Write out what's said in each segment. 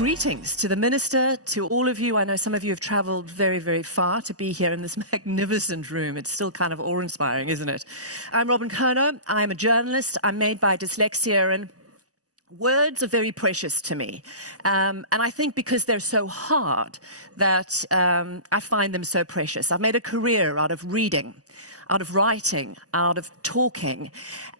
Greetings to the Minister, to all of you. I know some of you have travelled very, very far to be here in this magnificent room. It's still kind of awe-inspiring, isn't it? I'm Robyn Curnow. I'm a journalist. I'm made by Dyslexia, and words are very precious to me. And I think because they're so hard that I find them so precious. I've made a career out of reading, out of writing, out of talking.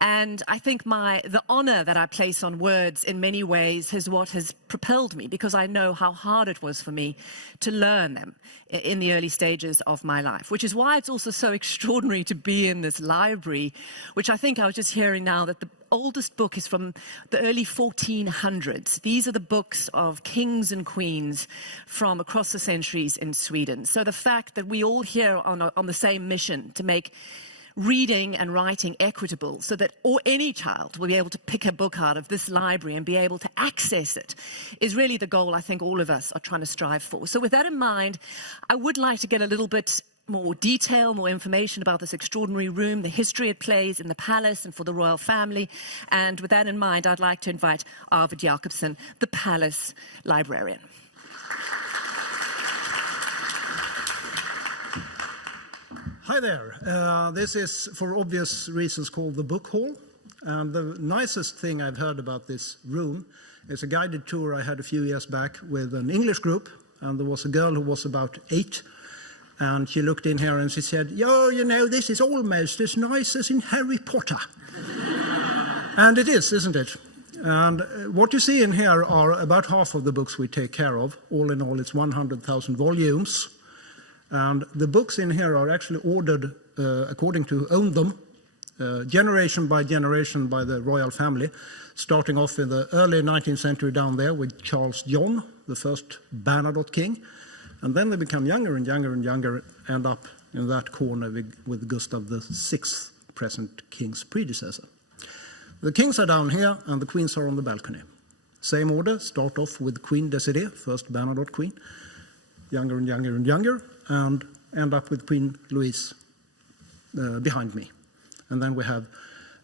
And I think the honor that I place on words in many ways is what has propelled me, because I know how hard it was for me to learn them in the early stages of my life, which is why it's also so extraordinary to be in this library, which I think I was just hearing now that the oldest book is from the early 1400s. These are the books of kings and queens from across the centuries in Sweden. So the fact that we all here on the same mission to make reading and writing equitable so that any child will be able to pick a book out of this library and be able to access it is really the goal I think all of us are trying to strive for. So with that in mind, I would like to get a little bit more detail, more information about this extraordinary room, the history it plays in the palace and for the royal family. And with that in mind, I'd like to invite Arvid Jakobsen, the palace librarian. Hi there. This is, for obvious reasons, called the book hall. And the nicest thing I've heard about this room is a guided tour I had a few years back with an English group. And there was a girl who was about 8. And she looked in here and she said, "Yo, you know, this is almost as nice as in Harry Potter." And it is, isn't it? And what you see in here are about half of the books we take care of. All in all, it's 100,000 volumes. And the books in here are actually ordered according to who owned them, generation by the royal family, starting off in the early 19th century down there with Charles John, the first Bernadotte king. And then they become younger and younger and younger, end up in that corner with Gustav VI, present king's predecessor. The kings are down here and the queens are on the balcony. Same order, start off with Queen Desiree, first Bernadotte queen, younger and younger and younger, and end up with Queen Louise behind me. And then we have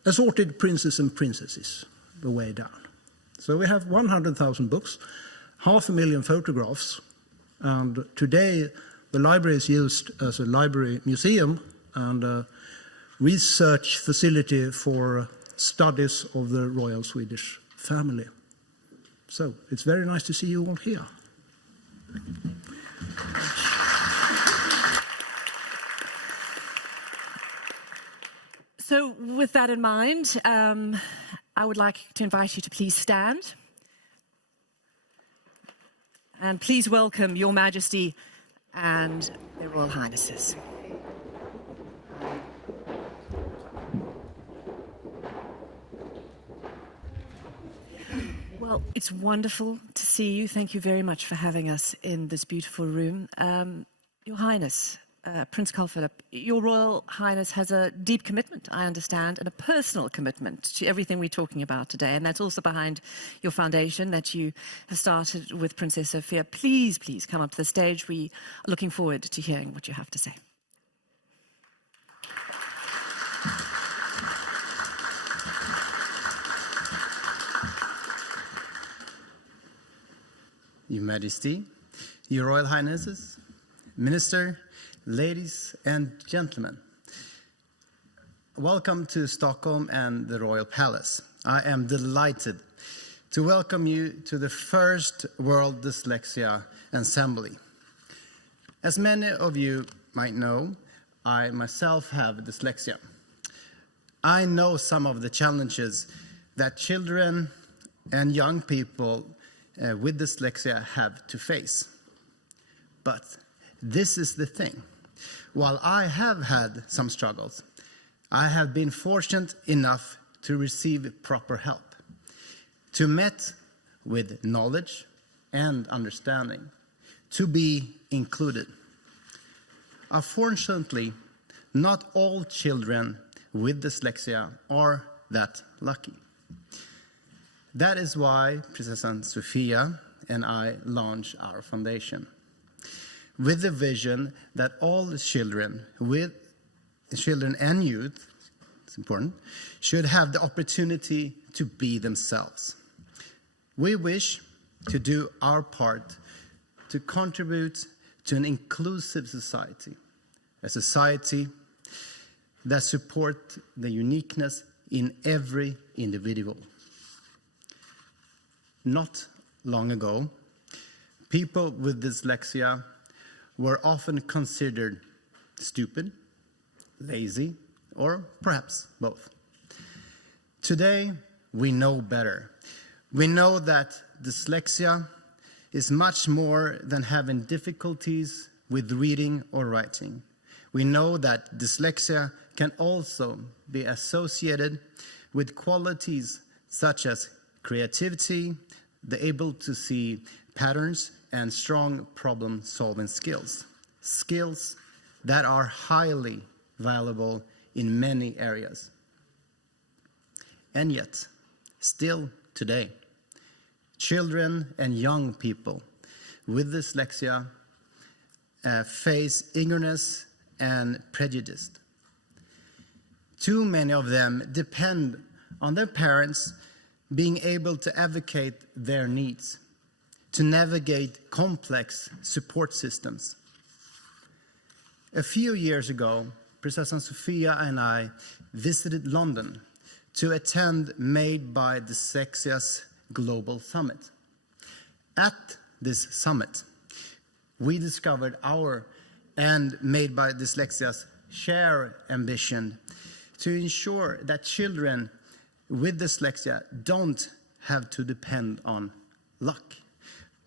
assorted princes and princesses the way down. So we have 100,000 books, 500,000 photographs, and today the library is used as a library museum and a research facility for studies of the royal Swedish family. So it's very nice to see you all here. So with that in mind, I would like to invite you to please stand. And please welcome Your Majesty and their Royal Highnesses. Well, it's wonderful to see you. Thank you very much for having us in this beautiful room. Your Highness, Prince Carl Philip, Your Royal Highness has a deep commitment, I understand, and a personal commitment to everything we're talking about today. And that's also behind your foundation that you have started with Princess Sophia. Please, please come up to the stage. We are looking forward to hearing what you have to say. Your Majesty, Your Royal Highnesses, Minister, ladies and gentlemen, welcome to Stockholm and the Royal Palace. I am delighted to welcome you to the first World Dyslexia Assembly. As many of you might know, I myself have dyslexia. I know some of the challenges that children and young people with dyslexia have to face. But this is the thing. While I have had some struggles, I have been fortunate enough to receive proper help, to meet with knowledge and understanding, to be included. Unfortunately, not all children with dyslexia are that lucky. That is why Princess Sophia and I launched our foundation, with the vision that all children and youth, it's important, should have the opportunity to be themselves. We wish to do our part to contribute to an inclusive society, a society that supports the uniqueness in every individual. Not long ago, people with dyslexia were often considered stupid, lazy, or perhaps both. Today, we know better. We know that dyslexia is much more than having difficulties with reading or writing. We know that dyslexia can also be associated with qualities such as creativity, the ability to see patterns, and strong problem-solving skills. Skills that are highly valuable in many areas. And yet, still today, children and young people with dyslexia face ignorance and prejudice. Too many of them depend on their parents being able to advocate their needs, to navigate complex support systems. A few years ago, Princess Sofia and I visited London to attend Made by Dyslexia's Global Summit. At this summit, we discovered our and Made by Dyslexia's shared ambition to ensure that children with dyslexia don't have to depend on luck,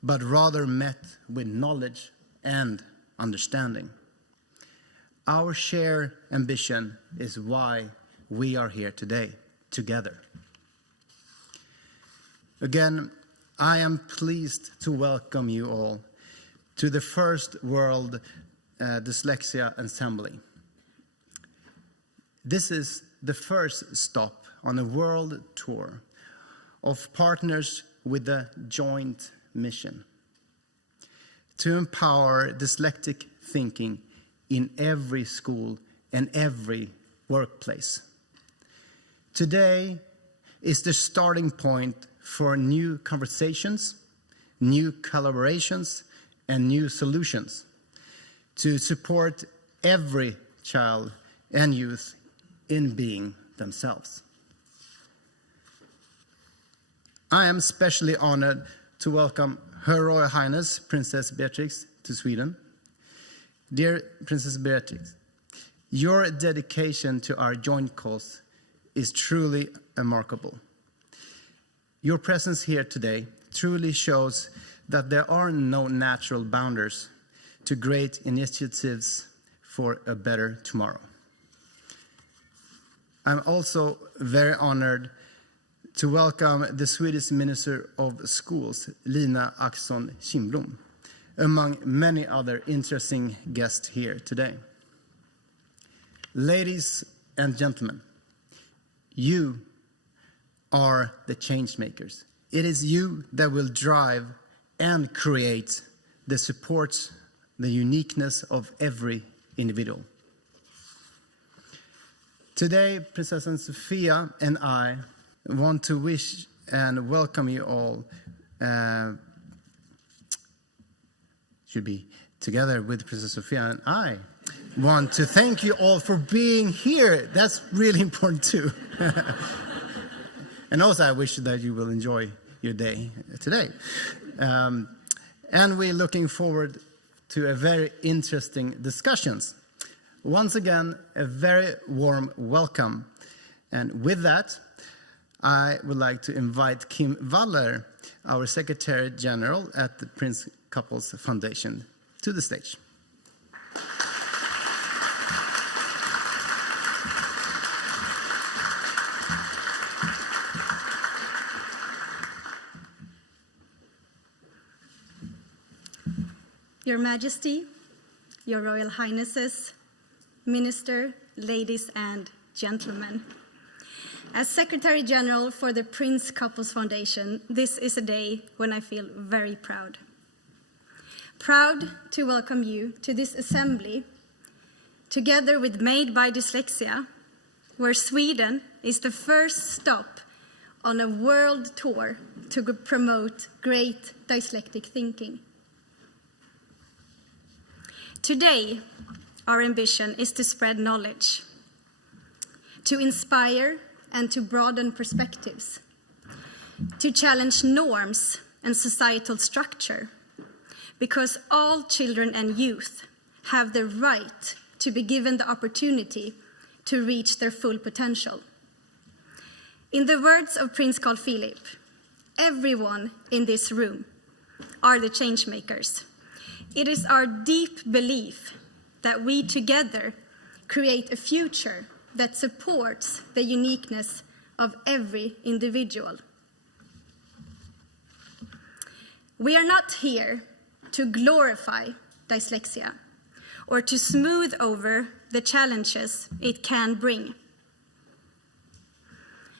but rather met with knowledge and understanding. Our shared ambition is why we are here today, together. Again, I am pleased to welcome you all to the first World Dyslexia Assembly. This is the first stop on a world tour of partners with a joint mission to empower dyslexic thinking in every school and every workplace. Today is the starting point for new conversations, new collaborations, and new solutions to support every child and youth in being themselves. I am especially honored to welcome Her Royal Highness Princess Beatrice to Sweden. Dear Princess Beatrice, your dedication to our joint cause is truly remarkable. Your presence here today truly shows that there are no natural boundaries to great initiatives for a better tomorrow. I'm also very honored to welcome the Swedish Minister of Schools, Lina Axelsson Kihlblom, among many other interesting guests here today. Ladies and gentlemen, you are the change makers. It is you that will drive and create the support, the uniqueness of every individual. Today, Princess Sofia and I want to wish and welcome you all, should be together with Princess Sofia and I want to thank you all for being here. That's really important too. And also I wish that you will enjoy your day today. And we're looking forward to a very interesting discussions. Once again, a very warm welcome. And with that, I would like to invite Kim Waller, our Secretary General at the Prince Couples Foundation, to the stage. Your Majesty, Your Royal Highnesses, Minister, ladies and gentlemen. As Secretary General for the Prince Couples Foundation, this is a day when I feel very proud. Proud to welcome you to this assembly, together with Made by Dyslexia, where Sweden is the first stop on a world tour to promote great dyslexic thinking. Today, our ambition is to spread knowledge, to inspire and to broaden perspectives, to challenge norms and societal structure, because all children and youth have the right to be given the opportunity to reach their full potential. In the words of Prince Carl Philip, everyone in this room are the change makers. It is our deep belief that we together create a future that supports the uniqueness of every individual. We are not here to glorify dyslexia or to smooth over the challenges it can bring.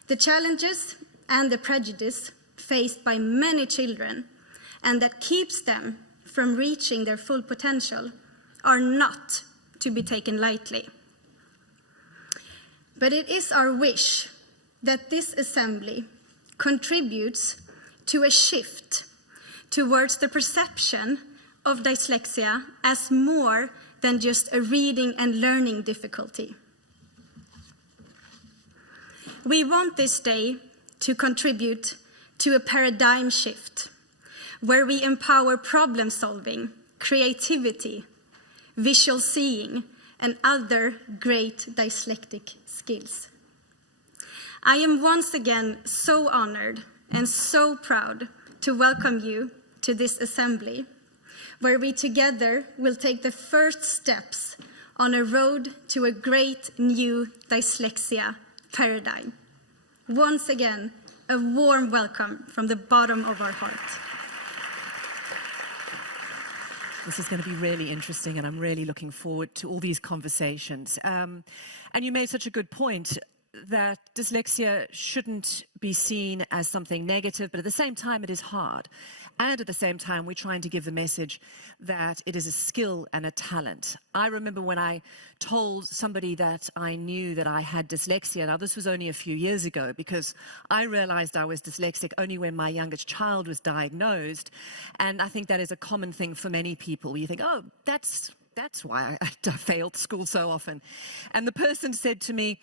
The challenges and the prejudice faced by many children and that keeps them from reaching their full potential are not to be taken lightly. But it is our wish that this assembly contributes to a shift towards the perception of dyslexia as more than just a reading and learning difficulty. We want this day to contribute to a paradigm shift where we empower problem solving, creativity, visual seeing, and other great dyslexic skills. I am once again so honored and so proud to welcome you to this assembly, where we together will take the first steps on a road to a great new dyslexia paradigm. Once again, a warm welcome from the bottom of our heart. This is going to be really interesting, and I'm really looking forward to all these conversations. And you made such a good point that dyslexia shouldn't be seen as something negative, but at the same time, it is hard. And at the same time, we're trying to give the message that it is a skill and a talent. I remember when I told somebody that I knew that I had dyslexia, now this was only a few years ago, because I realized I was dyslexic only when my youngest child was diagnosed. And I think that is a common thing for many people. You think, oh, that's why I failed school so often. And the person said to me,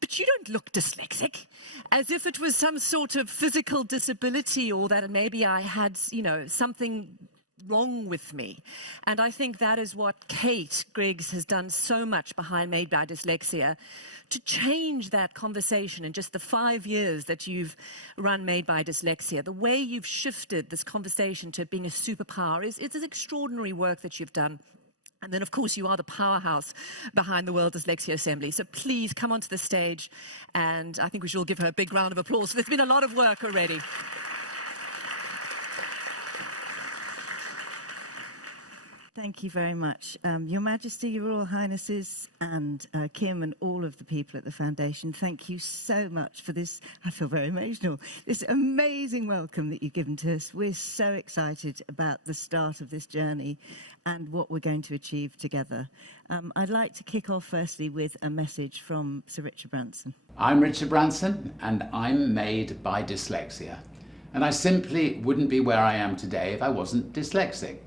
but you don't look dyslexic, as if it was some sort of physical disability or that maybe I had, something wrong with me. And I think that is what Kate Griggs has done so much behind Made by Dyslexia, to change that conversation in just the 5 years that you've run Made by Dyslexia. The way you've shifted this conversation to being a superpower is extraordinary work that you've done. And then, of course, you are the powerhouse behind the World Dyslexia Assembly. So please come onto the stage, and I think we should all give her a big round of applause. There's been a lot of work already. Thank you very much. Your Majesty, Your Royal Highnesses, and Kim and all of the people at the Foundation, thank you so much for this, I feel very emotional, this amazing welcome that you've given to us. We're so excited about the start of this journey and what we're going to achieve together. I'd like to kick off firstly with a message from Sir Richard Branson. I'm Richard Branson, and I'm made by dyslexia. And I simply wouldn't be where I am today if I wasn't dyslexic.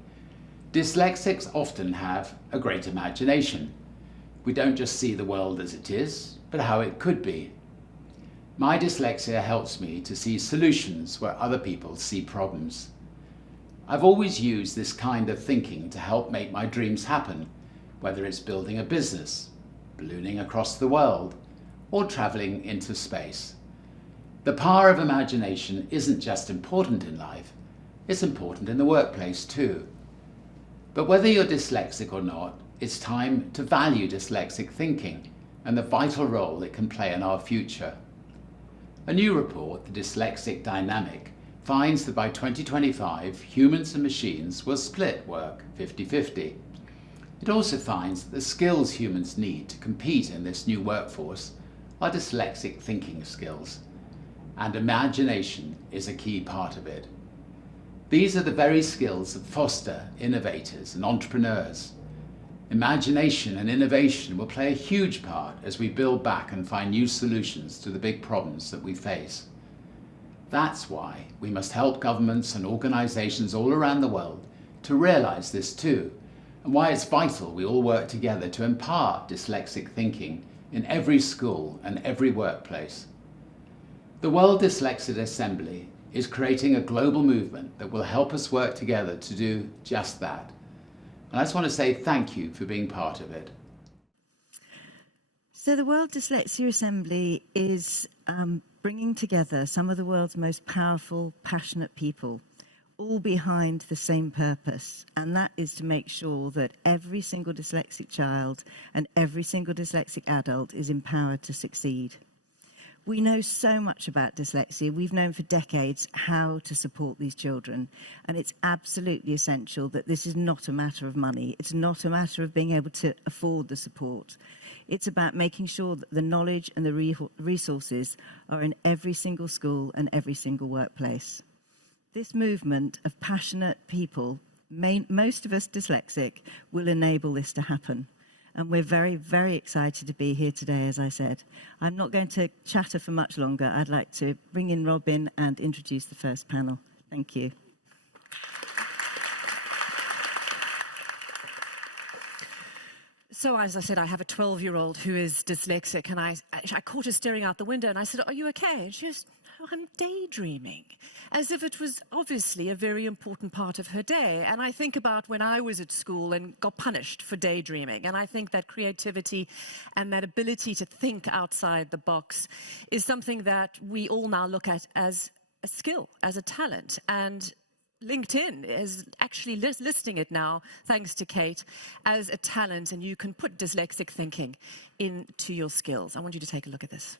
Dyslexics often have a great imagination. We don't just see the world as it is, but how it could be. My dyslexia helps me to see solutions where other people see problems. I've always used this kind of thinking to help make my dreams happen, whether it's building a business, ballooning across the world, or traveling into space. The power of imagination isn't just important in life, it's important in the workplace too. But whether you're dyslexic or not, it's time to value dyslexic thinking and the vital role it can play in our future. A new report, The Dyslexic Dynamic, finds that by 2025, humans and machines will split work 50-50. It also finds that the skills humans need to compete in this new workforce are dyslexic thinking skills, and imagination is a key part of it. These are the very skills that foster innovators and entrepreneurs. Imagination and innovation will play a huge part as we build back and find new solutions to the big problems that we face. That's why we must help governments and organisations all around the world to realise this too, and why it's vital we all work together to impart dyslexic thinking in every school and every workplace. The World Dyslexia Assembly is creating a global movement that will help us work together to do just that. And I just want to say thank you for being part of it. So the World Dyslexia Assembly is bringing together some of the world's most powerful, passionate people, all behind the same purpose, and that is to make sure that every single dyslexic child and every single dyslexic adult is empowered to succeed. We know so much about dyslexia. We've known for decades how to support these children, and it's absolutely essential that this is not a matter of money. It's not a matter of being able to afford the support. It's about making sure that the knowledge and the resources are in every single school and every single workplace. This movement of passionate people, most of us dyslexic, will enable this to happen. And we're very, very excited to be here today, as I said. I'm not going to chatter for much longer. I'd like to bring in Robyn and introduce the first panel. Thank you. So, as I said, I have a 12-year-old who is dyslexic, and I caught her staring out the window, and I said, "Are you okay?" And she goes, "Oh, I'm daydreaming," as if it was obviously a very important part of her day. And I think about when I was at school and got punished for daydreaming, and I think that creativity and that ability to think outside the box is something that we all now look at as a skill, as a talent. And LinkedIn is actually listing it now, thanks to Kate, as a talent, and you can put dyslexic thinking into your skills. I want you to take a look at this.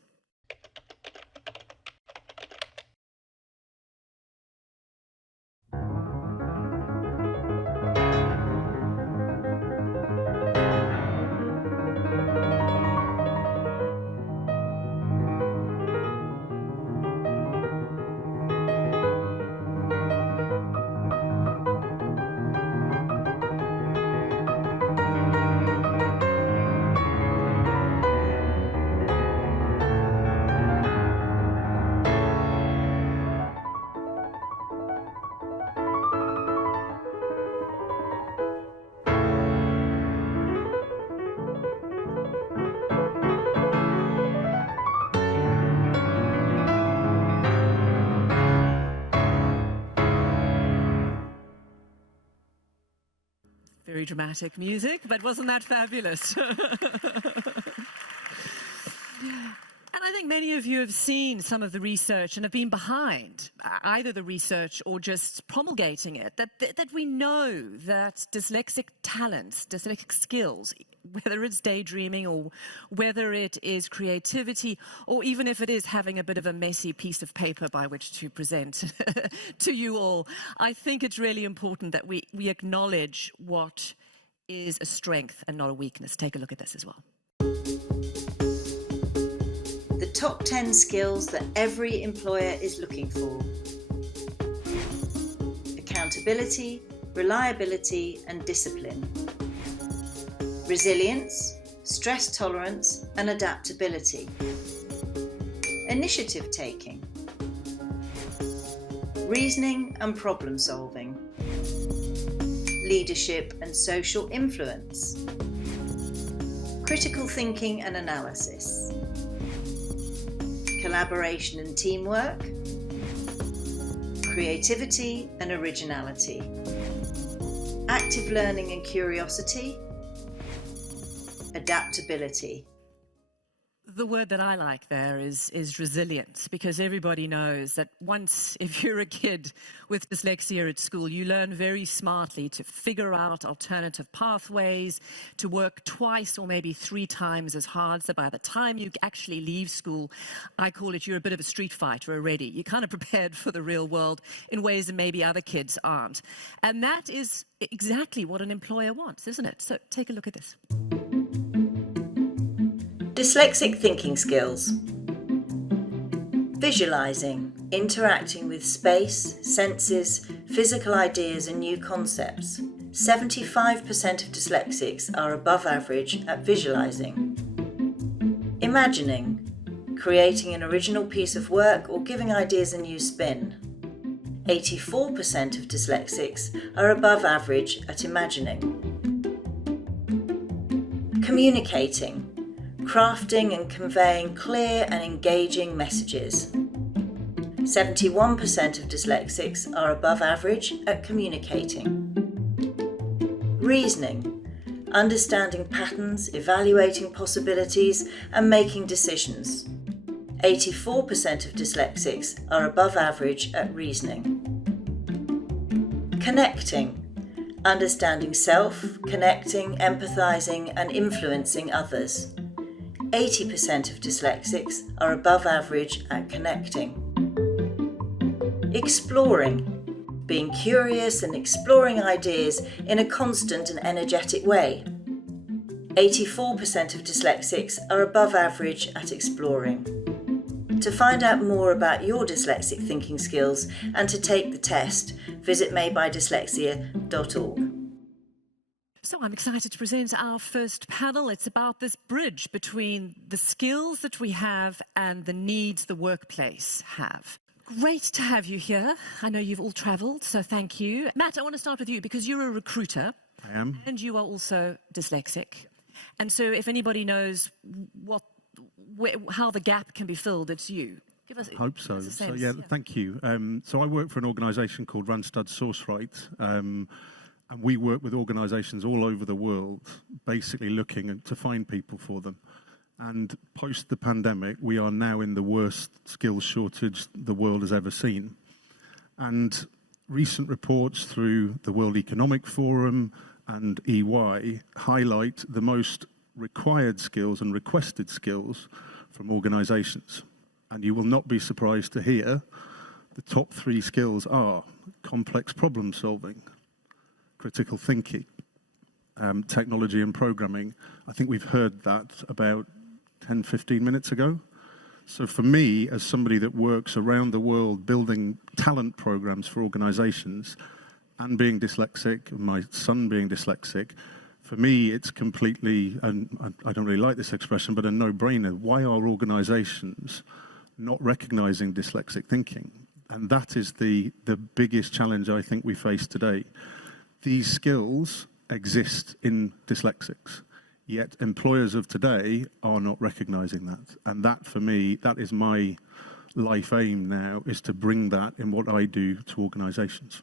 Very dramatic music, but wasn't that fabulous? And I think many of you have seen some of the research and have been behind either the research or just promulgating it, that we know that dyslexic talents, dyslexic skills, whether it's daydreaming or whether it is creativity, or even if it is having a bit of a messy piece of paper by which to present to you all, I think it's really important that we acknowledge what is a strength and not a weakness. Take a look at this as well. The top 10 skills that every employer is looking for. Accountability, reliability and discipline. Resilience, stress tolerance and adaptability. Initiative taking. Reasoning and problem solving. Leadership and social influence. Critical thinking and analysis. Collaboration and teamwork. Creativity and originality. Active learning and curiosity. Adaptability. The word that I like there is resilience, because everybody knows that once, if you're a kid with dyslexia at school, you learn very smartly to figure out alternative pathways, to work twice or maybe 3 times as hard. So by the time you actually leave school, I call it, you're a bit of a street fighter already. You're kind of prepared for the real world in ways that maybe other kids aren't. And that is exactly what an employer wants, isn't it? So take a look at this. Dyslexic thinking skills. Visualizing, interacting with space, senses, physical ideas and new concepts. 75% of dyslexics are above average at visualizing. Imagining, creating an original piece of work or giving ideas a new spin. 84% of dyslexics are above average at imagining. Communicating, crafting and conveying clear and engaging messages. 71% of dyslexics are above average at communicating. Reasoning, understanding patterns, evaluating possibilities and making decisions. 84% of dyslexics are above average at reasoning. Connecting, understanding self, connecting, empathizing and influencing others. 80% of dyslexics are above average at connecting. Exploring, being curious and exploring ideas in a constant and energetic way. 84% of dyslexics are above average at exploring. To find out more about your dyslexic thinking skills and to take the test, visit madebydyslexia.org. So I'm excited to present our first panel. It's about this bridge between the skills that we have and the needs the workplace have. Great to have you here. I know you've all travelled, so thank you. Matt, I want to start with you because you're a recruiter. I am. And you are also dyslexic. And so if anybody knows how the gap can be filled, it's you. Give us, I hope so. give us a sense. Yeah, thank you. So I work for an organisation called Randstad Sourceright, and we work with organisations all over the world, basically looking to find people for them. And post the pandemic, we are now in the worst skills shortage the world has ever seen. And recent reports through the World Economic Forum and EY highlight the most required skills and requested skills from organisations. And you will not be surprised to hear the top 3 skills are complex problem solving, critical thinking, technology and programming. I think we've heard that about 10, 15 minutes ago. So for me, as somebody that works around the world building talent programs for organisations and being dyslexic, and my son being dyslexic, for me, it's completely, and I don't really like this expression, but a no-brainer. Why are organisations not recognising dyslexic thinking? And that is the biggest challenge I think we face today. These skills exist in dyslexics, yet employers of today are not recognising that. And that, for me, that is my life aim now, is to bring that in what I do to organisations.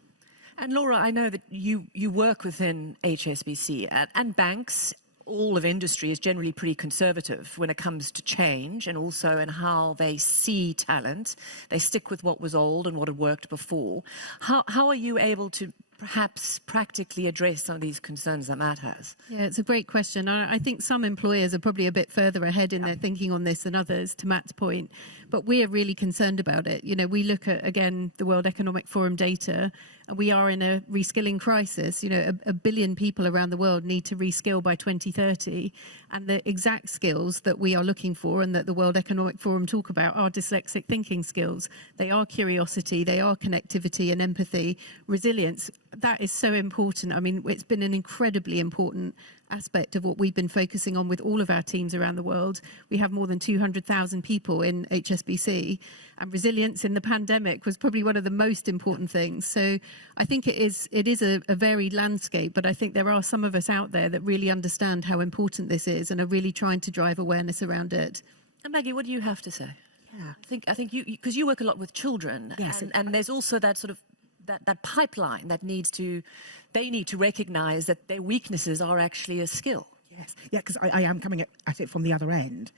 And Laura, I know that you work within HSBC and banks. All of industry is generally pretty conservative when it comes to change and also in how they see talent. They stick with what was old and what had worked before. How are you able to perhaps practically address some of these concerns that Matt has? Yeah, it's a great question. I think some employers are probably a bit further ahead in their thinking on this than others, to Matt's point. But we are really concerned about it. You know, we look at, again, the World Economic Forum data, and we are in a reskilling crisis. You know, a billion people around the world need to reskill by 2030. And the exact skills that we are looking for and that the World Economic Forum talk about are dyslexic thinking skills. They are curiosity, they are connectivity and empathy, resilience. That is so important. I mean, it's been an incredibly important aspect of what we've been focusing on with all of our teams around the world. We have more than 200,000 people in HSBC, and resilience in the pandemic was probably one of the most important things. So I think it is a varied landscape, but I think there are some of us out there that really understand how important this is and are really trying to drive awareness around it. And Maggie, what do you have to say? Yeah. I think you, because you work a lot with children, Yes. and there's also that sort of that pipeline that they need to recognise that their weaknesses are actually a skill. Yes, yeah, because I am coming at it from the other end.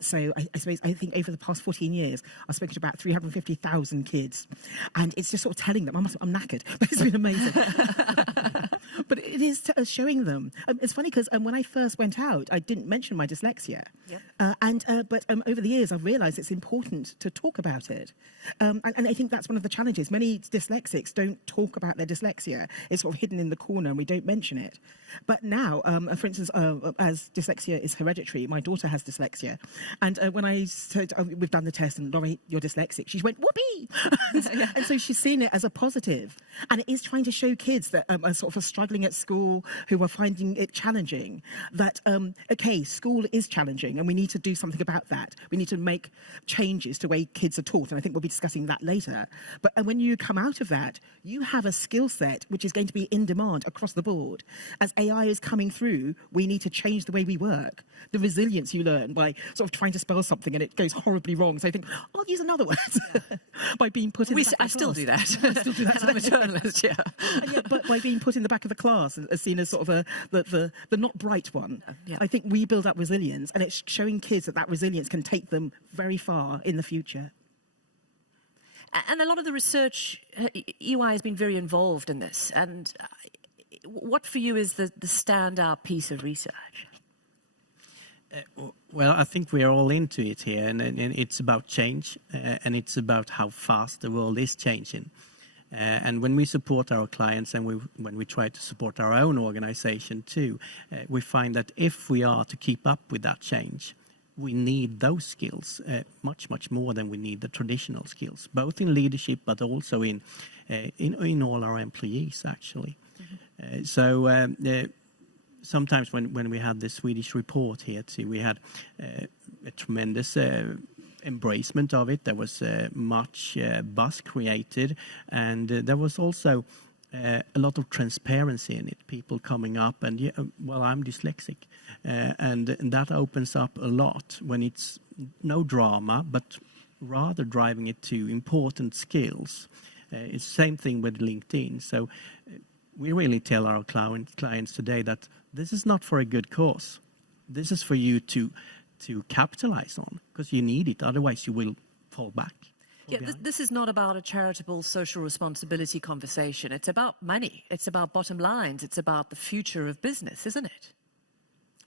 So I suppose I think over the past 14 years, I've spoken to about 350,000 kids, and it's just sort of telling them, I'm knackered, but it's been amazing. But it is showing them. It's funny because when I first went out, I didn't mention my dyslexia. Yep. But over the years, I've realised it's important to talk about it. And I think that's one of the challenges. Many dyslexics don't talk about their dyslexia. It's sort of hidden in the corner and we don't mention it. But now, for instance, as dyslexia is hereditary, my daughter has dyslexia. And when I said, we've done the test and Laurie, you're dyslexic, she went, whoopee! And so she's seen it as a positive. And it is trying to show kids that a sort of a struggling at school, who are finding it challenging, that, okay, school is challenging and we need to do something about that. We need to make changes to the way kids are taught, and I think we'll be discussing that later. But when you come out of that, you have a skill set which is going to be in demand across the board. As AI is coming through, we need to change the way we work. The resilience you learn by sort of trying to spell something and it goes horribly wrong. So I think, I'll use another word by being put in the back of the I still class. do that. I still do that. I'm a journalist, yeah. And yet, but by being put in the back of the class as seen as sort of the not bright one, Yeah. I think we build up resilience, and it's showing kids that resilience can take them very far in the future. And a lot of the research, EY has been very involved in this. And what for you is the standout piece of research? Well, I think we are all into it here, and it's about change, and it's about how fast the world is changing. And when we support our clients and when we try to support our own organization too, we find that if we are to keep up with that change, we need those skills much more than we need the traditional skills, both in leadership but also in all our employees actually. Sometimes when we had the Swedish report here too, we had a tremendous embracement of it. There was much buzz created, and there was also a lot of transparency in it. People coming up and, yeah, well, I'm dyslexic. And that opens up a lot when it's no drama, but rather driving it to important skills. It's the same thing with LinkedIn. So we really tell our clients today that this is not for a good cause. This is for you to capitalize on, because you need it. Otherwise, you will fall back. Yeah, this is not about a charitable social responsibility conversation. It's about money. It's about bottom lines. It's about the future of business, isn't it?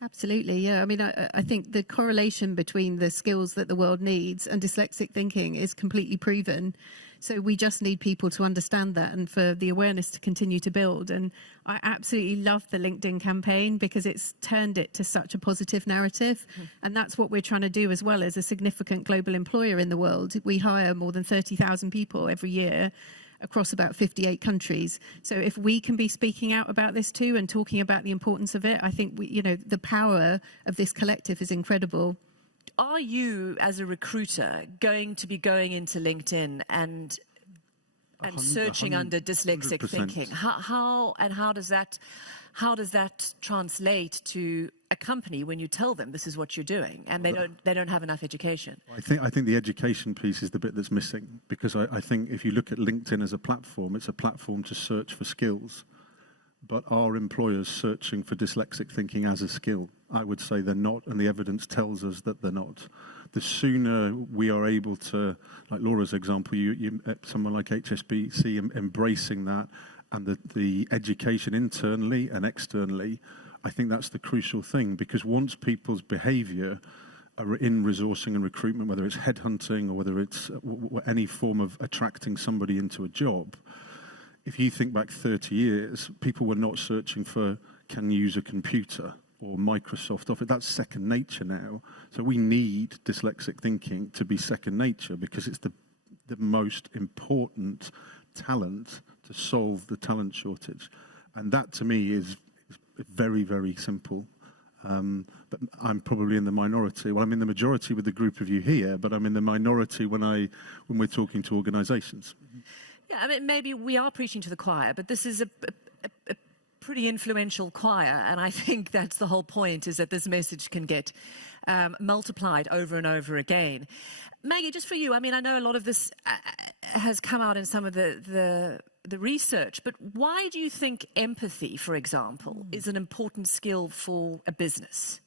Absolutely, yeah. I mean, I think the correlation between the skills that the world needs and dyslexic thinking is completely proven. So we just need people to understand that and for the awareness to continue to build. And I absolutely love the LinkedIn campaign because it's turned it to such a positive narrative. And that's what we're trying to do as well as a significant global employer in the world. We hire more than 30,000 people every year across about 58 countries. So if we can be speaking out about this too and talking about the importance of it, I think the power of this collective is incredible. Are you, as a recruiter, going to be going into LinkedIn and searching under dyslexic 100%. thinking? How does that translate to a company when you tell them this is what you're doing and they don't have enough education? I think the education piece is the bit that's missing, because I think if you look at LinkedIn as a platform, it's a platform to search for skills. But are employers searching for dyslexic thinking as a skill? I would say they're not, and the evidence tells us that they're not. The sooner we are able to, like Laura's example, someone like HSBC embracing that, and the education internally and externally, I think that's the crucial thing, because once people's behaviour are in resourcing and recruitment, whether it's headhunting or whether it's any form of attracting somebody into a job, if you think back 30 years, people were not searching for can use a computer or Microsoft Office. That's second nature now. So we need dyslexic thinking to be second nature, because it's the most important talent to solve the talent shortage. And that to me is very, very simple. But I'm probably in the minority. Well, I'm in the majority with the group of you here, but I'm in the minority when we're talking to organizations. Yeah, I mean, maybe we are preaching to the choir, but this is a pretty influential choir, and I think that's the whole point, is that this message can get multiplied over and over again. Maggie, just for you, I mean, I know a lot of this has come out in some of the research, but why do you think empathy, for example, is an important skill for a business?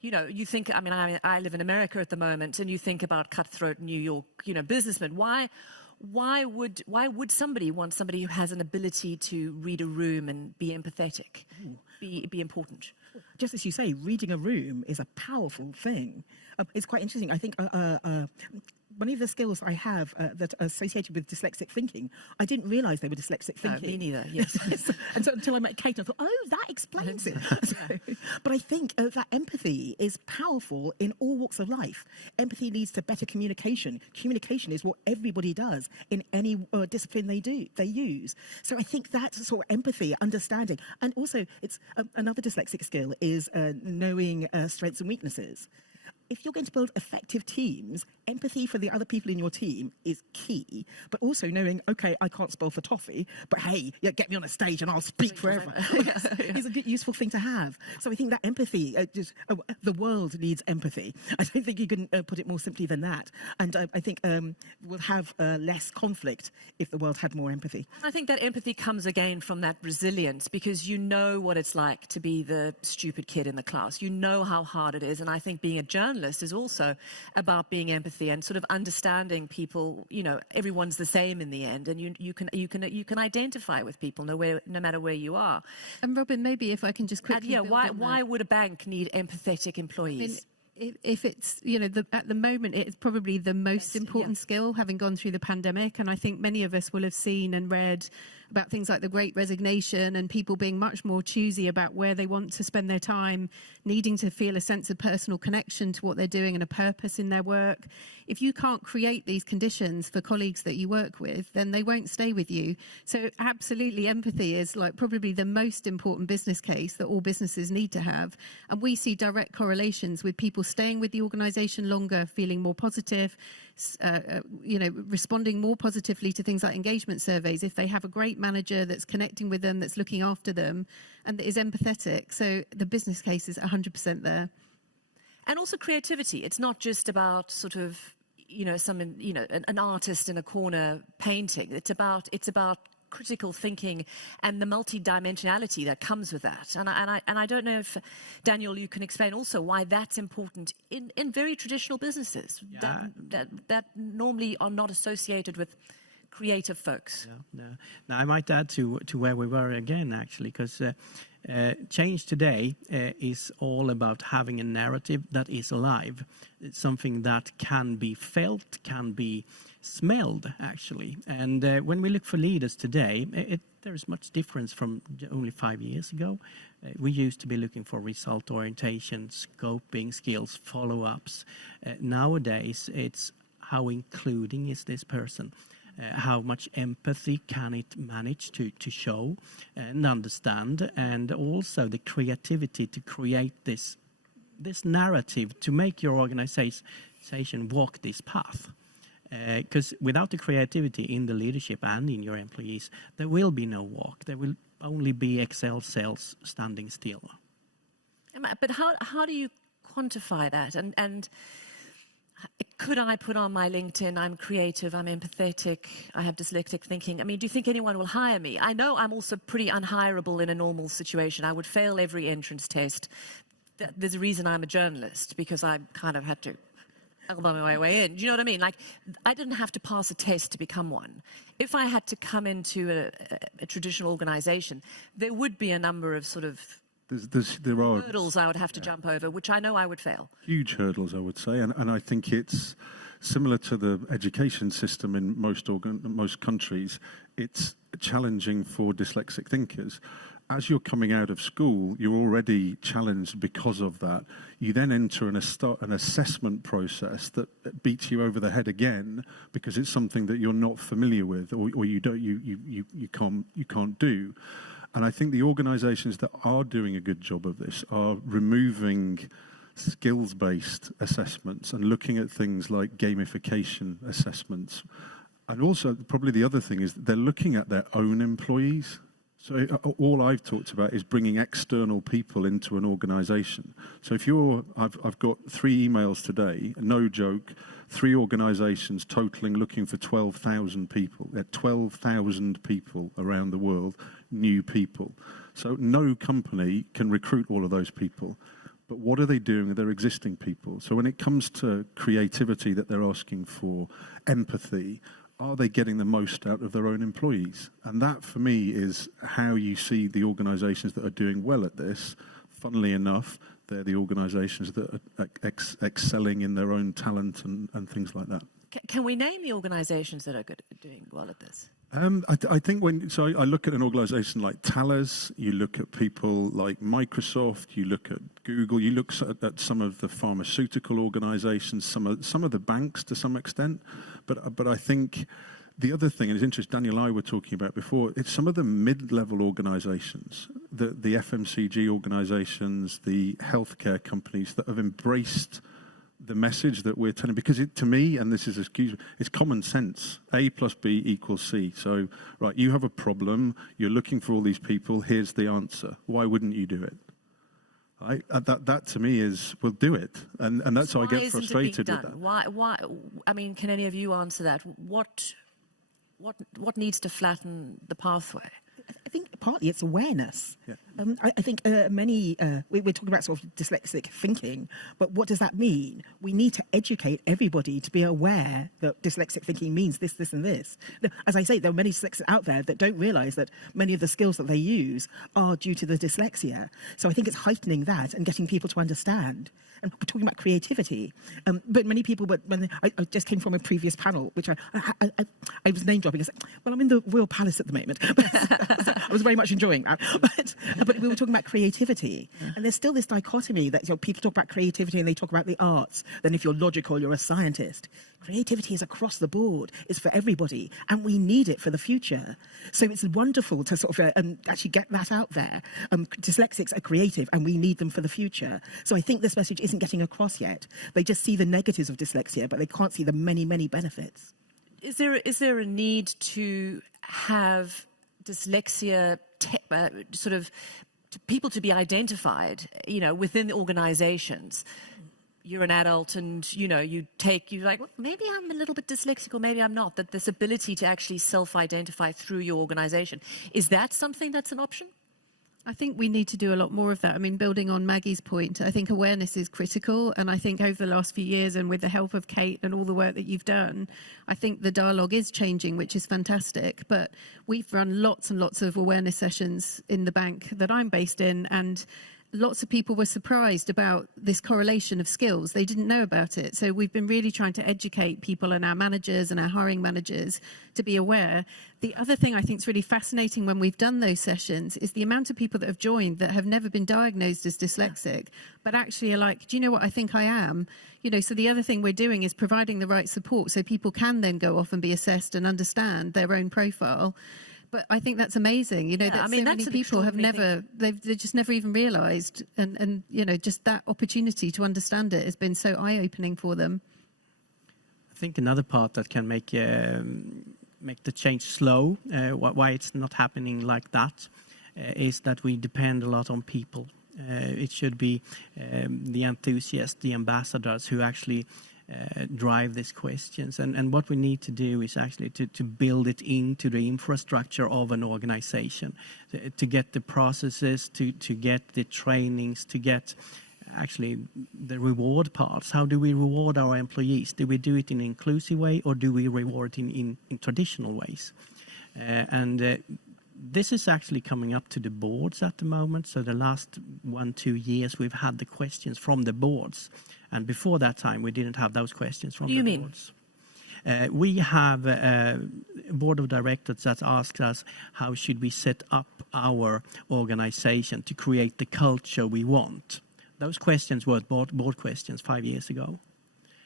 You know, you think, I mean, I live in America at the moment, and you think about cutthroat New York, businessmen. Why would somebody want somebody who has an ability to read a room and be empathetic, be important? Just as you say, reading a room is a powerful thing. It's quite interesting. I think one of the skills I have that are associated with dyslexic thinking, I didn't realise they were dyslexic thinking. No, me neither, yes. And so, until I met Kate, I thought, oh, that explains it. But I think that empathy is powerful in all walks of life. Empathy leads to better communication. Communication is what everybody does in any discipline they use. So I think that's sort of empathy, understanding. And also, it's another dyslexic skill is knowing strengths and weaknesses. If you're going to build effective teams, empathy for the other people in your team is key, but also knowing, okay, I can't spell for toffee, but hey, yeah, get me on a stage and I'll speak forever. It's a good, useful thing to have. So I think that empathy, the world needs empathy. I don't think you can put it more simply than that. And I think we'll have less conflict if the world had more empathy. I think that empathy comes again from that resilience, because you know what it's like to be the stupid kid in the class. You know how hard it is, and I think being a journalist is also about being empathy and sort of understanding people. You know, everyone's the same in the end, and you can identify with people no matter where you are. And Robyn, maybe if I can just quickly, why would a bank need empathetic employees? If it's, you know, at the moment, it's probably the most important skill, having gone through the pandemic. And I think many of us will have seen and read about things like the Great Resignation and people being much more choosy about where they want to spend their time, needing to feel a sense of personal connection to what they're doing and a purpose in their work. If you can't create these conditions for colleagues that you work with, then they won't stay with you. So absolutely, empathy is like probably the most important business case that all businesses need to have. And we see direct correlations with people staying with the organisation longer, feeling more positive, you know, responding more positively to things like engagement surveys if they have a great manager that's connecting with them, that's looking after them, and that is empathetic. So the business case is 100% there. And also creativity. It's not just about sort of, you know, an artist in a corner painting. It's about critical thinking and the multidimensionality that comes with that. And I don't know if, Daniel, you can explain also why that's important in very traditional businesses that normally are not associated with creative folks. Now, I might add to where we were again, actually, because change today is all about having a narrative that is alive. It's something that can be felt, can be smelled, actually. And when we look for leaders today, there is much difference from only 5 years ago. We used to be looking for result orientation, scoping skills, follow-ups. Nowadays, it's how including is this person? How much empathy can it manage to show and understand, and also the creativity to create this narrative to make your organization walk this path. Because without the creativity in the leadership and in your employees, there will be no walk. There will only be Excel cells standing still. But how do you quantify that? And could I put on my LinkedIn, I'm creative, I'm empathetic, I have dyslexic thinking? I mean, do you think anyone will hire me? I know I'm also pretty unhireable in a normal situation. I would fail every entrance test. There's a reason I'm a journalist, because I kind of had to elbow my way in. Do you know what I mean? Like, I didn't have to pass a test to become one. If I had to come into a traditional organization, there would be a number of sort of there are hurdles I would have to jump over, which I know I would fail. Huge hurdles, I would say, and I think it's similar to the education system in most countries. It's challenging for dyslexic thinkers. As you're coming out of school, you're already challenged because of that. You then enter an assessment process that beats you over the head again, because it's something that you're not familiar with, or you can't do. And I think the organisations that are doing a good job of this are removing skills-based assessments and looking at things like gamification assessments. And also, probably the other thing is that they're looking at their own employees. So all I've talked about is bringing external people into an organisation. So if I've got 3 emails today, no joke, 3 organisations totaling looking for 12,000 people. There are 12,000 people around the world, new people. So no company can recruit all of those people. But what are they doing with their existing people? So when it comes to creativity that they're asking for, empathy, are they getting the most out of their own employees? And that, for me, is how you see the organisations that are doing well at this. Funnily enough, they're the organisations that are excelling in their own talent and things like that. Can we name the organisations that are doing well at this? I think I look at an organisation like Thales, you look at people like Microsoft, you look at Google, you look at some of the pharmaceutical organisations, some of the banks to some extent. But I think the other thing, and it's interesting, Daniel and I were talking about before, it's some of the mid-level organisations, the FMCG organisations, the healthcare companies that have embraced the message that we're telling, because to me, and this is it's common sense. A plus B equals C. So, right, you have a problem, you're looking for all these people, here's the answer. Why wouldn't you do it? Right? That to me is, we'll do it. And that's how I get frustrated with that. Why? I mean, can any of you answer that? What needs to flatten the pathway? I think partly it's awareness. Yeah. I think we're talking about sort of dyslexic thinking, but what does that mean? We need to educate everybody to be aware that dyslexic thinking means this, this, and this. As I say, there are many dyslexics out there that don't realise that many of the skills that they use are due to the dyslexia. So I think it's heightening that and getting people to understand. And we're talking about creativity, but many people. But when I just came from a previous panel, which I was name dropping. I said, "Well, I'm in the Royal Palace at the moment." I was very much enjoying that. But we were talking about creativity, and there's still this dichotomy that people talk about creativity and they talk about the arts. Then, if you're logical, you're a scientist. Creativity is across the board. It's for everybody, and we need it for the future. So it's wonderful to sort of actually get that out there. Dyslexics are creative, and we need them for the future. So I think this message isn't getting across yet. They just see the negatives of dyslexia, but they can't see the many, many benefits. Is there a need to have dyslexia sort of people to be identified, within the organisations? You're an adult and, you're like, well, maybe I'm a little bit dyslexic or maybe I'm not, that this ability to actually self-identify through your organisation, is that something that's an option? I think we need to do a lot more of that. I mean, building on Maggie's point, I think awareness is critical. And I think over the last few years and with the help of Kate and all the work that you've done, I think the dialogue is changing, which is fantastic. But we've run lots and lots of awareness sessions in the bank that I'm based in, and lots of people were surprised about this correlation of skills. They didn't know about it. So we've been really trying to educate people and our managers and our hiring managers to be aware. The other thing I think is really fascinating when we've done those sessions is the amount of people that have joined that have never been diagnosed as dyslexic, but actually are like, do you know what I think I am? So the other thing we're doing is providing the right support so people can then go off and be assessed and understand their own profile. But I think that's amazing, that so many people have they've just never even realised, and just that opportunity to understand it has been so eye-opening for them. I think another part that can make the change slow, why it's not happening like that, is that we depend a lot on people. It should be the enthusiasts, the ambassadors who actually drive these questions, and what we need to do is actually to build it into the infrastructure of an organization, to get the processes, to get the trainings, to get actually the reward parts. How do we reward our employees? Do we do it in an inclusive way, or do we reward in traditional ways? This is actually coming up to the boards at the moment. So the last 1-2 years, we've had the questions from the boards. And before that time, we didn't have those questions from the boards. We have a board of directors that asks us, how should we set up our organization to create the culture we want? Those questions were board questions 5 years ago.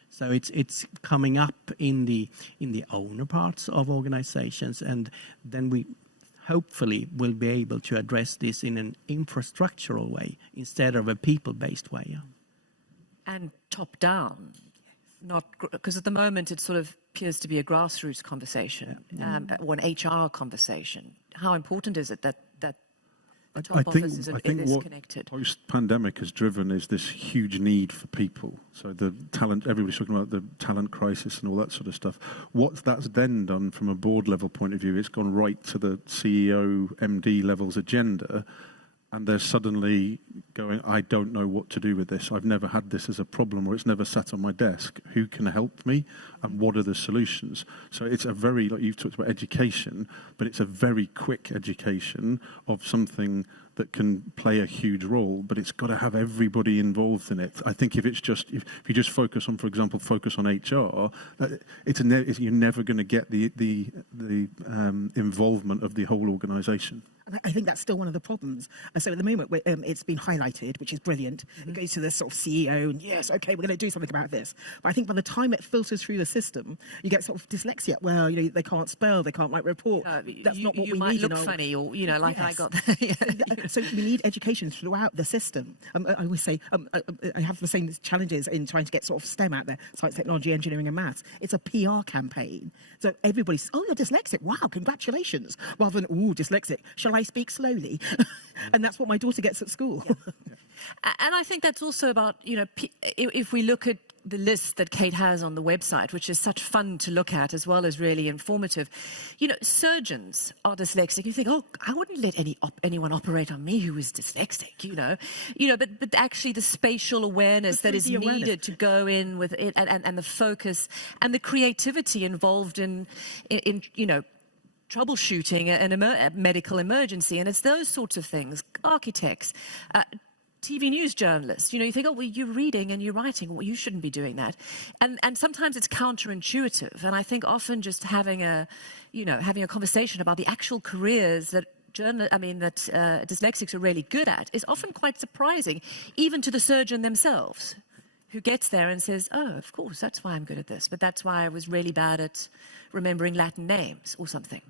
So it's coming up in the owner parts of organizations, and then we hopefully will be able to address this in an infrastructural way instead of a people-based way. And top-down, not because at the moment it sort of appears to be a grassroots conversation, or an HR conversation. How important is it that the top office is connected? What post-pandemic has driven is this huge need for people. So the talent, everybody's talking about the talent crisis and all that sort of stuff. What that's then done from a board level point of view, it's gone right to the CEO, MD level's agenda, and they're suddenly going, I don't know what to do with this. I've never had this as a problem, or it's never sat on my desk. Who can help me, and what are the solutions? So it's a very, like you've talked about education, but it's a very quick education of something that can play a huge role, but it's got to have everybody involved in it. I think if you just focus on, for example, HR, you're never going to get the involvement of the whole organisation. And I think that's still one of the problems. And so at the moment, it's been highlighted, which is brilliant. It goes to the sort of CEO, and yes, okay, we're going to do something about this. But I think by the time it filters through the system, you get sort of dyslexia. Well, they can't spell, they can't write report. That's not what we need. You might look funny, or like yes. I got. So we need education throughout the system. I always say I have the same challenges in trying to get sort of STEM out there: science, technology, engineering, and maths. It's a PR campaign. So everybody's, oh, you're dyslexic. Wow, congratulations. Rather than, ooh, dyslexic. Shall I speak slowly? And that's what my daughter gets at school. Yeah. And I think that's also about, if we look at the list that Kate has on the website, which is such fun to look at as well as really informative. Surgeons are dyslexic. You think, oh, I wouldn't let anyone operate on me who is dyslexic, but actually the spatial awareness that is needed to go in with it and the focus and the creativity involved in troubleshooting a medical emergency. And it's those sorts of things, architects, TV news journalists, you think, oh, well, you're reading and you're writing. Well, you shouldn't be doing that. And sometimes it's counterintuitive. And I think often just having a conversation about the actual careers that dyslexics are really good at is often quite surprising, even to the surgeon themselves, who gets there and says, oh, of course, that's why I'm good at this. But that's why I was really bad at remembering Latin names or something.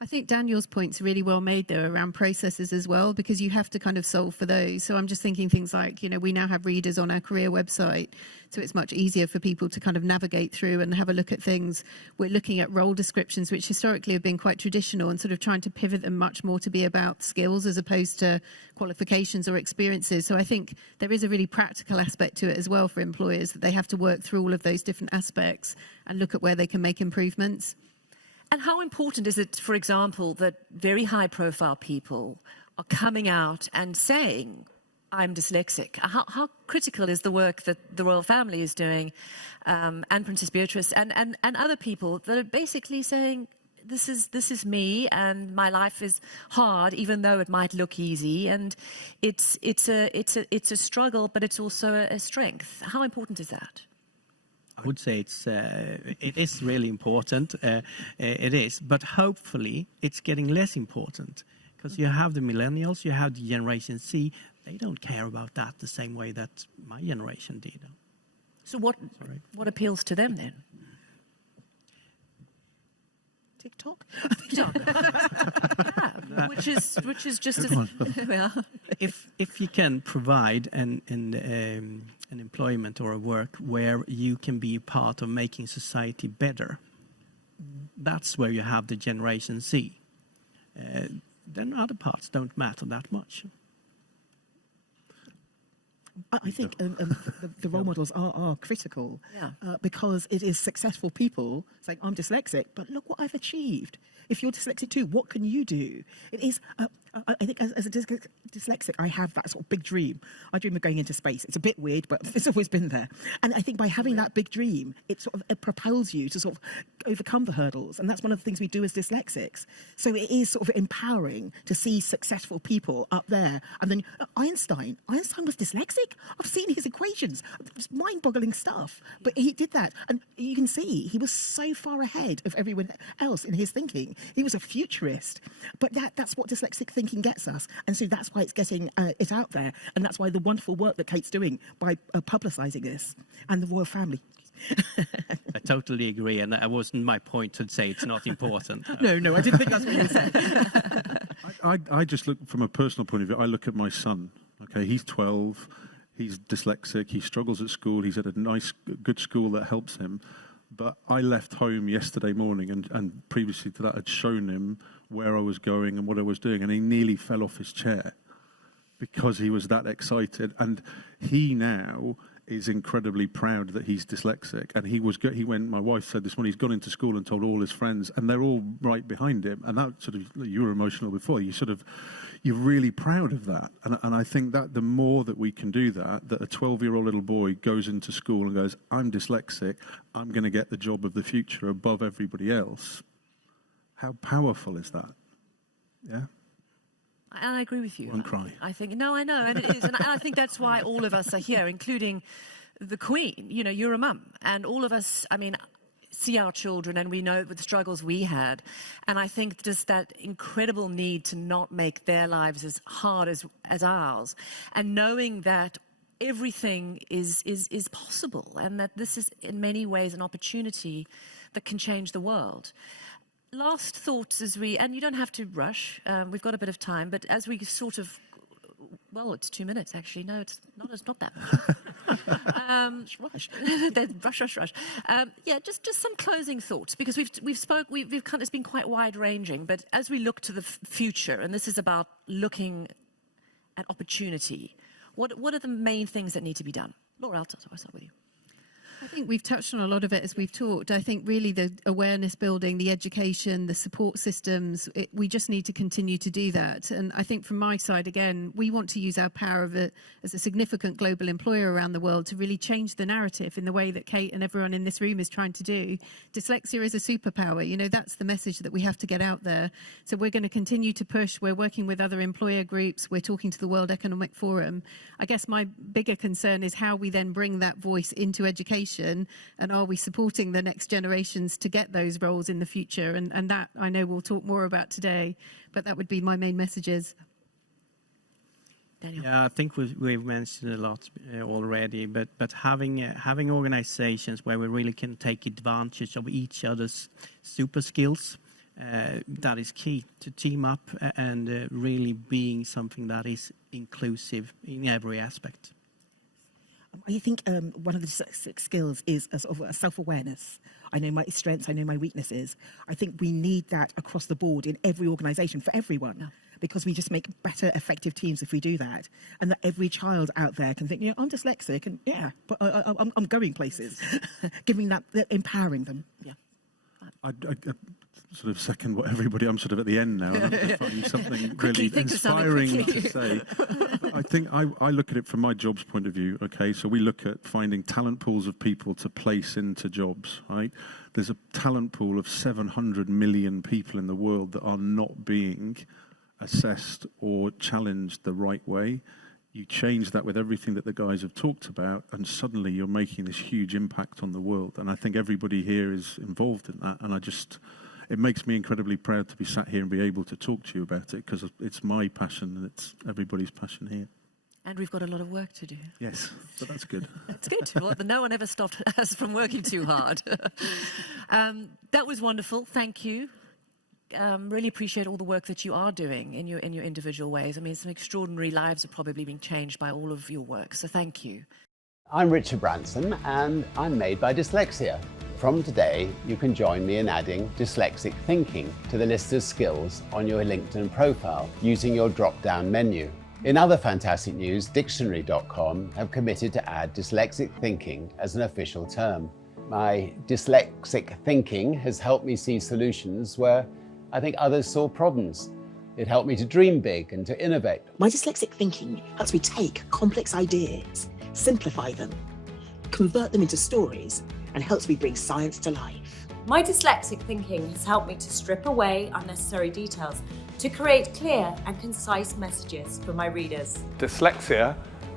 I think Daniel's point's really well made there around processes as well, because you have to kind of solve for those. So I'm just thinking things like, we now have readers on our career website, so it's much easier for people to kind of navigate through and have a look at things. We're looking at role descriptions, which historically have been quite traditional, and sort of trying to pivot them much more to be about skills as opposed to qualifications or experiences. So I think there is a really practical aspect to it as well for employers, that they have to work through all of those different aspects and look at where they can make improvements. And how important is it, for example, that very high-profile people are coming out and saying, I'm dyslexic? How critical is the work that the royal family is doing, and Princess Beatrice and other people that are basically saying, this is me, and my life is hard, even though it might look easy, and it's a struggle, but it's also a strength. How important is that? I would say it is really important. It is, but hopefully it's getting less important, because you have the millennials, you have the Generation Z. They don't care about that the same way that my generation did. So what appeals to them then? TikTok? Yeah, which is just as well. If you can provide an employment or a work where you can be a part of making society better, that's where you have the Generation Z. Then other parts don't matter that much. I think the role models are critical, because it is successful people saying, I'm dyslexic, but look what I've achieved. If you're dyslexic too, what can you do? It is, I think as a dyslexic, I have that sort of big dream. I dream of going into space. It's a bit weird, but it's always been there. And I think by having that big dream, it propels you to sort of overcome the hurdles. And that's one of the things we do as dyslexics. So it is sort of empowering to see successful people up there. And then Einstein was dyslexic. I've seen his equations. It's mind-boggling stuff. But he did that. And you can see he was so far ahead of everyone else in his thinking. He was a futurist. But that's what dyslexic thinking gets us. And so that's why it's getting it out there. And that's why the wonderful work that Kate's doing by publicising this, and the royal family. I totally agree, and that wasn't my point to say it's not important. No, I didn't think that's what you were saying. I just look from a personal point of view. I look at my son. Okay, he's 12. He's dyslexic. He struggles at school. He's at a nice, good school that helps him. But I left home yesterday morning and previously to that had shown him where I was going and what I was doing, and he nearly fell off his chair because he was that excited. And he now is incredibly proud that he's dyslexic. And he went, my wife said this morning, he's gone into school and told all his friends, and they're all right behind him. And that sort of, you were emotional before, you're really proud of that. And I think that the more that we can do that a 12-year-old little boy goes into school and goes, I'm dyslexic, I'm going to get the job of the future above everybody else. How powerful is that? Yeah. And I agree with you. Won't cry. I think, no, I know, and it is. And I think that's why all of us are here, including the Queen. You know, you're a mum, and all of us, I mean, see our children and we know the struggles we had. And I think just that incredible need to not make their lives as hard as ours, and knowing that everything is possible, and that this is in many ways an opportunity that can change the world. Last thoughts as and you don't have to rush, we've got a bit of time, but as we sort of, well, it's 2 minutes actually. No, it's not that much. Rush. Yeah, just some closing thoughts, because we've kind of, it's been quite wide ranging, but as we look to the future, and this is about looking at opportunity, what are the main things that need to be done? Laura, I'll start with you. I think we've touched on a lot of it as we've talked. I think really the awareness building, the education, the support systems, we just need to continue to do that. And I think from my side, again, we want to use our power as a significant global employer around the world to really change the narrative in the way that Kate and everyone in this room is trying to do. Dyslexia is a superpower. You know, that's the message that we have to get out there. So we're going to continue to push. We're working with other employer groups. We're talking to the World Economic Forum. I guess my bigger concern is how we then bring that voice into education, and are we supporting the next generations to get those roles in the future, and that I know we'll talk more about today, but that would be my main messages. Daniel. Yeah, I think we've mentioned a lot already, but having organizations where we really can take advantage of each other's super skills, that is key to team up and really being something that is inclusive in every aspect. I think one of the dyslexic skills is a sort of a self-awareness. I know my strengths, I know my weaknesses. I think we need that across the board in every organisation for everyone, because we just make better, effective teams if we do that. And that every child out there can think, yeah, I'm dyslexic, and yeah, but I'm going places. Giving that, empowering them. Yeah. I sort of second what everybody. I'm sort of at the end now. And I'm finding something really inspiring to say. I think I look at it from my jobs point of view. Okay, so we look at finding talent pools of people to place into jobs. Right, there's a talent pool of 700 million people in the world that are not being assessed or challenged the right way. You change that with everything that the guys have talked about, and suddenly you're making this huge impact on the world. And I think everybody here is involved in that. And it makes me incredibly proud to be sat here and be able to talk to you about it, because it's my passion and it's everybody's passion here. And we've got a lot of work to do. Yes, but that's good. It's good. Well, no one ever stopped us from working too hard. That was wonderful. Thank you. Really appreciate all the work that you are doing in your individual ways. I mean, some extraordinary lives are probably being changed by all of your work, so thank you. I'm Richard Branson, and I'm made by Dyslexia. From today, you can join me in adding Dyslexic Thinking to the list of skills on your LinkedIn profile using your drop-down menu. In other fantastic news, Dictionary.com have committed to add Dyslexic Thinking as an official term. My Dyslexic Thinking has helped me see solutions where I think others saw problems. It helped me to dream big and to innovate. My dyslexic thinking helps me take complex ideas, simplify them, convert them into stories, and helps me bring science to life. My dyslexic thinking has helped me to strip away unnecessary details to create clear and concise messages for my readers. Dyslexia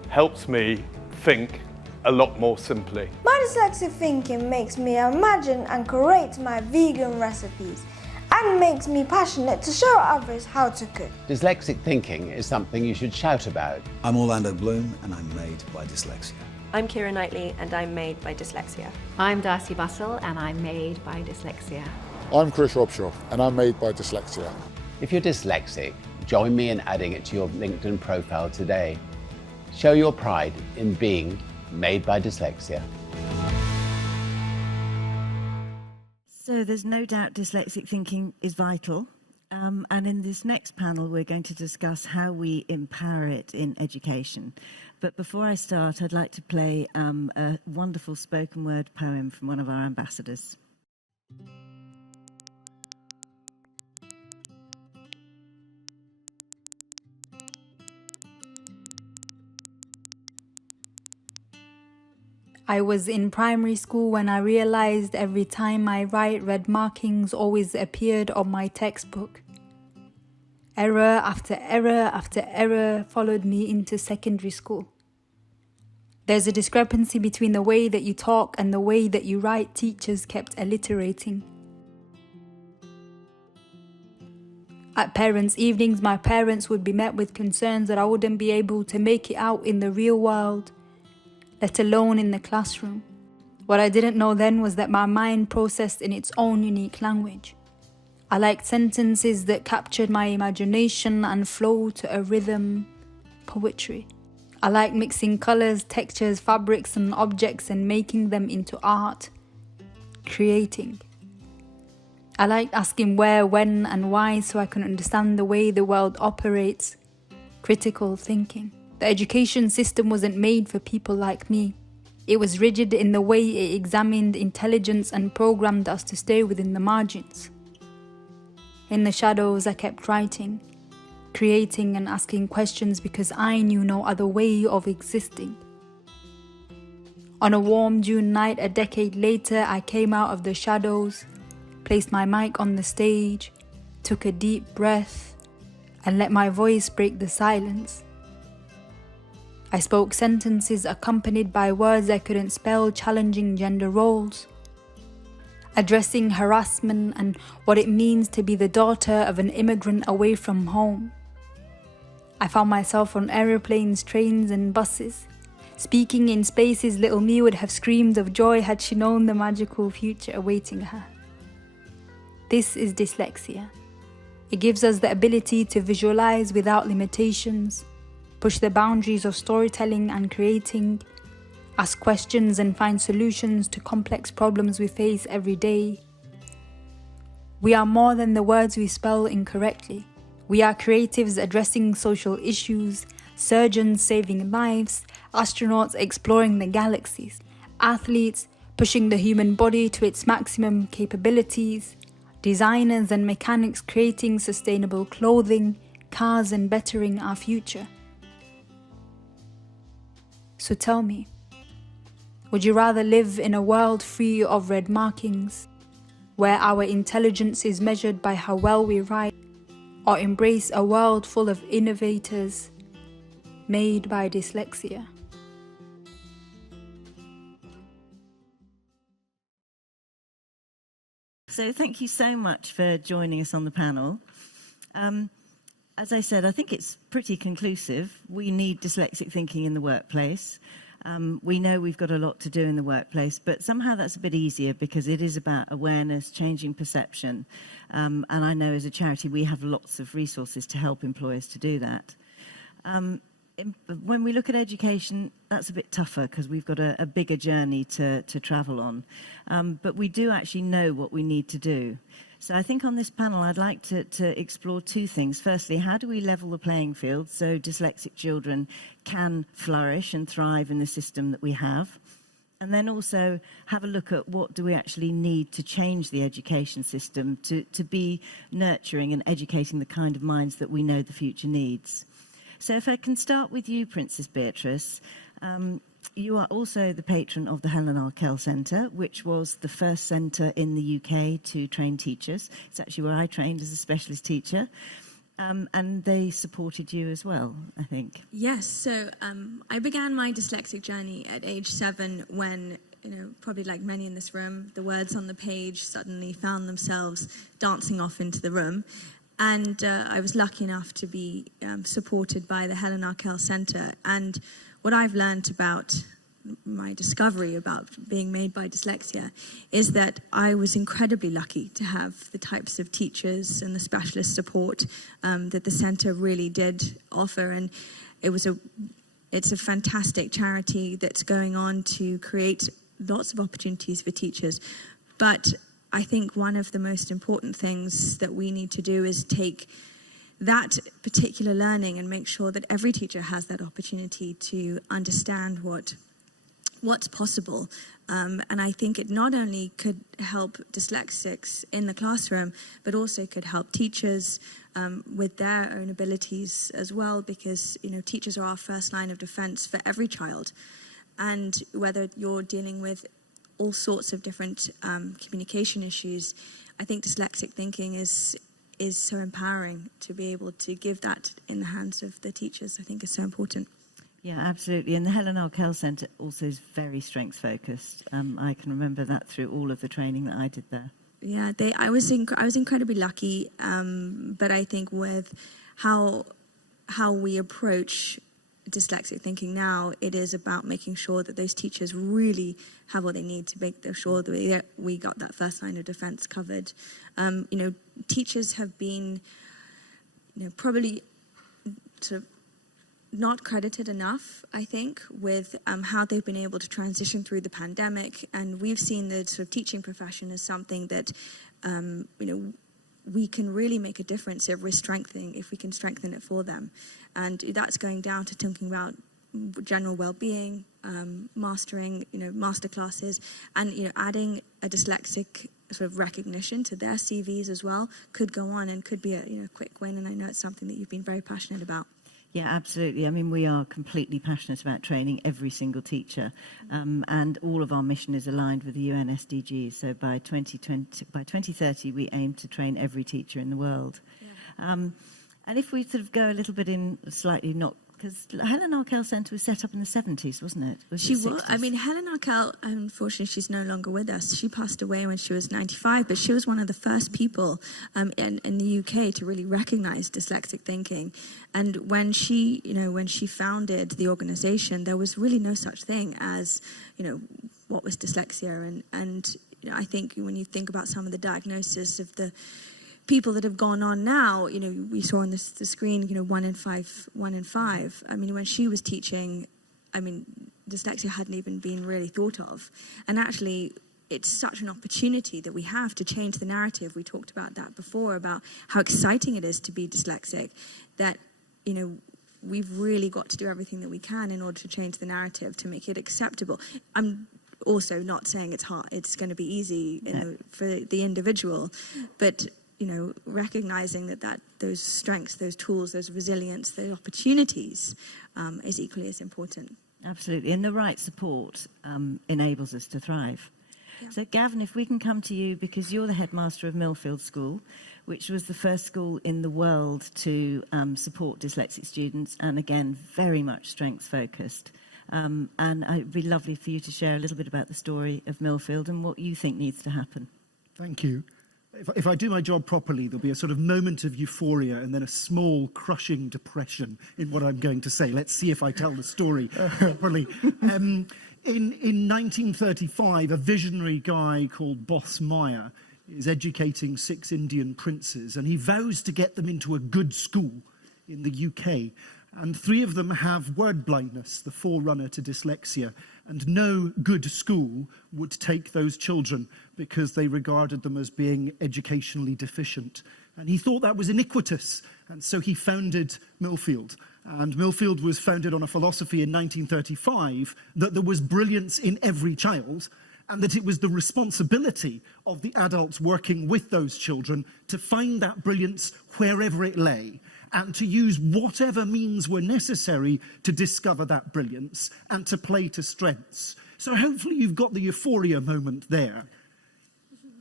helps me think a lot more simply. My dyslexic thinking makes me imagine and create my vegan recipes, and makes me passionate to show others how to cook. Dyslexic thinking is something you should shout about. I'm Orlando Bloom, and I'm made by Dyslexia. I'm Kira Knightley, and I'm made by Dyslexia. I'm Darcy Bustle, and I'm made by Dyslexia. I'm Chris Robshaw, and I'm made by Dyslexia. If you're dyslexic, join me in adding it to your LinkedIn profile today. Show your pride in being made by Dyslexia. So there's no doubt dyslexic thinking is vital. And in this next panel, we're going to discuss how we empower it in education. But before I start, I'd like to play a wonderful spoken word poem from one of our ambassadors. I was in primary school when I realized every time I write, red markings always appeared on my textbook. Error after error after error followed me into secondary school. There's a discrepancy between the way that you talk and the way that you write, teachers kept alliterating. At parents' evenings, my parents would be met with concerns that I wouldn't be able to make it out in the real world, let alone in the classroom. What I didn't know then was that my mind processed in its own unique language. I liked sentences that captured my imagination and flowed to a rhythm, poetry. I liked mixing colours, textures, fabrics and objects and making them into art, creating. I liked asking where, when and why so I could understand the way the world operates, critical thinking. The education system wasn't made for people like me. It was rigid in the way it examined intelligence and programmed us to stay within the margins. In the shadows, I kept writing, creating and asking questions because I knew no other way of existing. On a warm June night a decade later, I came out of the shadows, placed my mic on the stage, took a deep breath, and let my voice break the silence. I spoke sentences accompanied by words I couldn't spell, challenging gender roles, addressing harassment and what it means to be the daughter of an immigrant away from home. I found myself on aeroplanes, trains and buses, speaking in spaces little me would have screamed of joy had she known the magical future awaiting her. This is dyslexia. It gives us the ability to visualize without limitations, push the boundaries of storytelling and creating, ask questions and find solutions to complex problems we face every day. We are more than the words we spell incorrectly. We are creatives addressing social issues, surgeons saving lives, astronauts exploring the galaxies, athletes pushing the human body to its maximum capabilities, designers and mechanics creating sustainable clothing, cars and bettering our future. So tell me, would you rather live in a world free of red markings, where our intelligence is measured by how well we write, or embrace a world full of innovators made by dyslexia? So thank you so much for joining us on the panel. As I said, I think it's pretty conclusive. We need dyslexic thinking in the workplace. We know we've got a lot to do in the workplace, but somehow that's a bit easier because it is about awareness, changing perception. And I know as a charity we have lots of resources to help employers to do that. When we look at education, that's a bit tougher because we've got a bigger journey to travel on. But we do actually know what we need to do. So I think on this panel, I'd like to explore two things. Firstly, how do we level the playing field so dyslexic children can flourish and thrive in the system that we have? And then also have a look at what do we actually need to change the education system to be nurturing and educating the kind of minds that we know the future needs. So if I can start with you, Princess Beatrice, you are also the patron of the Helen R. Kell Centre, which was the first centre in the UK to train teachers. It's actually where I trained as a specialist teacher. And they supported you as well, I think. Yes, so I began my dyslexic journey at age 7 when, probably like many in this room, the words on the page suddenly found themselves dancing off into the room. And I was lucky enough to be supported by the Helen R. Kell Centre. And what I've learned about my discovery about being made by dyslexia is that I was incredibly lucky to have the types of teachers and the specialist support that the centre really did offer. And it's a fantastic charity that's going on to create lots of opportunities for teachers. But I think one of the most important things that we need to do is take that particular learning and make sure that every teacher has that opportunity to understand what's possible. And I think it not only could help dyslexics in the classroom, but also could help teachers with their own abilities as well, because teachers are our first line of defense for every child. And whether you're dealing with all sorts of different communication issues, I think dyslexic thinking is is so empowering. To be able to give that in the hands of the teachers, I think, is so important. Yeah, absolutely. And the Helen Arkell Centre also is very strengths focused. I can remember that through all of the training that I did there. Yeah, I was incredibly lucky, but I think with how we approach dyslexic thinking now, it is about making sure that those teachers really have what they need to make sure that we got that first line of defense covered. Teachers have been, probably sort of not credited enough, I think, with how they've been able to transition through the pandemic. And we've seen the sort of teaching profession as something that, we can really make a difference if we can strengthen it for them. And that's going down to thinking about general well-being, mastering, master classes, and, adding a dyslexic sort of recognition to their CVs as well could go on and could be a quick win. And I know it's something that you've been very passionate about. Yeah, absolutely. I mean, we are completely passionate about training every single teacher, and all of our mission is aligned with the UN SDGs. So by 2030, we aim to train every teacher in the world. Yeah. And if we sort of go a little bit in slightly not, because Helen Arkell Centre was set up in the 70s, wasn't it? She was. I mean, Helen Arkell, unfortunately, she's no longer with us. She passed away when she was 95, but she was one of the first people in the UK to really recognise dyslexic thinking. And when she founded the organisation, there was really no such thing as, what was dyslexia. And I think when you think about some of the diagnosis of the people that have gone on now, we saw on the screen, 1 in 5. I mean, when she was teaching, dyslexia hadn't even been really thought of. And actually, it's such an opportunity that we have to change the narrative. We talked about that before, about how exciting it is to be dyslexic, that, we've really got to do everything that we can in order to change the narrative, to make it acceptable. I'm also not saying it's hard, it's going to be easy for the individual, but recognizing that those strengths, those tools, those resilience, those opportunities is equally as important. Absolutely, and the right support enables us to thrive. Yeah. So Gavin, if we can come to you, because you're the headmaster of Millfield School, which was the first school in the world to support dyslexic students, and again, very much strengths focused. And it'd be lovely for you to share a little bit about the story of Millfield and what you think needs to happen. Thank you. If I do my job properly, there'll be a sort of moment of euphoria and then a small, crushing depression in what I'm going to say. Let's see if I tell the story properly. In 1935, a visionary guy called Boss Meyer is educating 6 Indian princes, and he vows to get them into a good school in the UK. And 3 of them have word blindness, the forerunner to dyslexia, and no good school would take those children because they regarded them as being educationally deficient. And he thought that was iniquitous, and so he founded Millfield. And Millfield was founded on a philosophy in 1935 that there was brilliance in every child, and that it was the responsibility of the adults working with those children to find that brilliance wherever it lay, and to use whatever means were necessary to discover that brilliance and to play to strengths. So hopefully you've got the euphoria moment there.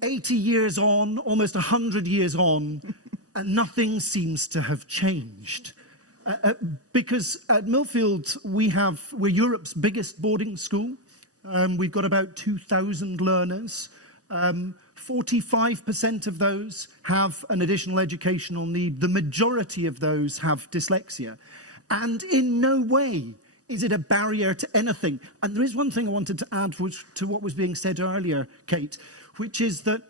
80 years on, almost 100 years on, and nothing seems to have changed. Because at Millfield, we're Europe's biggest boarding school. We've got about 2,000 learners. 45% of those have an additional educational need. The majority of those have dyslexia. And in no way is it a barrier to anything. And there is one thing I wanted to add to what was being said earlier, Kate, which is that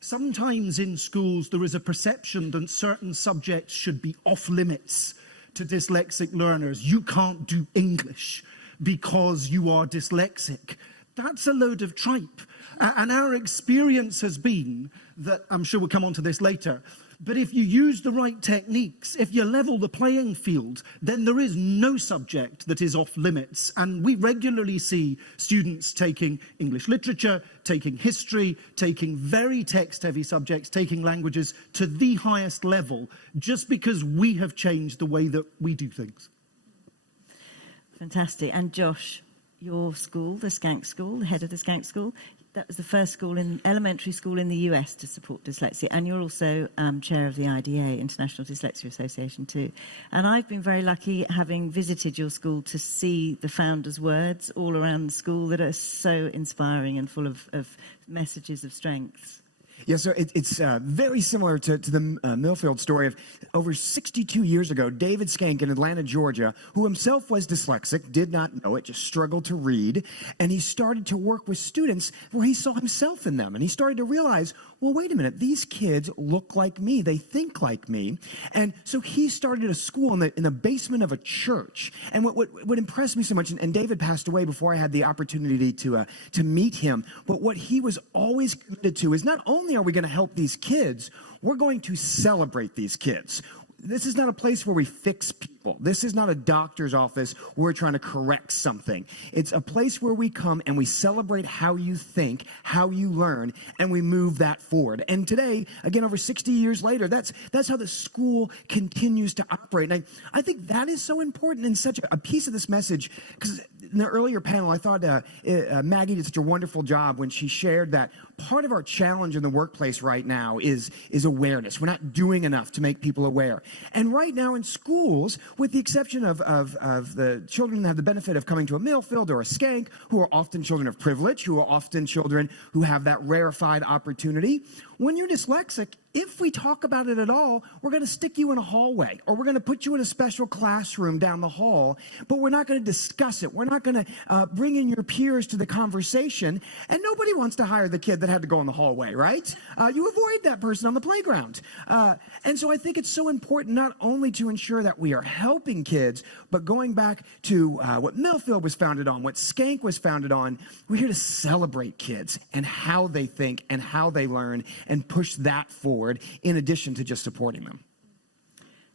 sometimes in schools there is a perception that certain subjects should be off limits to dyslexic learners. You can't do English because you are dyslexic. That's a load of tripe. And our experience has been that, I'm sure we'll come on to this later, but if you use the right techniques, if you level the playing field, then there is no subject that is off limits. And we regularly see students taking English literature, taking history, taking very text-heavy subjects, taking languages to the highest level, just because we have changed the way that we do things. Fantastic. And Josh, your school, the Skank School, the head of the Skank School. That was the first elementary school in the US to support dyslexia. And you're also chair of the IDA, International Dyslexia Association, too. And I've been very lucky, having visited your school, to see the founders' words all around the school that are so inspiring and full of messages of strength. Yeah, so it's very similar to the Millfield story of over 62 years ago, David Skank in Atlanta, Georgia, who himself was dyslexic, did not know it, just struggled to read, and he started to work with students where he saw himself in them, and he started to realize, well, wait a minute, these kids look like me, they think like me, and so he started a school in the basement of a church, and what impressed me so much, and David passed away before I had the opportunity to meet him, but what he was always committed to is not only are we going to help these kids, we're going to celebrate these kids. This is not a place where we fix people. This is not a doctor's office where we're trying to correct something. It's a place where we come and we celebrate how you think, how you learn, and we move that forward. And today, again, over 60 years later, that's how the school continues to operate. And I think that is so important and such a piece of this message, because in the earlier panel, I thought Maggie did such a wonderful job when she shared that part of our challenge in the workplace right now is awareness. We're not doing enough to make people aware. And right now in schools, with the exception of the children that have the benefit of coming to a Millfield or a Skank, who are often children of privilege, who are often children who have that rarefied opportunity, when you're dyslexic, if we talk about it at all, we're going to stick you in a hallway, or we're going to put you in a special classroom down the hall, but we're not going to discuss it. We're not going to bring in your peers to the conversation, and nobody wants to hire the kid that had to go in the hallway, right? You avoid that person on the playground. And so I think it's so important not only to ensure that we are helping kids, but going back to what Millfield was founded on, what Skank was founded on, we're here to celebrate kids and how they think and how they learn and push that forward in addition to just supporting them.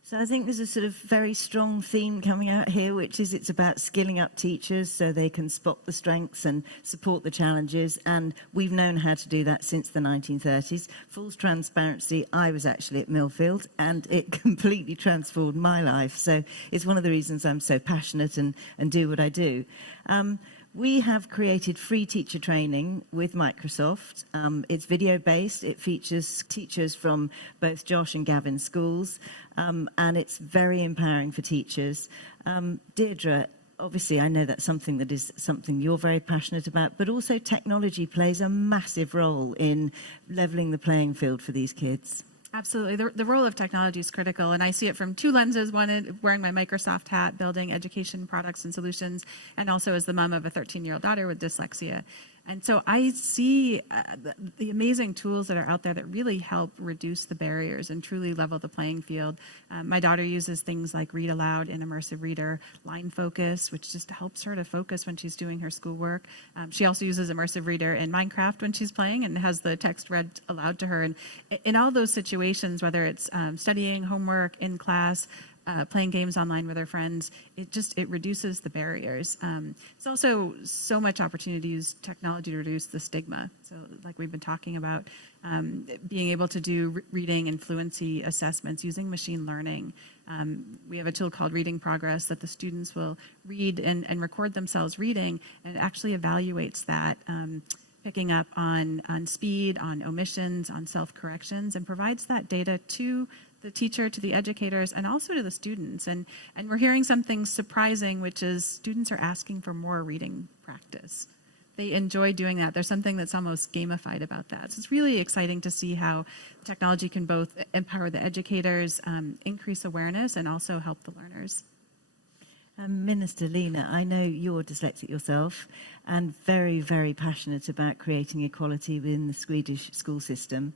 So I think there's a sort of very strong theme coming out here, which is it's about skilling up teachers so they can spot the strengths and support the challenges. And we've known how to do that since the 1930s. Full transparency, I was actually at Millfield and it completely transformed my life. So it's one of the reasons I'm so passionate and do what I do. We have created free teacher training with Microsoft. It's video-based. It features teachers from both Josh and Gavin's schools, and it's very empowering for teachers. Deirdre, obviously, I know that's something you're very passionate about, but also technology plays a massive role in leveling the playing field for these kids. Absolutely. The role of technology is critical, and I see it from two lenses. One, wearing my Microsoft hat, building education products and solutions, and also as the mom of a 13-year-old daughter with dyslexia. And so I see the amazing tools that are out there that really help reduce the barriers and truly level the playing field. My daughter uses things like Read Aloud and Immersive Reader, Line Focus, which just helps her to focus when she's doing her schoolwork. She also uses Immersive Reader in Minecraft when she's playing and has the text read aloud to her. And in all those situations, whether it's studying, homework, in class, playing games online with her friends, it reduces the barriers. It's also so much opportunity to use technology to reduce the stigma. So like we've been talking about, being able to do reading and fluency assessments using machine learning. We have a tool called Reading Progress that the students will read and record themselves reading, and it actually evaluates that, picking up on speed, on omissions, on self-corrections, and provides that data to the teacher, to the educators, and also to the students. And we're hearing something surprising, which is students are asking for more reading practice. They enjoy doing that. There's something that's almost gamified about that. So it's really exciting to see how technology can both empower the educators, increase awareness, and also help the learners. Minister Lina, I know you're dyslexic yourself and very, very passionate about creating equality within the Swedish school system.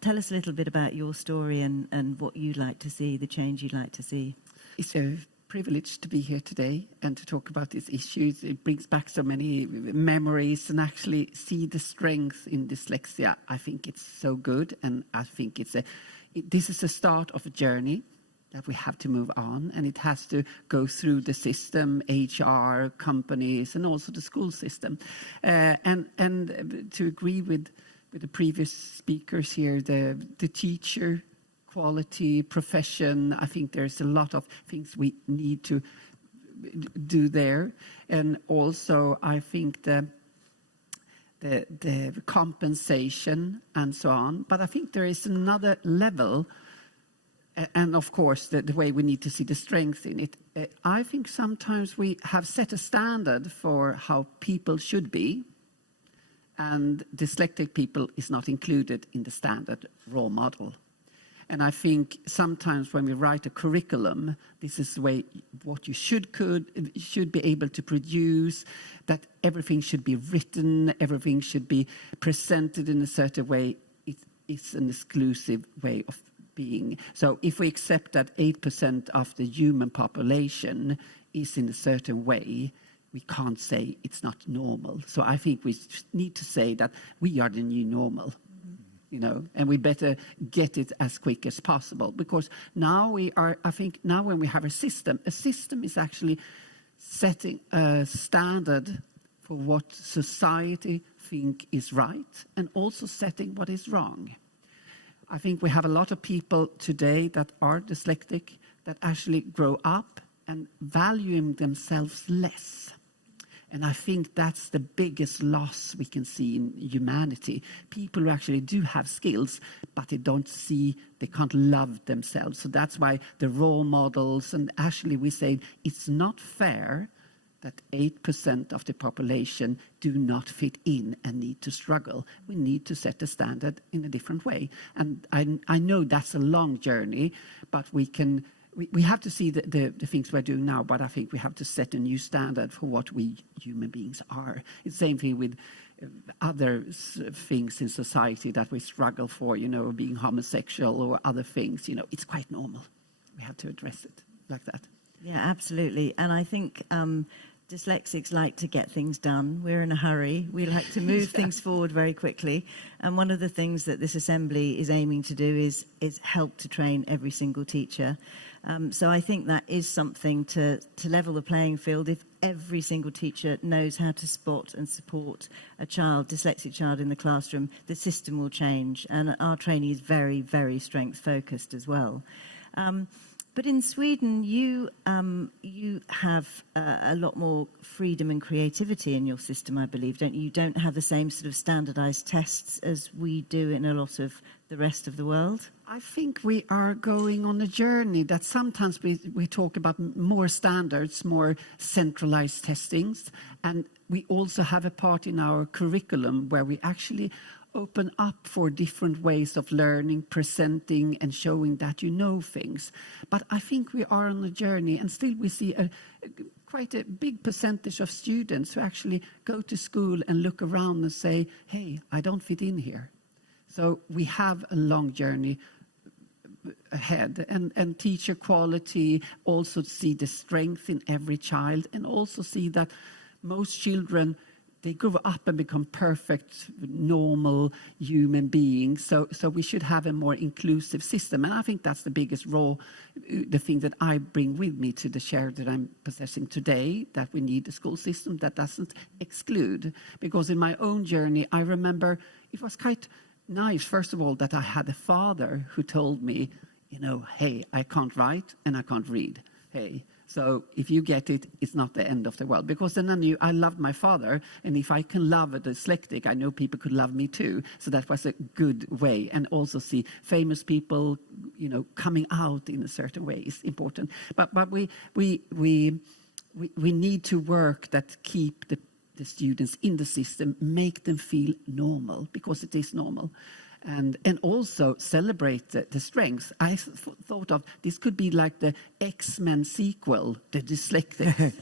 Tell us a little bit about your story and what you'd like to see, the change you'd like to see. It's a privilege to be here today and to talk about these issues. It brings back so many memories and actually see the strength in dyslexia. I think it's so good, and I think this is the start of a journey that we have to move on, and it has to go through the system, HR, companies, and also the school system. And to agree with the previous speakers here, the teacher quality, profession, I think there's a lot of things we need to do there. And also, I think the compensation and so on. But I think there is another level, and of course, the way we need to see the strength in it. I think sometimes we have set a standard for how people should be, and dyslexic people is not included in the standard role model. And I think sometimes when we write a curriculum, this is the way what you should be able to produce, that everything should be written, everything should be presented in a certain way. It's an exclusive way of being. So if we accept that 8% of the human population is in a certain way, we can't say it's not normal. So I think we need to say that we are the new normal. You know, and we better get it as quick as possible, because now I think now when we have a system is actually setting a standard for what society think is right, and also setting what is wrong. I think we have a lot of people today that are dyslexic that actually grow up and valuing themselves less. And I think that's the biggest loss we can see in humanity. People who actually do have skills, but they can't love themselves. So that's why the role models, and actually we say it's not fair that 8% of the population do not fit in and need to struggle. We need to set the standard in a different way. And I know that's a long journey, but we have to see the things we're doing now, but I think we have to set a new standard for what we human beings are. It's the same thing with other things in society that we struggle for, you know, being homosexual or other things. You know, it's quite normal. We have to address it like that. Yeah, absolutely. And I think dyslexics like to get things done. We're in a hurry. We like to move things forward very quickly. And one of the things that this assembly is aiming to do is help to train every single teacher. So I think that is something to level the playing field. If every single teacher knows how to spot and support a dyslexic child in the classroom, the system will change. And our training is very, very strength focused as well. But in Sweden, you have a lot more freedom and creativity in your system, I believe, don't you? You don't have the same sort of standardized tests as we do in a lot of the rest of the world. I think we are going on a journey that sometimes we talk about more standards, more centralized testings, and we also have a part in our curriculum where we actually open up for different ways of learning, presenting and showing that you know things. But I think we are on a journey, and still we see quite a big percentage of students who actually go to school and look around and say, hey, I don't fit in here. So we have a long journey ahead, and teacher quality, also see the strength in every child, and also see that most children, they grow up and become perfect, normal human beings. So we should have a more inclusive system. And I think that's the biggest role, the thing that I bring with me to the chair that I'm possessing today, that we need a school system that doesn't exclude. Because in my own journey, I remember it was quite nice, first of all, that I had a father who told me, you know, hey, I can't write and I can't read. Hey, so if you get it, it's not the end of the world. Because then I knew I loved my father, and if I can love a dyslexic, I know people could love me too. So that was a good way. And also see famous people, you know, coming out in a certain way is important. But we need to work that keep the students in the system, make them feel normal, because it is normal. And also celebrate the strengths. I thought of this could be like the X-Men sequel, the dyslexic.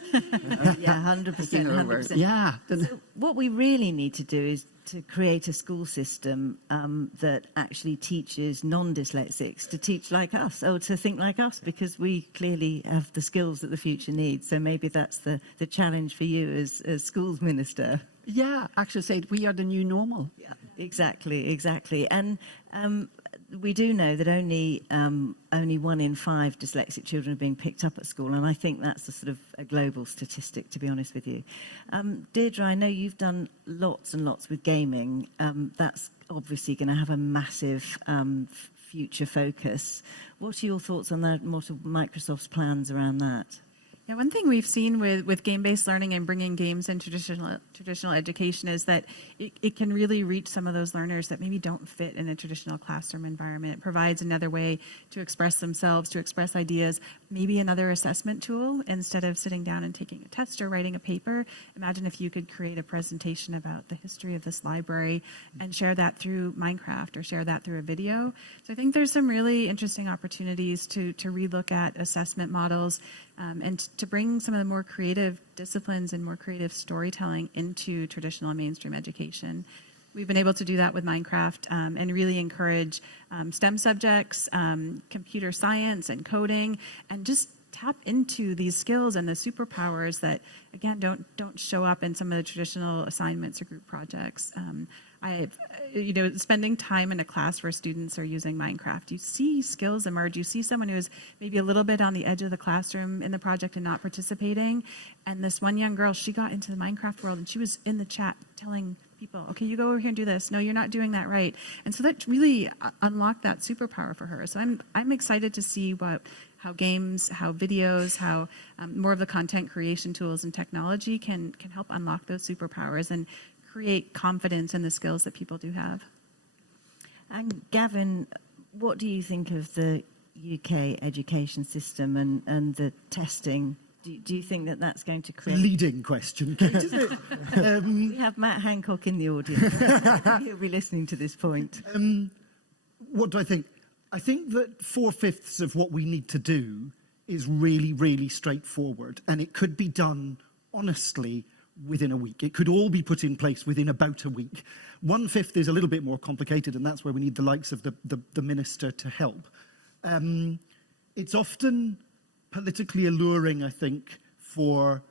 Yeah, 100%. 100%. Yeah. So what we really need to do is to create a school system that actually teaches non-dyslexics to teach like us, or to think like us, because we clearly have the skills that the future needs. So maybe that's the challenge for you as schools minister. Yeah, actually said we are the new normal. Yeah, exactly. And we do know that only 1 in 5 dyslexic children are being picked up at school, and I think that's a sort of a global statistic, to be honest with you. Deirdre, I know you've done lots and lots with gaming. That's obviously going to have a massive future focus. What are your thoughts on that? What are Microsoft's plans around that? Yeah, one thing we've seen with game-based learning and bringing games in traditional education is that it can really reach some of those learners that maybe don't fit in a traditional classroom environment. It provides another way to express themselves, to express ideas, maybe another assessment tool instead of sitting down and taking a test or writing a paper. Imagine if you could create a presentation about the history of this library and share that through Minecraft or share that through a video. So I think there's some really interesting opportunities to relook at assessment models and to bring some of the more creative disciplines and more creative storytelling into traditional and mainstream education. We've been able to do that with Minecraft and really encourage STEM subjects, computer science and coding, and just tap into these skills and the superpowers that, again, don't show up in some of the traditional assignments or group projects. Spending time in a class where students are using Minecraft, you see skills emerge. You see someone who's maybe a little bit on the edge of the classroom in the project and not participating. And this one young girl, she got into the Minecraft world and she was in the chat telling people, okay, you go over here and do this. No, you're not doing that right. And so that really unlocked that superpower for her. So I'm excited to see how games, how videos, how more of the content creation tools and technology can help unlock those superpowers and create confidence in the skills that people do have. And Gavin, what do you think of the UK education system and the testing? Do you think that that's going to create... Leading question, Kate, isn't it? We have Matt Hancock in the audience. He'll be listening to this point. What do I think? I think that 4/5 of what we need to do is really, really straightforward, and it could be done honestly within a week. It could all be put in place within about a week. 1/5 is a little bit more complicated, and that's where we need the likes of the minister to help. It's often politically alluring, I think, for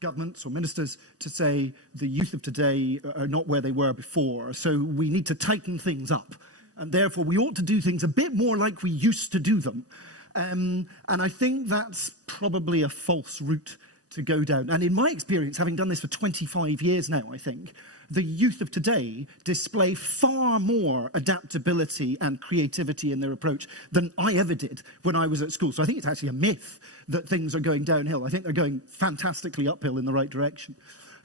governments or ministers to say the youth of today are not where they were before, so we need to tighten things up, and therefore we ought to do things a bit more like we used to do them. And I think that's probably a false route to go down. And in my experience, having done this for 25 years now, I think, the youth of today display far more adaptability and creativity in their approach than I ever did when I was at school. So I think it's actually a myth that things are going downhill. I think they're going fantastically uphill in the right direction.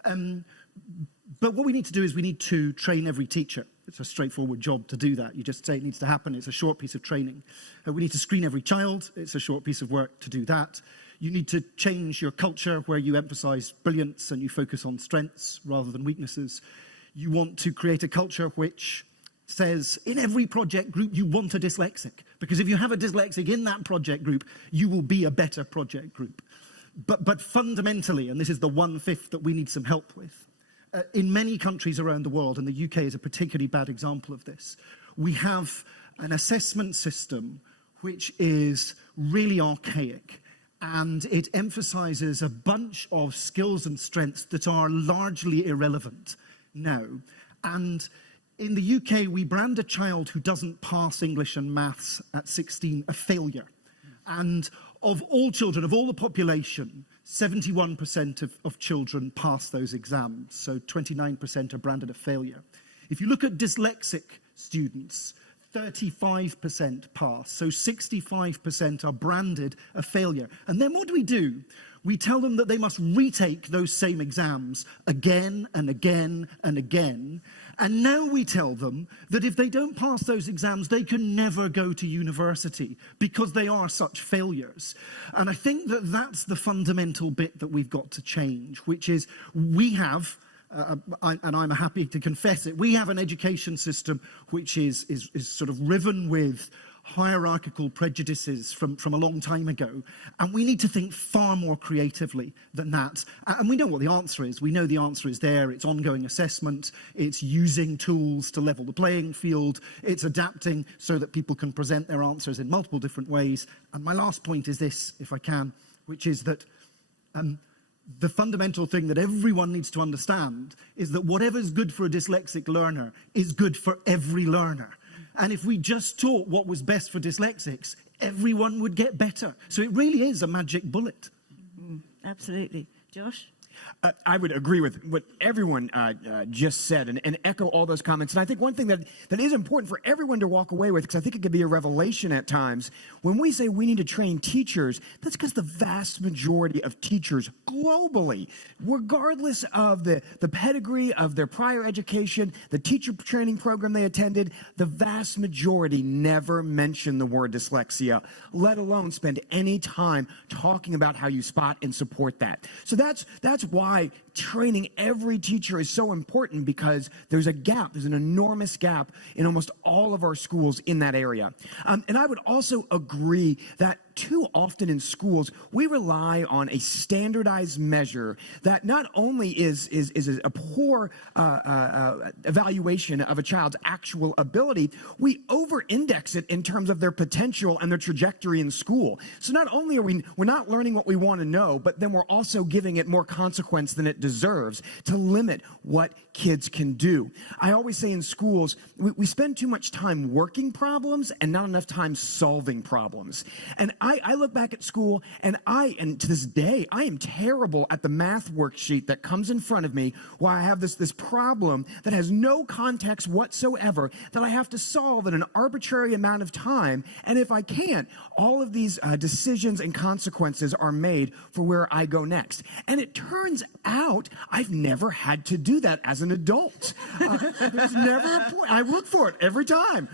But what we need to do is we need to train every teacher. It's a straightforward job to do that. You just say it needs to happen. It's a short piece of training. We need to screen every child. It's a short piece of work to do that. You need to change your culture where you emphasize brilliance and you focus on strengths rather than weaknesses. You want to create a culture which says in every project group you want a dyslexic, because if you have a dyslexic in that project group, you will be a better project group. But fundamentally, and this is the 1/5 that we need some help with, in many countries around the world, and the UK is a particularly bad example of this, we have an assessment system which is really archaic. And it emphasizes a bunch of skills and strengths that are largely irrelevant now. And in the UK, we brand a child who doesn't pass English and maths at 16 a failure. And of all children, of all the population, 71% of children pass those exams. So 29% are branded a failure. If you look at dyslexic students, 35% pass, so 65% are branded a failure. And then what do? We tell them that they must retake those same exams again and again and again. And now we tell them that if they don't pass those exams, they can never go to university because they are such failures. And I think that that's the fundamental bit that we've got to change, which is we have... and I'm happy to confess it, we have an education system which is sort of riven with hierarchical prejudices from a long time ago, and we need to think far more creatively than that. And we know what the answer is. We know the answer is there. It's ongoing assessment. It's using tools to level the playing field. It's adapting so that people can present their answers in multiple different ways. And my last point is this, if I can, which is that the fundamental thing that everyone needs to understand is that whatever's good for a dyslexic learner is good for every learner. And if we just taught what was best for dyslexics, everyone would get better. So it really is a magic bullet. Absolutely. Josh? I would agree with what everyone just said and echo all those comments. And I think one thing that is important for everyone to walk away with, because I think it could be a revelation at times, when we say we need to train teachers, that's because the vast majority of teachers globally, regardless of the pedigree of their prior education, the teacher training program they attended, the vast majority never mention the word dyslexia, let alone spend any time talking about how you spot and support that. So that's why training every teacher is so important, because there's an enormous gap in almost all of our schools in that area. And I would also agree that too often in schools, we rely on a standardized measure that not only is a poor evaluation of a child's actual ability, we over-index it in terms of their potential and their trajectory in school. So not only are we're not learning what we want to know, but then we're also giving it more consequence than it deserves to limit what kids can do. I always say in schools, we spend too much time working problems and not enough time solving problems. And I look back at school, and to this day, I am terrible at the math worksheet that comes in front of me where I have this problem that has no context whatsoever that I have to solve in an arbitrary amount of time. And if I can't, all of these decisions and consequences are made for where I go next. And it turns out I've never had to do that as an adult. There's never a point. I look for it every time.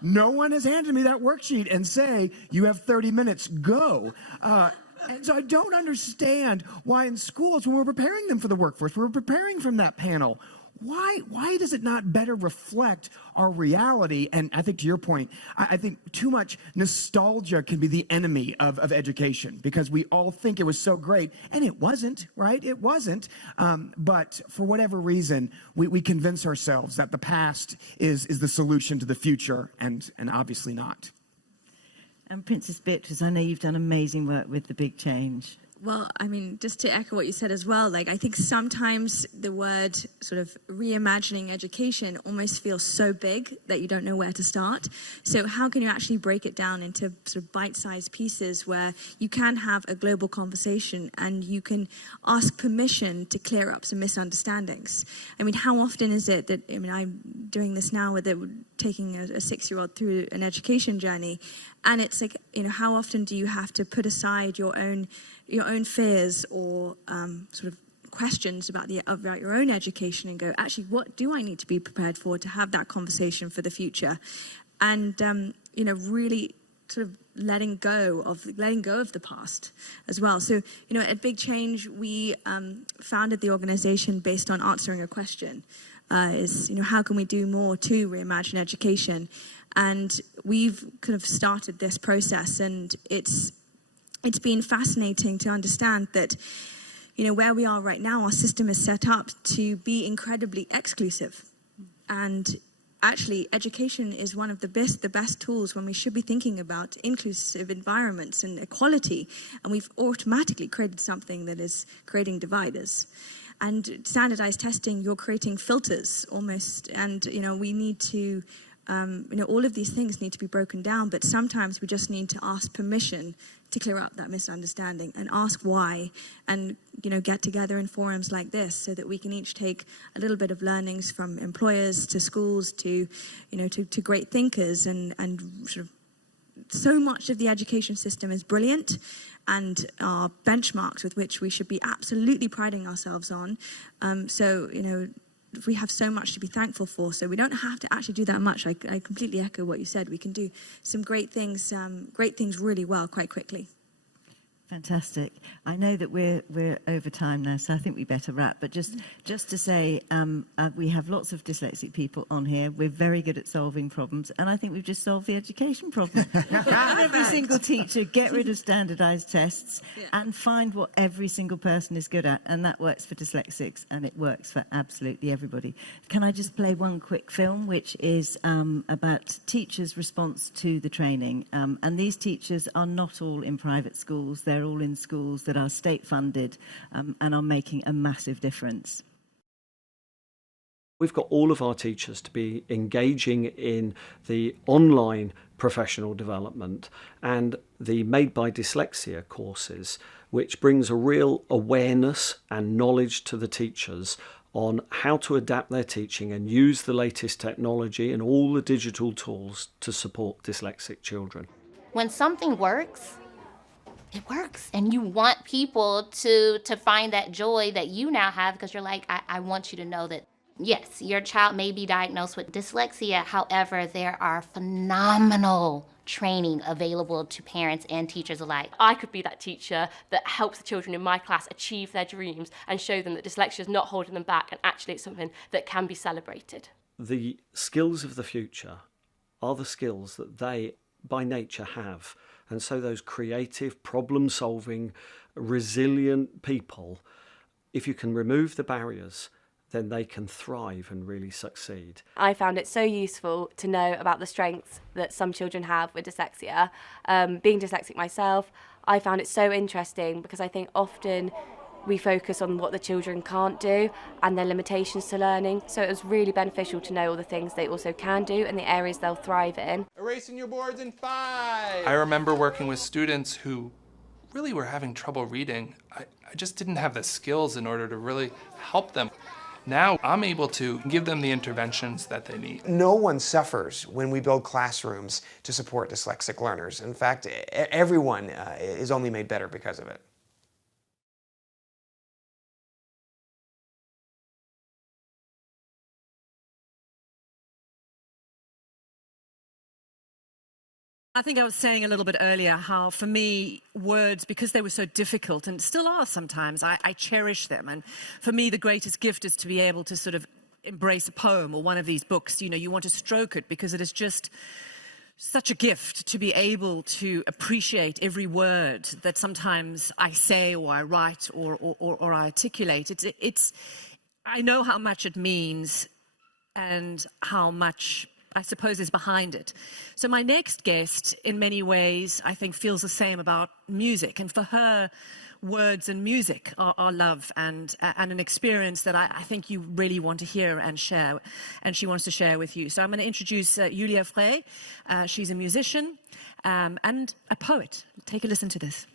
No one has handed me that worksheet and say, you have 30 minutes, go. And so I don't understand why in schools, when we're preparing them for the workforce, we're preparing from that panel, why does it not better reflect our reality? And I think to your point, I think too much nostalgia can be the enemy of education, because we all think it was so great, and it wasn't, right? It wasn't. But for whatever reason, we convince ourselves that the past is the solution to the future, and obviously not. And Princess Beatrice, I know you've done amazing work with the Big Change. Well, I mean, just to echo what you said as well, like I think sometimes the word sort of reimagining education almost feels so big that you don't know where to start. So how can you actually break it down into sort of bite-sized pieces where you can have a global conversation and you can ask permission to clear up some misunderstandings? I mean, how often is it that, I mean, I'm doing this now with taking a 6-year-old through an education journey, and it's like, you know, how often do you have to put aside your own fears or sort of questions about your own education and go, actually, what do I need to be prepared for to have that conversation for the future? And you know, really sort of letting go of the past as well. So, you know, at Big Change, we founded the organization based on answering a question. You know, how can we do more to reimagine education? And we've kind of started this process, and it's been fascinating to understand that, you know, where we are right now, our system is set up to be incredibly exclusive. And actually, education is one of the best tools when we should be thinking about inclusive environments and equality. And we've automatically created something that is creating dividers. And standardized testing, you're creating filters almost. And, you know, we need to, you know, all of these things need to be broken down, but sometimes we just need to ask permission to clear up that misunderstanding and ask why, and, you know, get together in forums like this so that we can each take a little bit of learnings from employers to schools to, you know, to great thinkers, and sort of so much of the education system is brilliant and are benchmarks with which we should be absolutely priding ourselves on. So, you know, we have so much to be thankful for, so we don't have to actually do that much. I completely echo what you said. We can do some great things really well quite quickly. Fantastic. I know that we're over time now, so I think we better wrap. But just to say, we have lots of dyslexic people on here. We're very good at solving problems, and I think we've just solved the education problem. Every single teacher, get rid of standardized tests and find what every single person is good at, and that works for dyslexics, and it works for absolutely everybody. Can I just play one quick film, which is about teachers' response to the training? And these teachers are not all in private schools. They're all in schools that are state funded and are making a massive difference. We've got all of our teachers to be engaging in the online professional development, and the Made by Dyslexia courses which brings a real awareness and knowledge to the teachers on how to adapt their teaching and use the latest technology and all the digital tools to support dyslexic children. When something works, it works. And you want people to find that joy that you now have, because you're like, I want you to know that, yes, your child may be diagnosed with dyslexia. However, there are phenomenal training available to parents and teachers alike. I could be that teacher that helps the children in my class achieve their dreams and show them that dyslexia is not holding them back, and actually it's something that can be celebrated. The skills of the future are the skills that they, by nature, have. And so those creative, problem-solving, resilient people, if you can remove the barriers, then they can thrive and really succeed. I found it so useful to know about the strengths that some children have with dyslexia. Being dyslexic myself, I found it so interesting because I think often we focus on what the children can't do and their limitations to learning. So it was really beneficial to know all the things they also can do and the areas they'll thrive in. Erasing your boards in 5. I remember working with students who really were having trouble reading. I just didn't have the skills in order to really help them. Now I'm able to give them the interventions that they need. No one suffers when we build classrooms to support dyslexic learners. In fact, everyone is only made better because of it. I think I was saying a little bit earlier how, for me, words, because they were so difficult, and still are sometimes, I cherish them. And for me, the greatest gift is to be able to sort of embrace a poem or one of these books. You know, you want to stroke it because it is just such a gift to be able to appreciate every word that sometimes I say or I write or I articulate. I know how much it means and how much, I suppose, is behind it. So my next guest, in many ways, I think feels the same about music. And for her, words and music are love and an experience that I think you really want to hear and share. And she wants to share with you. So I'm going to introduce Julia Frej. She's a musician and a poet. Take a listen to this.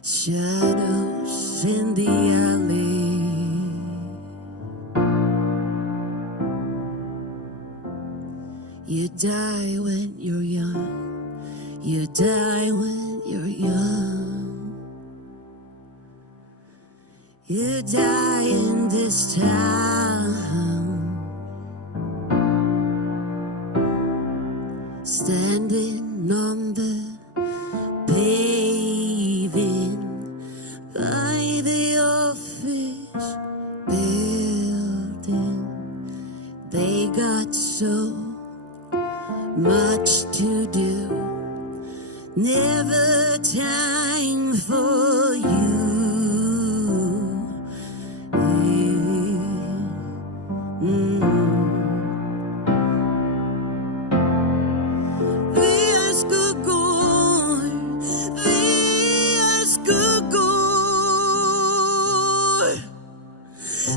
Shadows in the alley. You die when you're young. You die when you're young. You die in this town. Standing on the paving by they got so much to do. Never time for you. Vi är skuggor,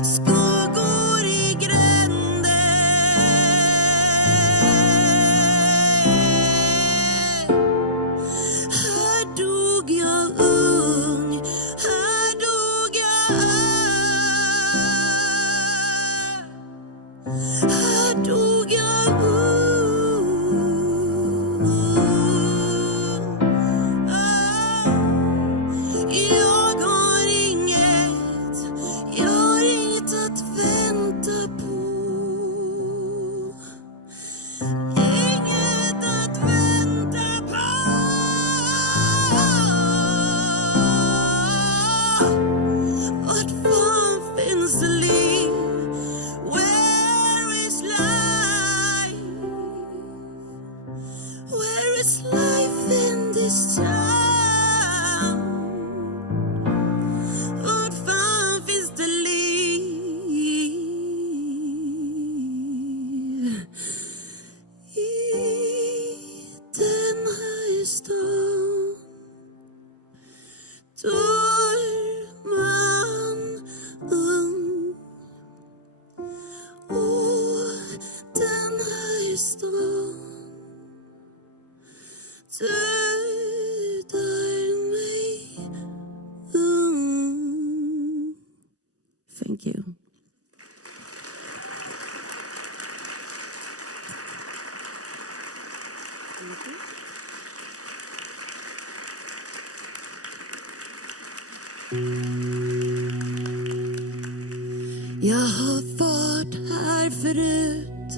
skuggor i gränden. Här dog jag ung, här dog jag här dog jag jag har inget att vänta på. Inget att vänta på. Vart fan finns det liv? Where is life? Where is life in this town? Vart fan finns det liv? I den här stan dör man ung. Och den här stan dödar mig ung. Thank you. Jag har varit här förut,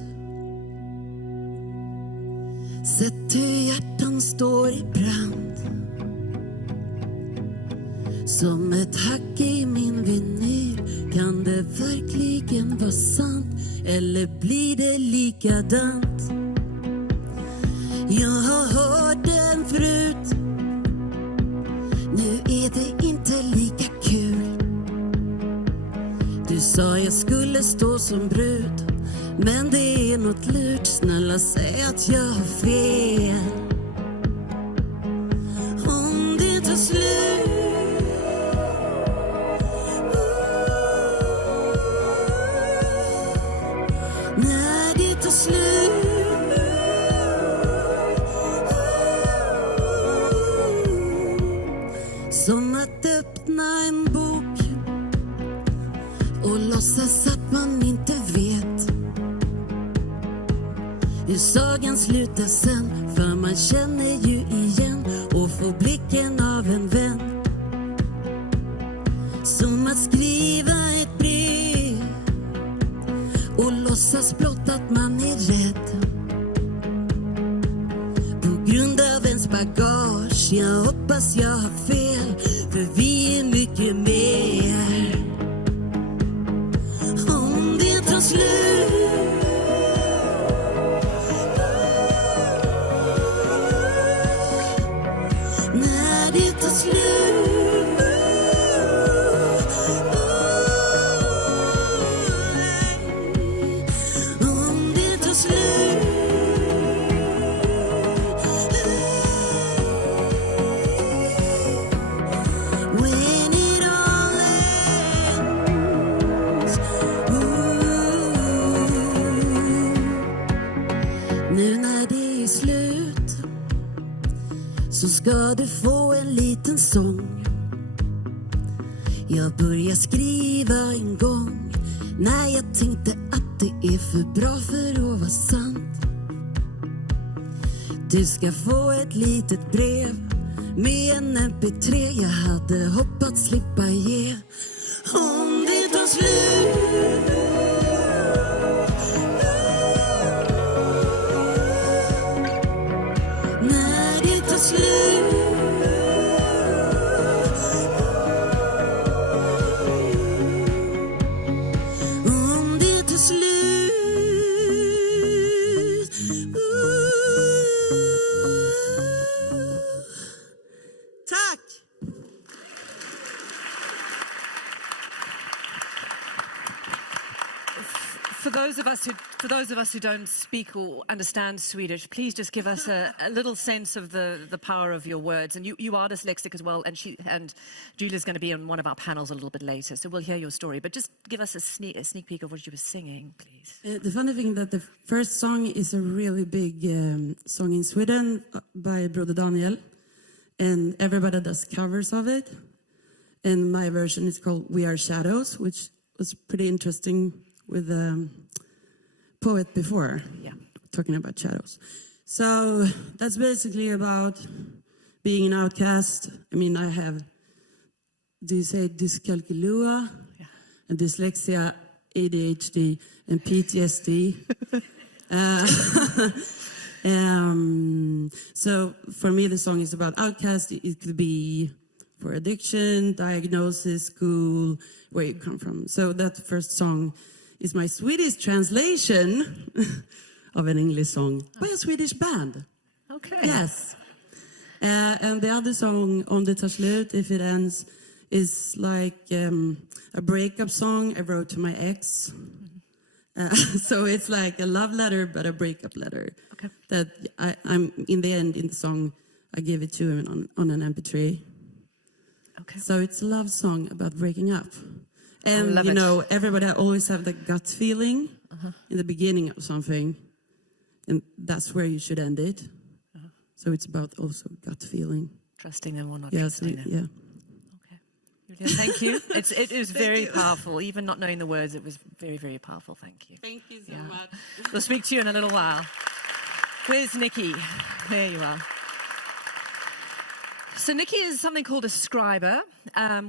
sett hur hjärtan står i brand. Som ett hack i min vinyl. Kan det verkligen vara sant? Eller blir det likadant? Jag har hört den förut. Nu är det inte lika kul. Du sa jag skulle stå som brud, men det är något lurt. Snälla säg att jag har fel. Om det tar slut, när det tar slut, som att öppna en bok och låtsas att man inte vet hur sagan slutar sen. För man känner ju igen och får blicken av en vän. Som att skriva ett brev och låtsas blott att man är rädd på grund av ens bagage. Jag hoppas jag har fel, för vi är mycket mer. Om det tar slut, när det tar slut, om det tar slut, when it all ends, nu när det är slut så ska du få en liten sång. Jag började skriva en gång när jag tänkte att det är för bra för att vara sant. Du ska få ett litet brev med en MP3 jag hade hoppats slippa ge. Om det tar slut, när det tar slut, om det tar slut, those of us who don't speak or understand Swedish, please just give us a little sense of the power of your words. And you are dyslexic as well, and Julia's going to be on one of our panels a little bit later, so we'll hear your story. But just give us a sneak peek of what you were singing, please. The funny thing that the first song is a really big song in Sweden by Brother Daniel, and everybody does covers of it. And my version is called We Are Shadows, which was pretty interesting with a poet before, talking about shadows. So that's basically about being an outcast. I mean, I have, do you say dyscalculia, and dyslexia, ADHD, and PTSD. So for me, the song is about outcast. It could be for addiction, diagnosis, school, where you come from. So that first song is my Swedish translation of an English song by a Swedish band. Okay. Yes. And the other song, Om det tar slut, If It Ends, is like a breakup song I wrote to my ex. So it's like a love letter, but a breakup letter. Okay. That I'm in the end, in the song, I give it to him on an MP3. Okay. So it's a love song about breaking up. And, you know, everybody always have the gut feeling in the beginning of something. And that's where you should end it. So it's about also gut feeling. Trusting them or not Yeah, trusting them. yeah. Julia, thank you. It is very powerful. Even not knowing the words, it was very, very powerful. Thank you. Thank you so much. We'll speak to you in a little while. Where's Nikki? There you are. So Nikki is something called a scriber,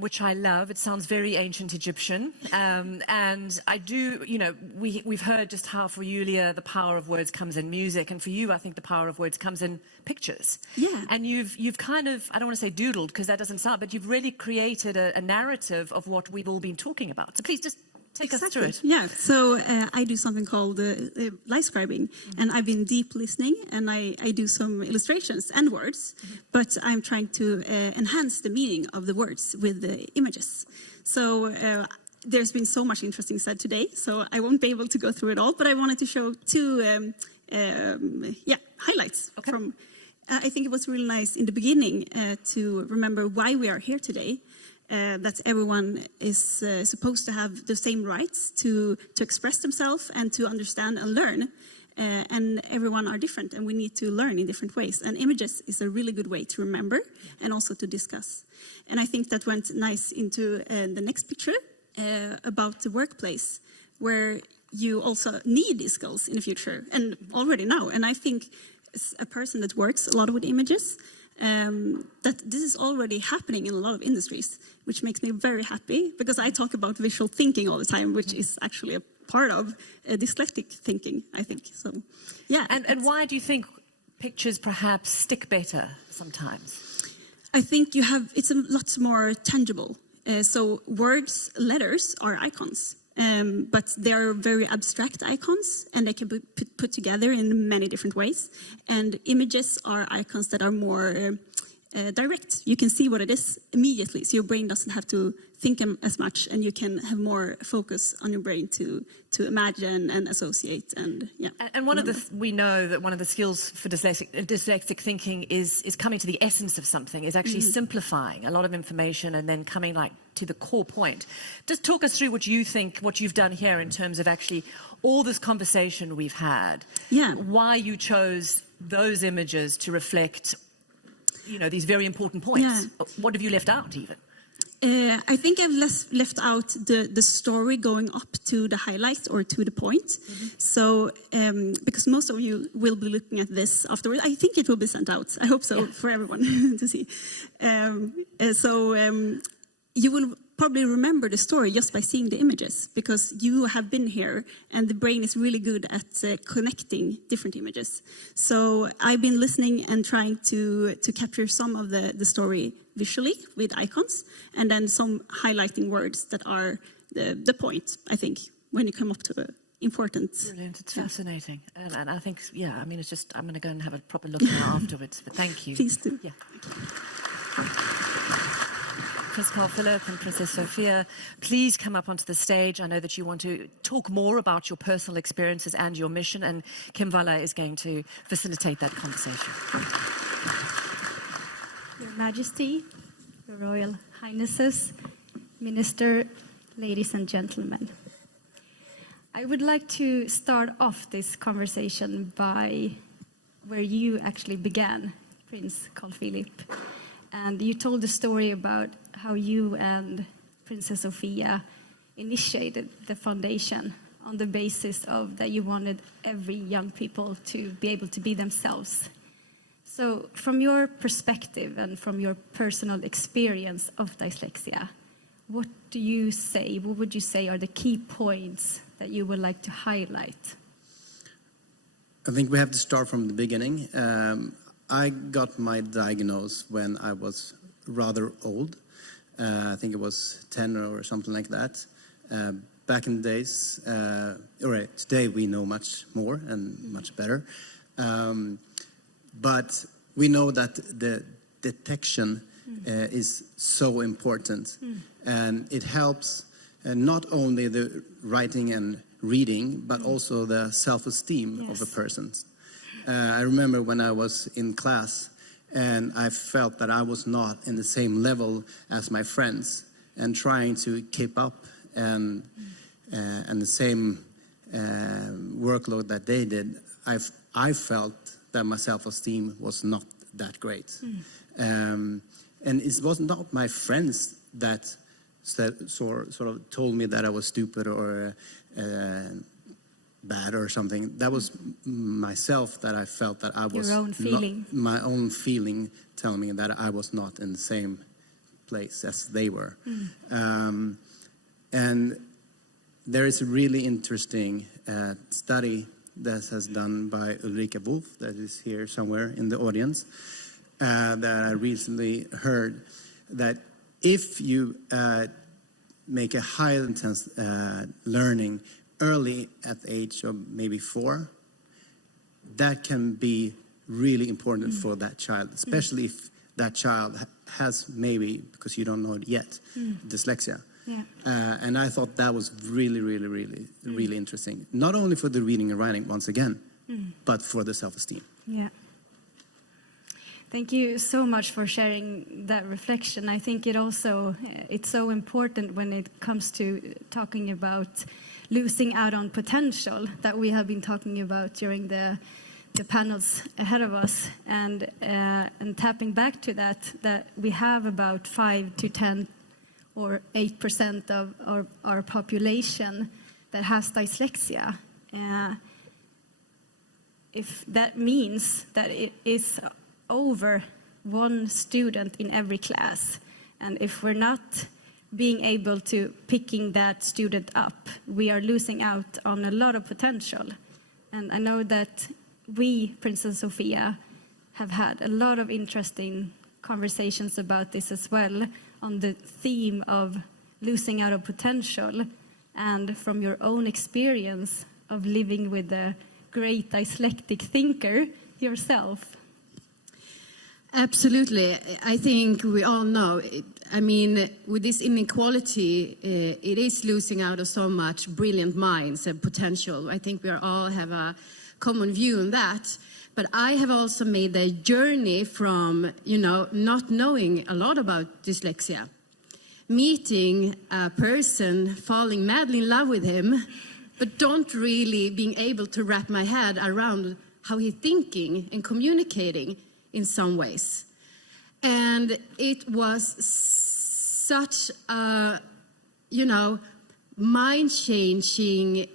which I love. It sounds very ancient Egyptian. And I do, you know, we've heard just how for Julia the power of words comes in music. And for you, I think the power of words comes in pictures. Yeah. And you've kind of, I don't want to say doodled, because that doesn't sound, but you've really created a narrative of what we've all been talking about. So please just take us through it. Yeah, so I do something called light scribing, and I've been deep listening, and I do some illustrations and words, but I'm trying to enhance the meaning of the words with the images. So there's been so much interesting said today, so I won't be able to go through it all, but I wanted to show two highlights from. I think it was really nice in the beginning to remember why we are here today. That everyone is supposed to have the same rights to express themselves and to understand and learn. And everyone are different, and we need to learn in different ways. And images is a really good way to remember and also to discuss. And I think that went nice into the next picture about the workplace, where you also need these skills in the future, and already now. And I think as a person that works a lot with images, that this is already happening in a lot of industries, which makes me very happy, because I talk about visual thinking all the time, which is actually a part of dyslexic thinking, I think. So, yeah. And why do you think pictures perhaps stick better sometimes? I think it's a lot more tangible. So words, letters are icons. But they're very abstract icons, and they can be put together in many different ways. And images are icons that are more direct. You can see what it is immediately, so your brain doesn't have to think as much, and you can have more focus on your brain to imagine and associate. And yeah. And we know that one of the skills for dyslexic thinking is coming to the essence of something, is actually simplifying a lot of information and then coming to the core point. Just talk us through what you think, what you've done here in terms of actually all this conversation we've had. Yeah. Why you chose those images to reflect, you know, these very important points. Yeah. What have you left out even? I think I've left out the story going up to the highlights or to the point. So, because most of you will be looking at this afterwards, I think it will be sent out. I hope so, for everyone to see. You will probably remember the story just by seeing the images, because you have been here, and the brain is really good at connecting different images. So I've been listening and trying to capture some of the story visually with icons, and then some highlighting words that are the point, I think, when you come up to important. Brilliant, it's fascinating. And I think, it's just, I'm going to go and have a proper look at it afterwards, but thank you. Please do. Yeah. Prince Carl Philip and Princess Sophia, please come up onto the stage. I know that you want to talk more about your personal experiences and your mission, and Kim Valla is going to facilitate that conversation. Your Majesty, Your Royal Highnesses, Minister, ladies and gentlemen. I would like to start off this conversation by where you actually began, Prince Carl Philip. And you told the story about how you and Princess Sophia initiated the foundation on the basis of that you wanted every young people to be able to be themselves. So from your perspective and from your personal experience of dyslexia, what do you say, what would you say are the key points that you would like to highlight? I think we have to start from the beginning. I got my diagnosis when I was rather old. I think it was 10 or something like that. Back in the days, today we know much more and much better. But we know that the detection is so important. And it helps not only the writing and reading, but also the self-esteem of a person. I remember when I was in class and I felt that I was not in the same level as my friends and trying to keep up and the same workload that they did, I felt that my self-esteem was not that great. And it was not my friends that sort of told me that I was stupid or bad or something. That was myself that I felt that I was your own feeling. My own feeling telling me that I was not in the same place as they were. And there is a really interesting study that has done by Ulrika Wolf, that is here somewhere in the audience, that I recently heard, that if you make a high intense learning early at the age of maybe 4, that can be really important for that child, especially if that child has maybe, because you don't know it yet, dyslexia. Yeah. And I thought that was really, really, really, really interesting. Not only for the reading and writing, once again, but for the self-esteem. Yeah. Thank you so much for sharing that reflection. I think it's so important when it comes to talking about losing out on potential that we have been talking about during the panels ahead of us, and tapping back to that we have about 5 to 10 or 8% of our population that has dyslexia. If that means that it is over 1 student in every class, and if we're not being able to picking that student up, we are losing out on a lot of potential. And I know that we, Princess Sophia, have had a lot of interesting conversations about this as well, on the theme of losing out of potential, and from your own experience of living with a great dyslexic thinker yourself. Absolutely. I think we all know, with this inequality, it is losing out of so much brilliant minds and potential. I think we all have a common view on that. But I have also made the journey from, not knowing a lot about dyslexia, meeting a person, falling madly in love with him, but don't really being able to wrap my head around how he's thinking and communicating in some ways. And it was such a, mind-changing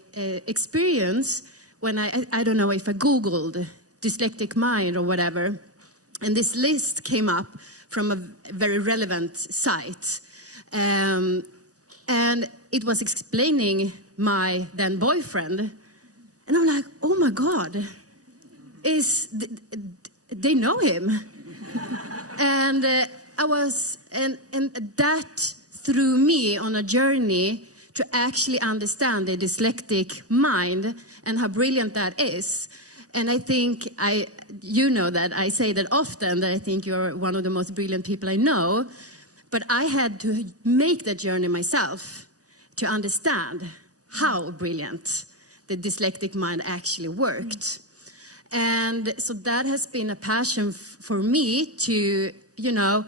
experience when I don't know if I Googled dyslexic mind or whatever, and this list came up from a very relevant site. And it was explaining my then boyfriend. And I'm like, oh my God, they know him. And and that threw me on a journey to actually understand the dyslexic mind and how brilliant that is. And I think that I say that often, that I think you're one of the most brilliant people I know. But I had to make that journey myself to understand how brilliant the dyslexic mind actually worked. And so that has been a passion for me to, you know,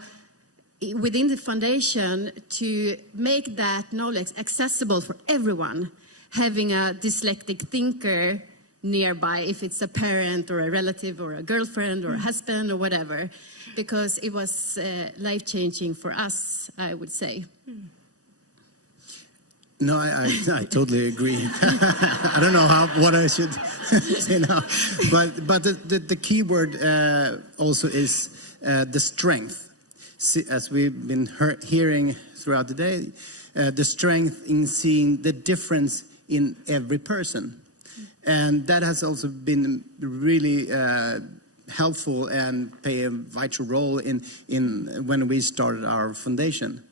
within the foundation, to make that knowledge accessible for everyone, having a dyslexic thinker nearby, if it's a parent or a relative or a girlfriend or a husband or whatever, because it was life-changing for us, I would say. No, I totally agree. I don't know what I should say now, but the key word also is the strength. See, as we've been hearing throughout the day, the strength in seeing the difference in every person, and that has also been really helpful and play a vital role in when we started our foundation.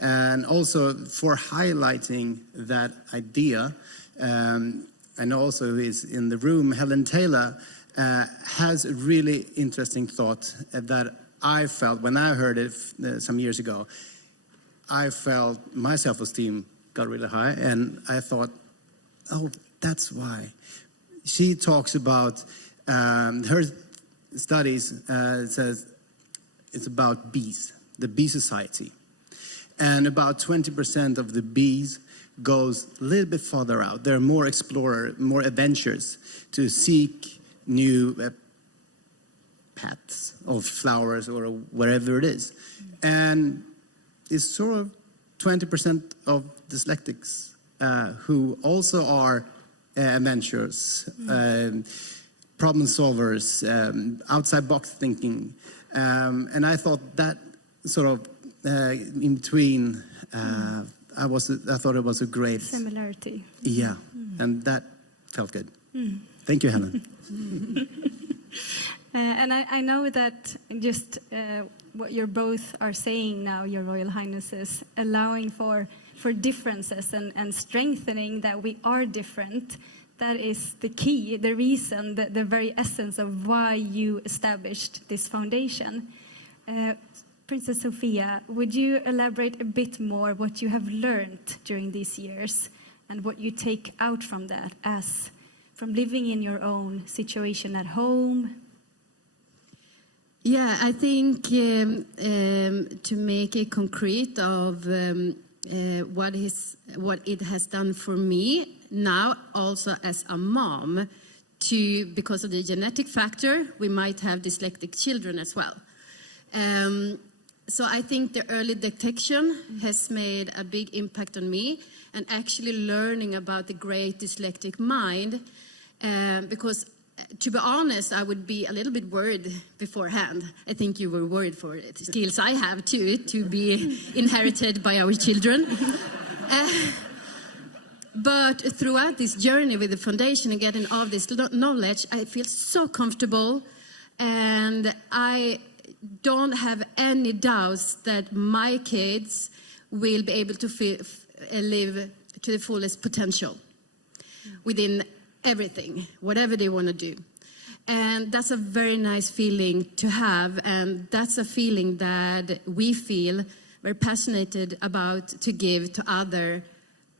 And also for highlighting that idea, and also is in the room, Helen Taylor has a really interesting thought that I felt when I heard it some years ago. I felt my self-esteem got really high, and I thought, oh, that's why. She talks about her studies, says it's about bees, the bee society. And about 20% of the bees goes a little bit farther out. They're more explorer, more adventures to seek new paths of flowers or wherever it is. And it's sort of 20% of dyslexics who also are adventurers, problem solvers, outside box thinking. And I thought that sort of in between, I thought it was a great similarity. Yeah, and that felt good. Thank you, Helen. And I know that just what you're both are saying now, Your Royal Highnesses, allowing for differences and strengthening that we are different. That is the key, the reason, the very essence of why you established this foundation. Princess Sofia, would you elaborate a bit more what you have learned during these years and what you take out from that as from living in your own situation at home? Yeah, I think to make it concrete of what it has done for me now, also as a mom, because of the genetic factor, we might have dyslexic children as well. So I think the early detection has made a big impact on me, and actually learning about the great dyslexic mind, because to be honest, I would be a little bit worried beforehand. I think you were worried for it. Skills I have too, to be inherited by our children. But throughout this journey with the foundation and getting all this knowledge, I feel so comfortable, and I don't have any doubts that my kids will be able to live to the fullest potential within everything, whatever they want to do. And that's a very nice feeling to have, and that's a feeling that we feel very passionate about to give to other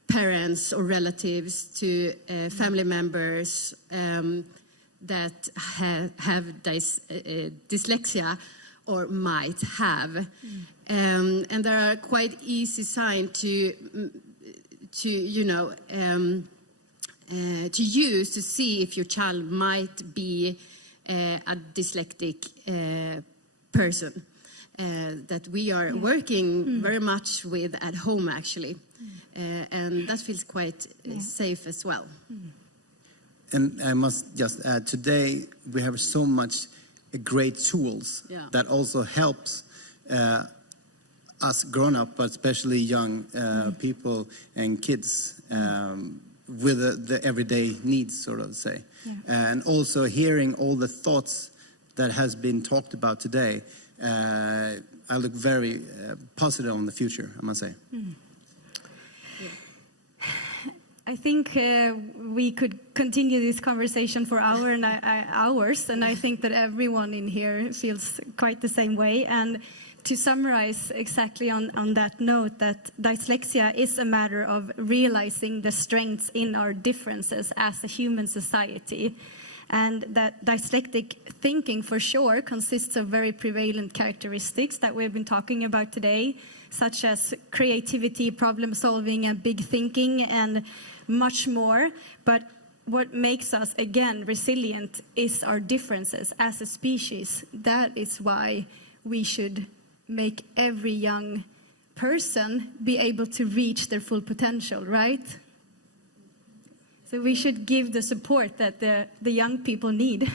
parents or relatives, to family members that have dyslexia or might have. And there are quite easy signs to use to see if your child might be a dyslexic person that we are working very much with at home, actually. And that feels quite safe as well. And I must just add, today we have so much great tools that also helps us grown up, but especially young people and kids with the everyday needs, sort of say. And also hearing all the thoughts that has been talked about today, I look very positive on the future, I must say. I think we could continue this conversation for hours, and I think that everyone in here feels quite the same way. And to summarize exactly on that note, that dyslexia is a matter of realizing the strengths in our differences as a human society. And that dyslexic thinking, for sure, consists of very prevalent characteristics that we've been talking about today, such as creativity, problem solving, and big thinking, and much more. But what makes us, again, resilient is our differences as a species. That is why we should make every young person be able to reach their full potential, right? So we should give the support that the young people need.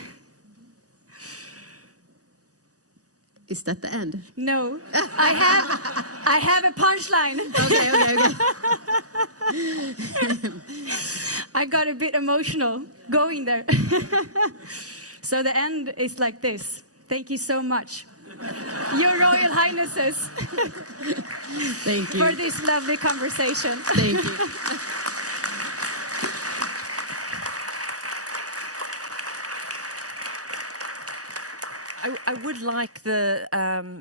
Is that the end? No, I have a punchline. Okay. I got a bit emotional going there. So the end is like this. Thank you so much, Your Royal Highnesses. Thank you for this lovely conversation. Thank you. I would like the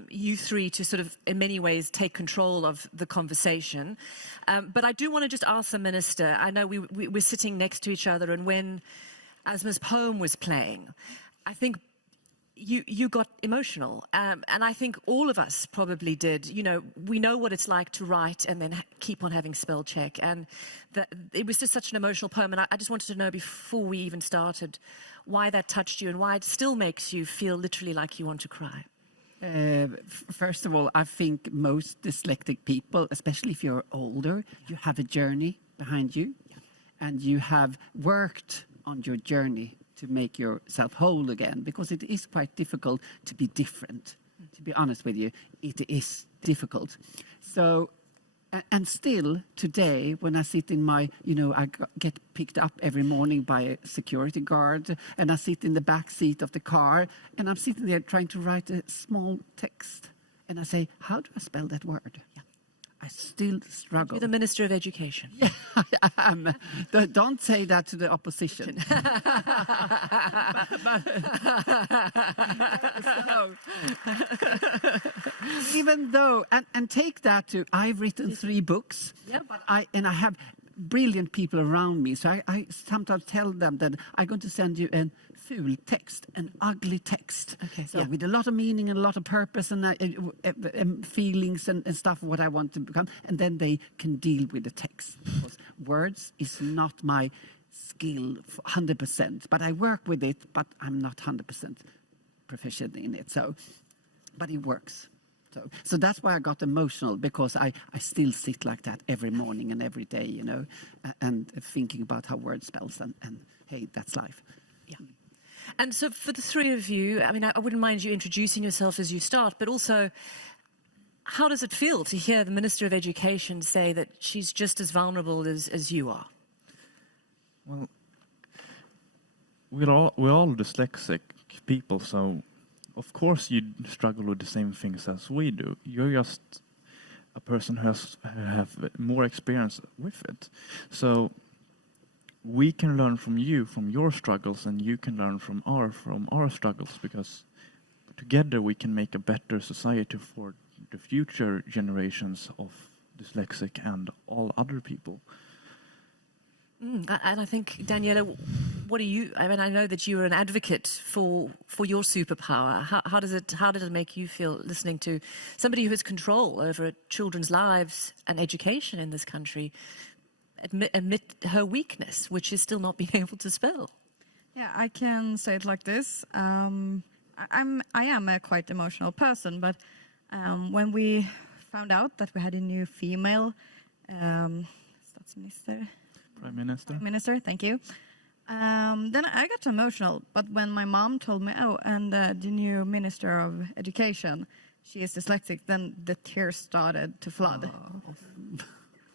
you three to sort of, in many ways, take control of the conversation. But I do want to just ask the Minister, I know we're sitting next to each other, and when Asma's poem was playing, I think you got emotional. And I think all of us probably did. You know, we know what it's like to write and then keep on having spell check. And it was just such an emotional poem. And I just wanted to know, before we even started, why that touched you and why it still makes you feel literally like you want to cry. First of all, I think most dyslexic people, especially if you're older, you have a journey behind you, and you have worked on your journey to make yourself whole again, because it is quite difficult to be different. To be honest with you, it is difficult. So, and still today, when I sit in my, I get picked up every morning by a security guard, and I sit in the back seat of the car, and I'm sitting there trying to write a small text, and I say, how do I spell that word? Yeah. I still struggle. You're the Minister of Education. Yeah, I am. Don't say that to the opposition. Even though, and take that to, I've written 3 books, but I have brilliant people around me. So I sometimes tell them that I'm going to send you an ful text, an ugly text. Okay, so with a lot of meaning and a lot of purpose and feelings and stuff, what I want to become, and then they can deal with the text. Because words is not my skill 100%, but I work with it, but I'm not 100% proficient in it. So, but it works. So that's why I got emotional, because I still sit like that every morning and every day, and thinking about how words spells, and hey, that's life. Yeah. And so for the 3 of you, I mean, I wouldn't mind you introducing yourself as you start, but also, how does it feel to hear the Minister of Education say that she's just as vulnerable as you are? Well, we're all dyslexic people, so of course you struggle with the same things as we do. You're just a person who have more experience with it. So we can learn from you, from your struggles, and you can learn from our struggles, because together we can make a better society for the future generations of dyslexic and all other people. And I think, Daniela, what do you? I mean, I know that you are an advocate for your superpower. How did it make you feel listening to somebody who has control over children's lives and education in this country admit her weakness, which is still not being able to spell? Yeah, I can say it like this. I am a quite emotional person, but when we found out that we had a new female Statsminister. Prime Minister. Prime Minister, thank you. Then I got emotional, but when my mom told me, and the new Minister of Education, she is dyslexic, then the tears started to flood. Oh.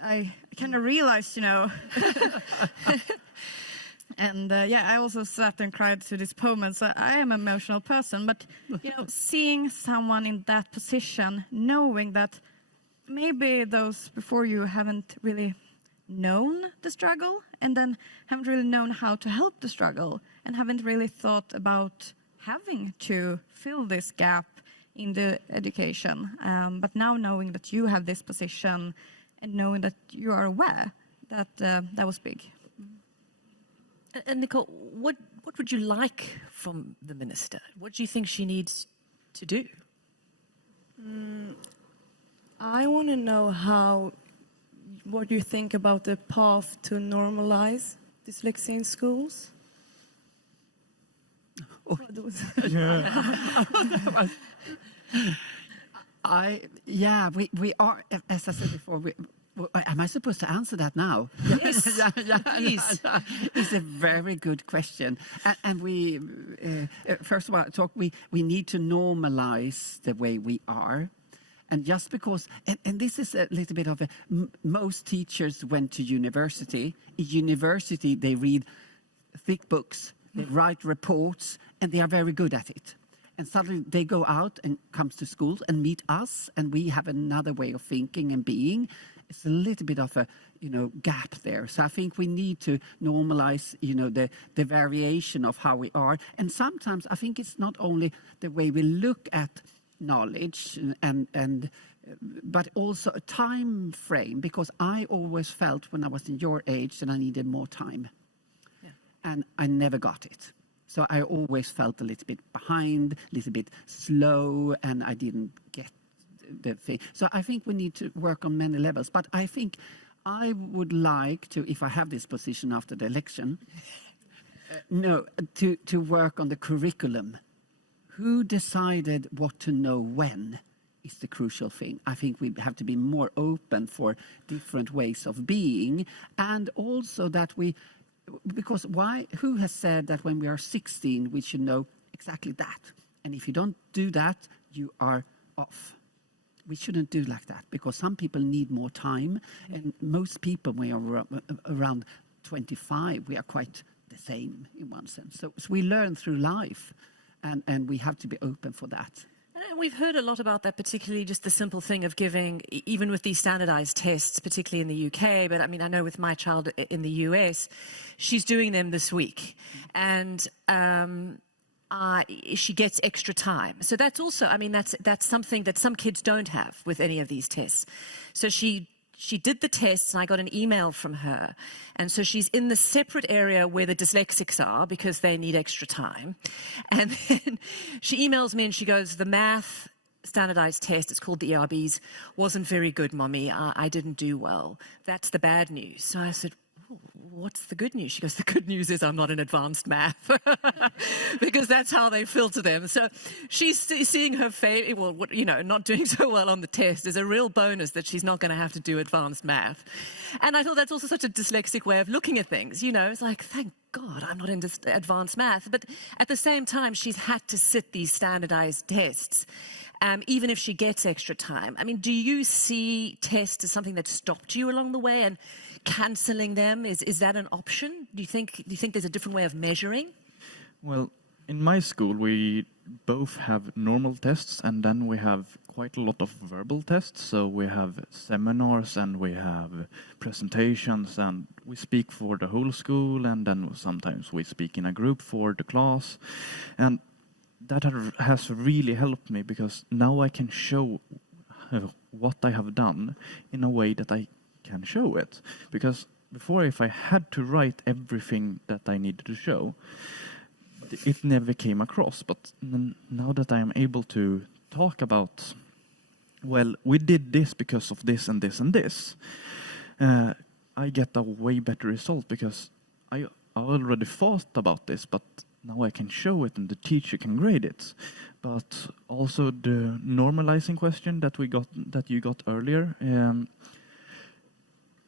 I kind of realized, and I also sat and cried to this poem, and so I am an emotional person, but seeing someone in that position, knowing that maybe those before you haven't really known the struggle, and then haven't really known how to help the struggle, and haven't really thought about having to fill this gap in the education. But now knowing that you have this position and knowing that you are aware, that was big. And Nicole, what would you like from the minister? What do you think she needs to do? I want to know what you think about the path to normalize dyslexia in schools. Oh. We are, as I said before, am I supposed to answer that now? Yes, please. It's a very good question. And we, first of all, we need to normalize the way we are. And just because, and this is a little bit of most teachers went to university. In university, they read thick books, they write reports, and they are very good at it. And suddenly they go out and comes to schools and meet us, and we have another way of thinking and being. It's a little bit of a gap there. So I think we need to normalize the variation of how we are. And sometimes I think it's not only the way we look at knowledge but also a time frame, because I always felt when I was in your age that I needed more time. Yeah. And I never got it. So I always felt a little bit behind, a little bit slow, and I didn't get the thing. So I think we need to work on many levels. But I think I would like to, if I have this position after the election, to work on the curriculum. Who decided what to know when is the crucial thing. I think we have to be more open for different ways of being, and also that because who has said that when we are 16 we should know exactly that, and if you don't do that you are off. We shouldn't do like that, because some people need more time, and most people when we are around 25 we are quite the same in one sense. So we learn through life. And we have to be open for that. And we've heard a lot about that, particularly just the simple thing of giving, even with these standardized tests, particularly in the UK, but I mean, I know with my child in the US, she's doing them this week. And she gets extra time. So that's also, I mean, that's something that some kids don't have with any of these tests. So she did the tests, and I got an email from her. And so she's in the separate area where the dyslexics are, because they need extra time. And then she emails me and she goes, the math standardized test, it's called the ERBs, wasn't very good, Mommy. I didn't do well. That's the bad news. So I said, what's the good news? She goes, the good news is I'm not in advanced math, because that's how they filter them. So she's seeing her not doing so well on the test is a real bonus that she's not going to have to do advanced math. And I thought that's also such a dyslexic way of looking at things. It's like, thank God I'm not in advanced math. But at the same time, she's had to sit these standardized tests, even if she gets extra time. I mean, do you see tests as something that stopped you along the way, and cancelling them, is that an option? Do you think there's a different way of measuring? Well, in my school we both have normal tests, and then we have quite a lot of verbal tests. So we have seminars and we have presentations, and we speak for the whole school, and then sometimes we speak in a group for the class. And that has really helped me, because now I can show what I have done in a way that I can show it. Because before, if I had to write everything that I needed to show, it never came across. But now that I am able to talk about, well, we did this because of this and this and this, I get a way better result, because I already thought about this, but now I can show it and the teacher can grade it. But also the normalizing question that you got earlier,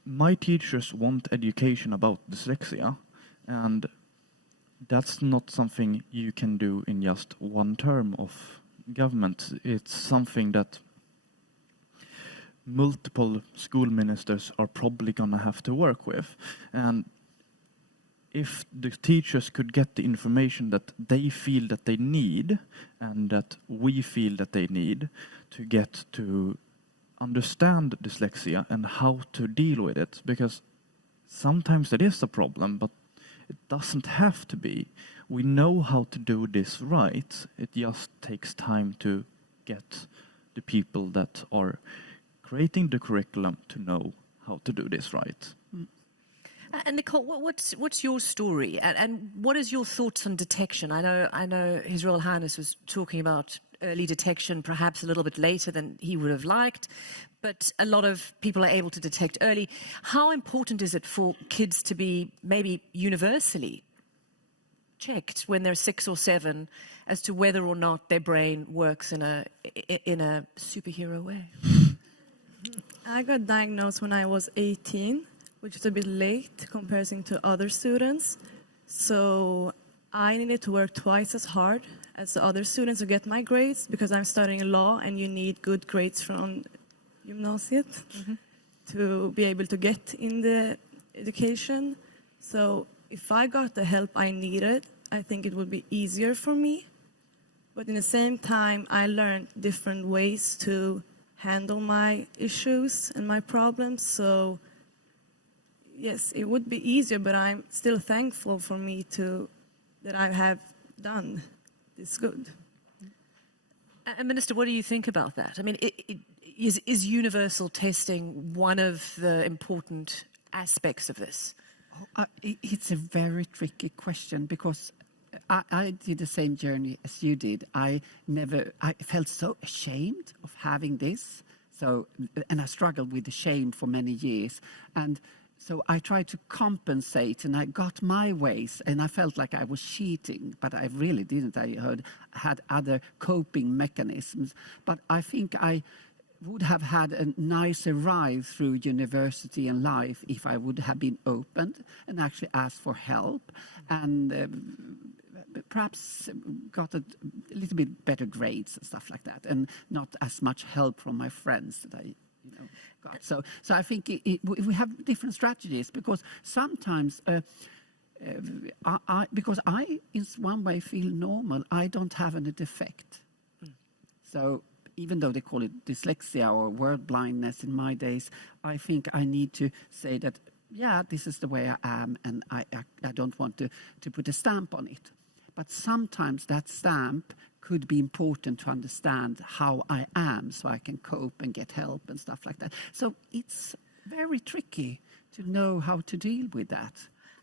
my teachers want education about dyslexia, and that's not something you can do in just one term of government. It's something that multiple school ministers are probably going to have to work with. And if the teachers could get the information that they feel that they need, and that we feel that they need, to get to understand dyslexia and how to deal with it, because sometimes it is a problem, but it doesn't have to be. We know how to do this right. It just takes time to get the people that are creating the curriculum to know how to do this right. And Nicole, what's your story, and what is your thoughts on detection? I know His Royal Highness was talking about early detection, perhaps a little bit later than he would have liked, but a lot of people are able to detect early. How important is it for kids to be maybe universally checked when they're 6 or 7 as to whether or not their brain works in a superhero way? I got diagnosed when I was 18, which is a bit late comparing to other students. So I needed to work twice as hard as the other students to get my grades, because I'm studying law and you need good grades from gymnasiet to be able to get in the education. So if I got the help I needed, I think it would be easier for me. But in the same time, I learned different ways to handle my issues and my problems. So yes, it would be easier, but I'm still thankful for me that I have done this good. And Minister, what do you think about that? I mean, is universal testing one of the important aspects of this? It's a very tricky question, because I did the same journey as you did. I felt so ashamed of having this. And I struggled with the shame for many years. And so I tried to compensate, and I got my ways, and I felt like I was cheating, but I really didn't. I had other coping mechanisms. But I think I would have had a nicer ride through university and life if I would have been open and actually asked for help, and perhaps got a little bit better grades and stuff like that, and not as much help from my friends that I got. So I think we have different strategies, because sometimes because I in one way feel normal, I don't have any defect. So even though they call it dyslexia or word blindness in my days, I think I need to say that, yeah, this is the way I am, and I don't want to put a stamp on it. But sometimes that stamp could be important to understand how I am, so I can cope and get help and stuff like that. So it's very tricky to know how to deal with that.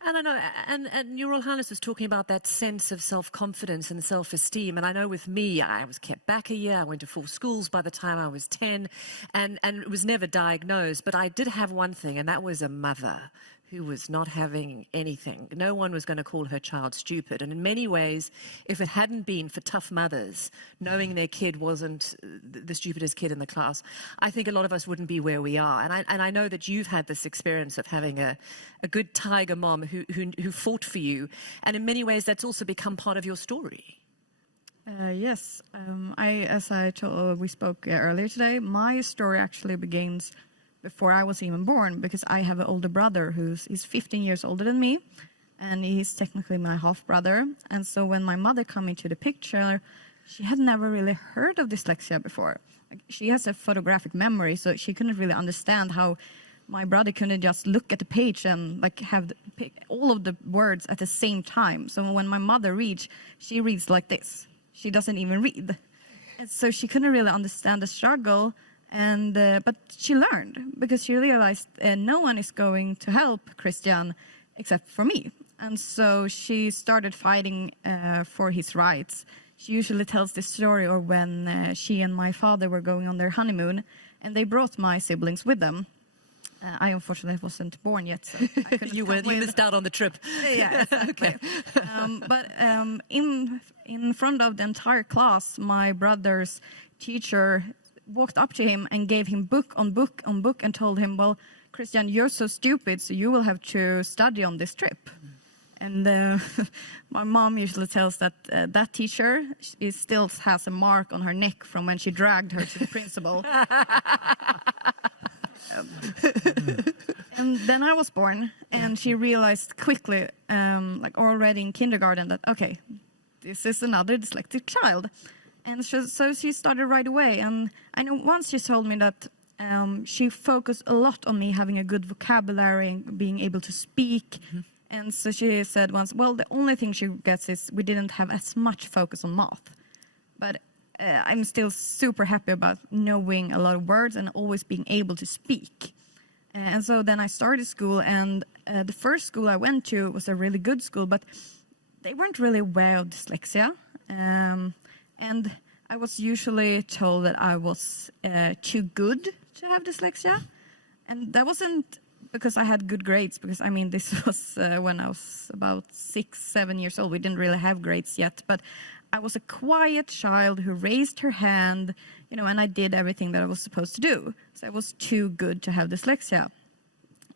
And I know, and Your Royal Highness was talking about that sense of self-confidence and self-esteem. And I know with me, I was kept back a year. I went to 4 schools by the time I was 10, and was never diagnosed. But I did have one thing, and that was a mother who was not having anything. No one was going to call her child stupid. And in many ways, if it hadn't been for tough mothers, knowing their kid wasn't the stupidest kid in the class, I think a lot of us wouldn't be where we are. And I know that you've had this experience of having a good tiger mom who fought for you. And in many ways, that's also become part of your story. Yes. We spoke earlier today, my story actually begins before I was even born, because I have an older brother he's 15 years older than me, and he's technically my half brother. And so when my mother came into the picture, she had never really heard of dyslexia before. She has a photographic memory, so she couldn't really understand how my brother couldn't just look at the page and have all of the words at the same time. So when my mother reads, she reads like this. She doesn't even read. And so she couldn't really understand the struggle. But she learned, because she realized no one is going to help Christian except for me. And so she started fighting for his rights. She usually tells this story or when she and my father were going on their honeymoon, and they brought my siblings with them. I unfortunately wasn't born yet, so I couldn't You missed out on the trip. Yeah, exactly. Okay. In front of the entire class, my brother's teacher walked up to him and gave him book on book on book and told him, well, Christian, you're so stupid, so you will have to study on this trip. And my mom usually tells that that teacher still has a mark on her neck from when she dragged her to the principal. And then I was born, and she realized quickly, already in kindergarten, that, okay, this is another dyslexic child. And so she started right away. And I know once she told me that she focused a lot on me having a good vocabulary and being able to speak. Mm-hmm. And so she said once, well, the only thing she gets is we didn't have as much focus on math. But I'm still super happy about knowing a lot of words and always being able to speak. And so then I started school, and the first school I went to was a really good school, but they weren't really aware of dyslexia. And I was usually told that I was too good to have dyslexia. And that wasn't because I had good grades, because I mean, this was when I was about 6, 7 years old. We didn't really have grades yet, but I was a quiet child who raised her hand, you know, and I did everything that I was supposed to do. So I was too good to have dyslexia.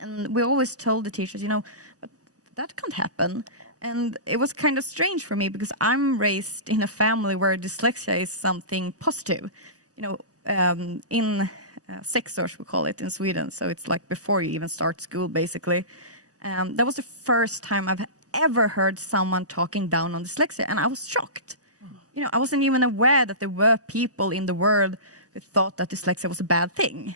And we always told the teachers, you know, but that can't happen. And it was kind of strange for me because I'm raised in a family where dyslexia is something positive. You know, in sexårs, we call it in Sweden. So it's like before you even start school, basically. That was the first time I've ever heard someone talking down on dyslexia. And I was shocked. You know, I wasn't even aware that there were people in the world who thought that dyslexia was a bad thing.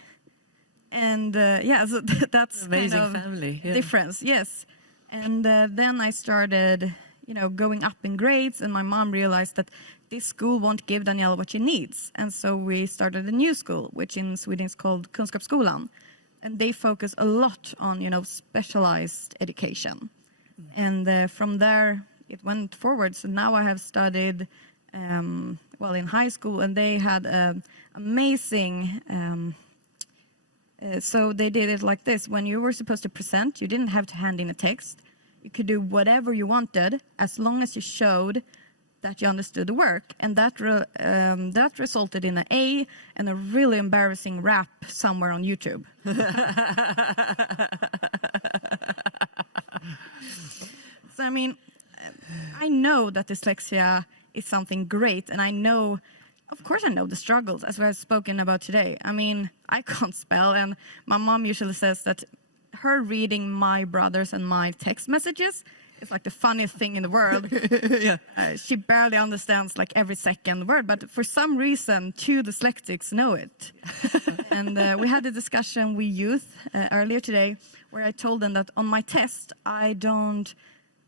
And yeah, so that's amazing kind of family. Yeah. Difference, yes. And then I started, you know, going up in grades, and my mom realized that this school won't give Daniela what she needs. And so we started a new school, which in Sweden is called Kunskapsskolan. And they focus a lot on, you know, specialized education. And from there, it went forward. So now I have studied, well, in high school, and they had amazing... so they did it like this. When you were supposed to present, you didn't have to hand in a text. You could do whatever you wanted as long as you showed that you understood the work. And that resulted in an A and a really embarrassing rap somewhere on YouTube. So, I mean, I know that dyslexia is something great, and I know, of course I know the struggles, as we have spoken about today. I mean, I can't spell, and my mom usually says that her reading my brothers and my text messages is like the funniest thing in the world. Yeah. She barely understands like every second word, but for some reason, 2 dyslexics know it. And we had a discussion with youth earlier today where I told them that on my test, I don't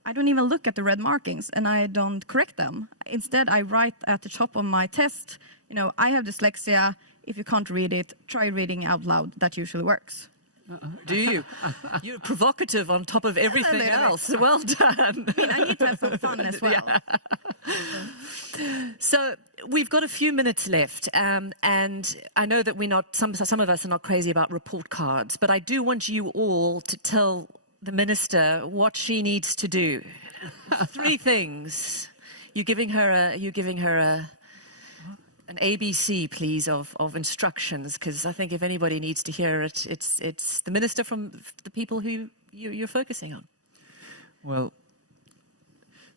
even look at the red markings, and I don't correct them. Instead, I write at the top of my test, you know, I have dyslexia. If you can't read it, try reading out loud. That usually works. Do you? You're provocative on top of everything else. Well done. I mean, I need to have some fun as well. Yeah. So we've got a few minutes left, and I know that we're not. Some of us are not crazy about report cards, but I do want you all to tell the minister what she needs to do. 3 things. You're giving her an ABC, please, of instructions, because I think if anybody needs to hear it, it's the minister from the people who you're focusing on. Well,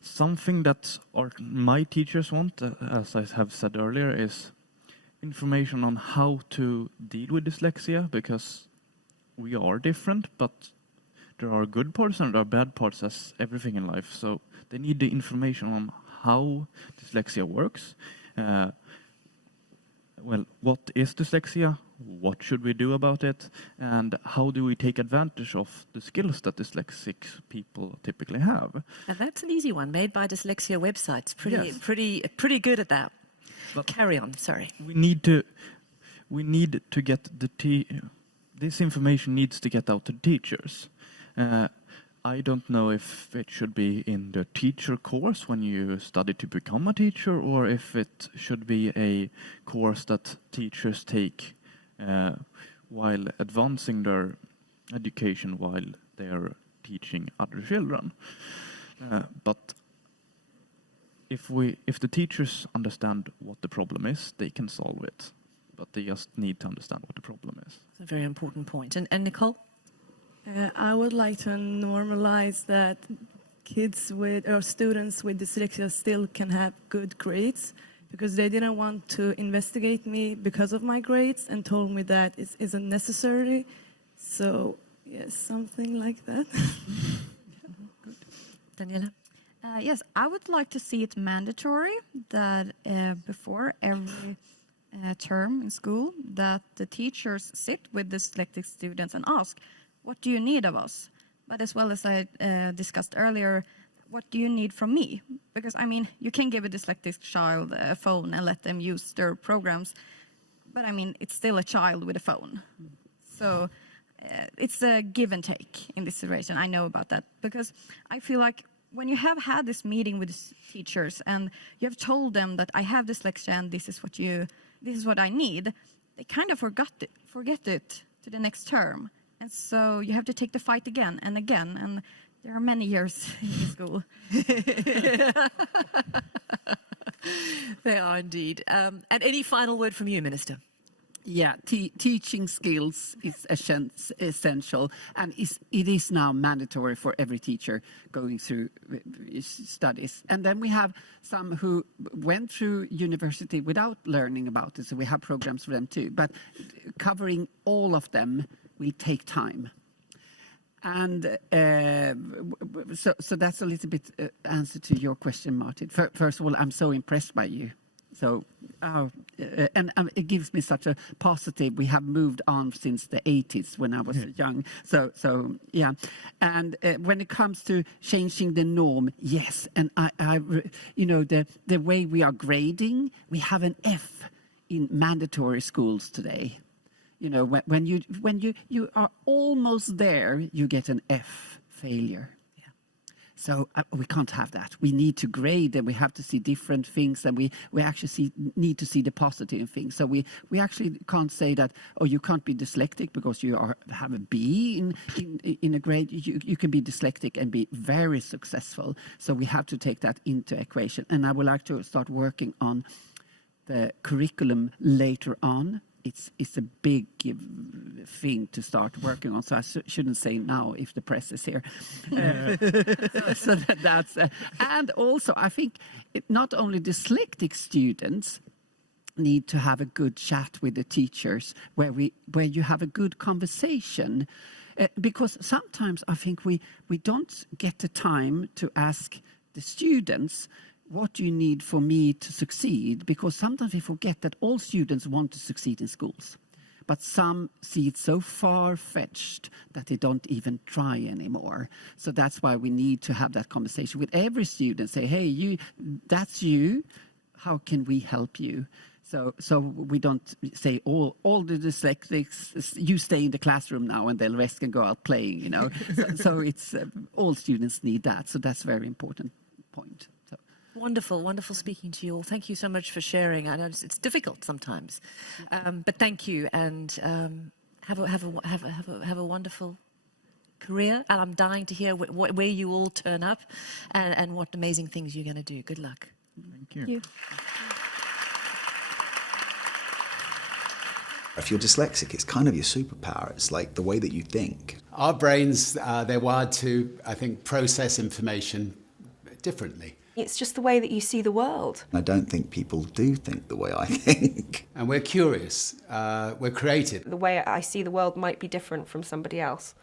something that my teachers want, as I have said earlier, is information on how to deal with dyslexia, because we are different, but there are good parts and there are bad parts, as everything in life. So they need the information on how dyslexia works. Well, what is dyslexia? What should we do about it? And how do we take advantage of the skills that dyslexic people typically have? And that's an easy one, made by Dyslexia websites. Pretty good at that. But carry on, sorry. We need to get this information needs to get out to teachers. I don't know if it should be in the teacher course when you study to become a teacher, or if it should be a course that teachers take while advancing their education while they are teaching other children. But if the teachers understand what the problem is, they can solve it. But they just need to understand what the problem is. That's a very important point. And Nicole? I would like to normalize that kids or students with dyslexia still can have good grades, because they didn't want to investigate me because of my grades and told me that it isn't necessary. So, yes, something like that. Good. Daniela? Yes, I would like to see it mandatory that before every term in school that the teachers sit with dyslexic students and ask, what do you need of us? But as well as I discussed earlier, what do you need from me? Because, I mean, you can give a dyslexic child a phone and let them use their programs, but, I mean, it's still a child with a phone. So it's a give and take in this situation. I know about that because I feel like when you have had this meeting with teachers and you have told them that I have dyslexia and this is what I need, they kind of forget it to the next term. And so you have to take the fight again and again. And there are many years in the school. There are indeed. And any final word from you, Minister? Yeah, teaching skills is essential, and it is now mandatory for every teacher going through studies. And then we have some who went through university without learning about it, so we have programs for them too. But covering all of them will take time. And so that's a little bit answer to your question, Martin. First of all, I'm so impressed by you. So, and it gives me such a positive. We have moved on since the 80s when I was young. So yeah. And when it comes to changing the norm, yes. And I you know, the way we are grading, we have an F in mandatory schools today. You know, when you are almost there, you get an F, failure. So we can't have that. We need to grade, and we have to see different things, and we actually need to see the positive things. So we actually can't say that, oh, you can't be dyslexic because you have a B in a grade. You can be dyslexic and be very successful. So we have to take that into equation. And I would like to start working on the curriculum later on. It's a big thing to start working on, so I shouldn't say now if the press is here. So that's and also I think not only dyslexic students need to have a good chat with the teachers where you have a good conversation, because sometimes I think we don't get the time to ask the students, what do you need for me to succeed? Because sometimes we forget that all students want to succeed in schools. But some see it so far-fetched that they don't even try anymore. So that's why we need to have that conversation with every student. Say, hey, that's you. How can we help you? So we don't say all the dyslexics, you stay in the classroom now and the rest can go out playing, you know. so it's all students need that. So that's a very important point. Wonderful, wonderful speaking to you all. Thank you so much for sharing. I know it's difficult sometimes, but thank you, and have a wonderful career. And I'm dying to hear where you all turn up, and what amazing things you're going to do. Good luck. Thank you. Thank you. If you're dyslexic, it's kind of your superpower. It's like the way that you think. Our brains, they're wired to, I think, process information differently. It's just the way that you see the world. I don't think people do think the way I think. And we're curious, we're creative. The way I see the world might be different from somebody else,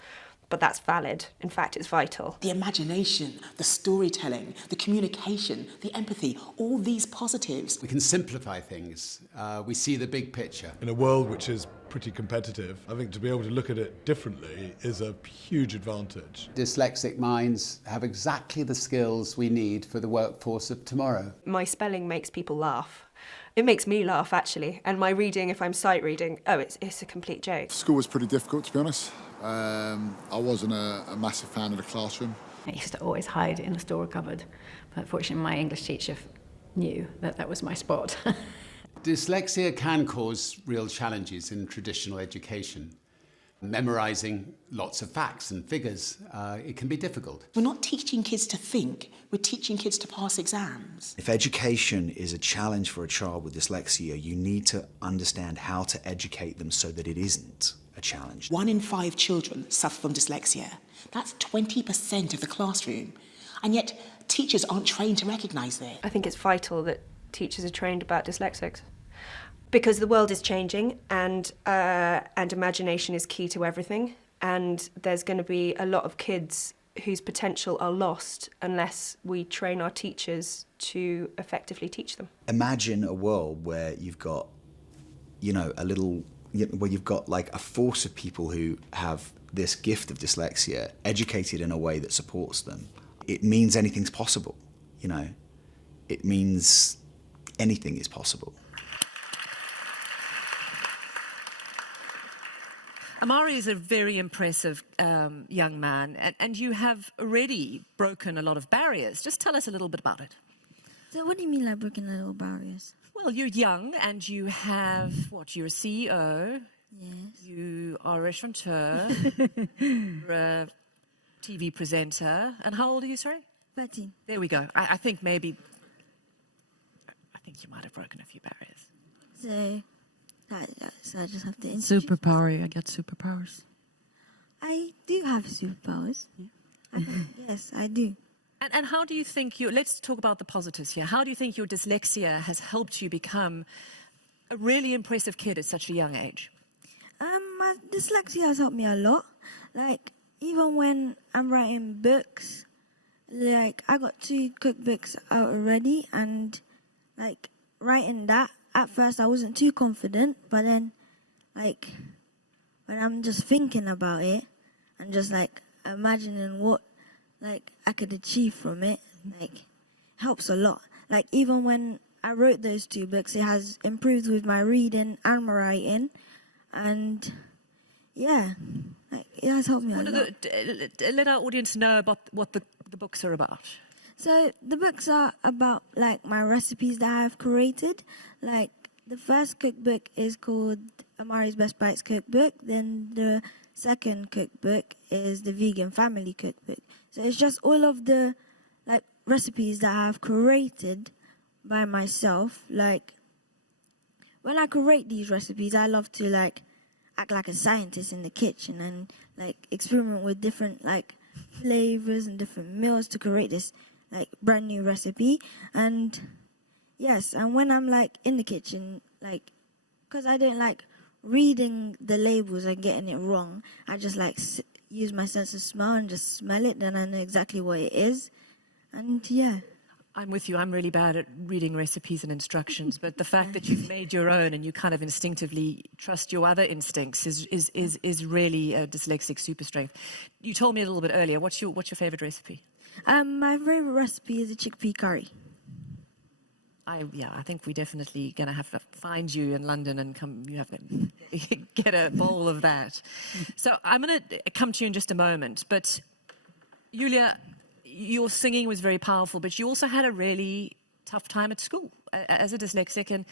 but that's valid. In fact, it's vital. The imagination, the storytelling, the communication, the empathy, all these positives. We can simplify things. We see the big picture. In a world which is pretty competitive, I think to be able to look at it differently is a huge advantage. Dyslexic minds have exactly the skills we need for the workforce of tomorrow. My spelling makes people laugh. It makes me laugh, actually. And my reading, if I'm sight reading, it's a complete joke. School was pretty difficult, to be honest. I wasn't a massive fan of the classroom. I used to always hide in the store cupboard, but fortunately my English teacher knew that that was my spot. Dyslexia can cause real challenges in traditional education. Memorising lots of facts and figures, it can be difficult. We're not teaching kids to think, we're teaching kids to pass exams. If education is a challenge for a child with dyslexia, you need to understand how to educate them so that it isn't a challenge. 1 in 5 children suffer from dyslexia. That's 20% of the classroom. And yet teachers aren't trained to recognise it. I think it's vital that teachers are trained about dyslexics. Because the world is changing, and imagination is key to everything. And there's going to be a lot of kids whose potential are lost unless we train our teachers to effectively teach them. Imagine a world where you've got, where you've got like a force of people who have this gift of dyslexia educated in a way that supports them. It means anything's possible, you know. It means anything is possible. Amari is a very impressive young man, and you have already broken a lot of barriers. Just tell us a little bit about it. So what do you mean, like breaking a little barriers? Well, you're young, and you have, you're a CEO. Yes. You are a restaurateur. You're a TV presenter. And how old are you, sorry? 13. There we go. I think you might have broken a few barriers. So I just have to... Superpower, I got superpowers. I do have superpowers. Yeah. Yes, I do. And how do you think let's talk about the positives here. How do you think your dyslexia has helped you become a really impressive kid at such a young age? My dyslexia has helped me a lot. Like, even when I'm writing books, like, I got 2 cookbooks out already, and, like, writing that, at first I wasn't too confident, but then, like, when I'm just thinking about it, and just, like, imagining what, like, I could achieve from it, like, helps a lot. Like, even when I wrote those 2 books, it has improved with my reading and my writing, and yeah, like, it has helped me a lot. Let our audience know about what the books are about. So the books are about, like, my recipes that I have created. Like, the first cookbook is called Amari's Best Bites Cookbook. Then the second cookbook is the Vegan Family Cookbook. So it's just all of the, like, recipes that I have created by myself. Like, when I create these recipes, I love to, like, act like a scientist in the kitchen and, like, experiment with different, like, flavors and different meals to create this, like, brand new recipe. And yes, and when I'm, like, in the kitchen, like, because I don't like reading the labels and getting it wrong, I just, like, use my sense of smell and just smell it, then I know exactly what it is. And yeah. I'm with you. I'm really bad at reading recipes and instructions, but the fact that you've made your own and you kind of instinctively trust your other instincts is really a dyslexic super strength. You told me a little bit earlier. What's your favorite recipe? My favorite recipe is a chickpea curry. I think we're definitely going to have to find you in London and you have to get a bowl of that. So I'm going to come to you in just a moment, but Julia, your singing was very powerful, but you also had a really tough time at school as a dyslexic. And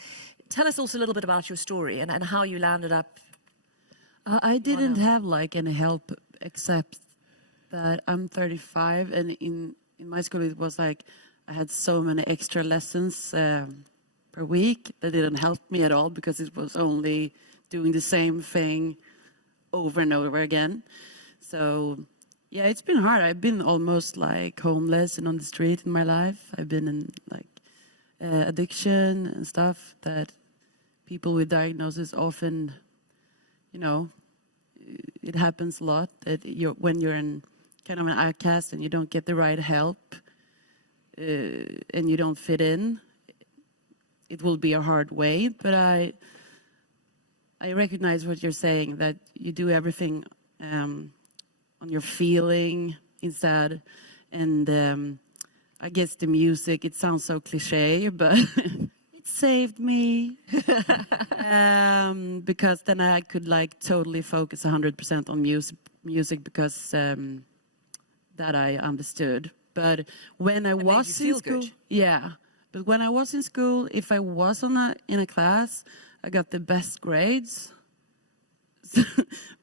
tell us also a little bit about your story and how you landed up. I didn't have, like, any help except that I'm 35, and in my school it was like I had so many extra lessons per week that didn't help me at all because it was only doing the same thing over and over again. So yeah, it's been hard. I've been almost, like, homeless and on the street in my life. I've been in, like, addiction and stuff that people with diagnosis often, you know, it happens a lot that when you're in kind of an outcast and you don't get the right help and you don't fit in, it will be a hard way. But I recognize what you're saying, that you do everything on your feeling instead. And I guess the music, it sounds so cliche, but it saved me. Because then I could, like, totally focus 100% on music because that I understood. But when I was in school, but when I was in school, if I was in a class, I got the best grades.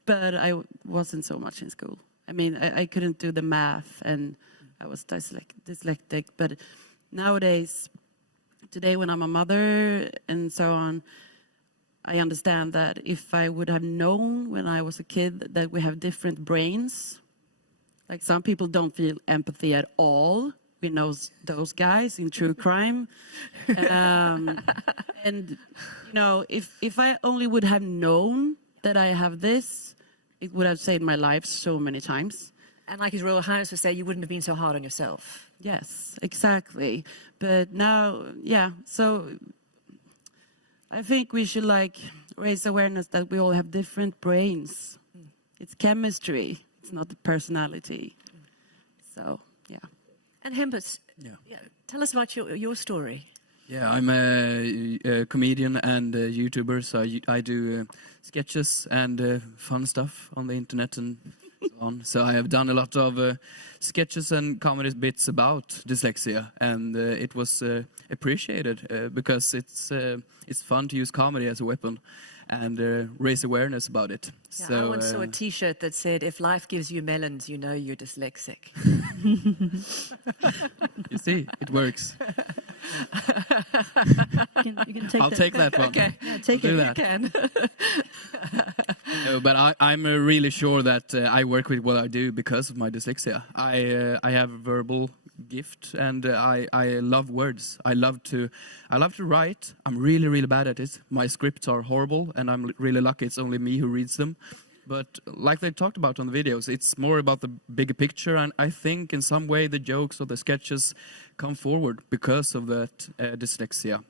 But I wasn't so much in school. I mean, I couldn't do the math, and I was dyslexic. But nowadays, today when I'm a mother and so on, I understand that if I would have known when I was a kid that we have different brains, like some people don't feel empathy at all. We know those guys in true crime. And, you know, if I only would have known that I have this, it would have saved my life so many times. And like His Royal Highness would say, you wouldn't have been so hard on yourself. Yes, exactly. But now, yeah, so I think we should, like, raise awareness that we all have different brains. It's chemistry. It's not the personality. So, yeah. And Hempus, tell us about your story. Yeah, I'm a comedian and a YouTuber, so I do sketches and fun stuff on the internet and so on. So I have done a lot of sketches and comedy bits about dyslexia, and it was appreciated because it's fun to use comedy as a weapon and raise awareness about it. Yeah, so I once saw a T-shirt that said, "If life gives you melons, you know you're dyslexic." You see, it works. You can take I'll take that one. Okay, yeah, take I'll it. do that. You can. No, but I'm really sure that I work with what I do because of my dyslexia. I have a verbal gift, and I love words. I love to write. I'm really bad at it. My scripts are horrible, and I'm really lucky it's only me who reads them. But like they talked about on the videos, it's more about the bigger picture, and I think in some way the jokes or the sketches come forward because of that dyslexia.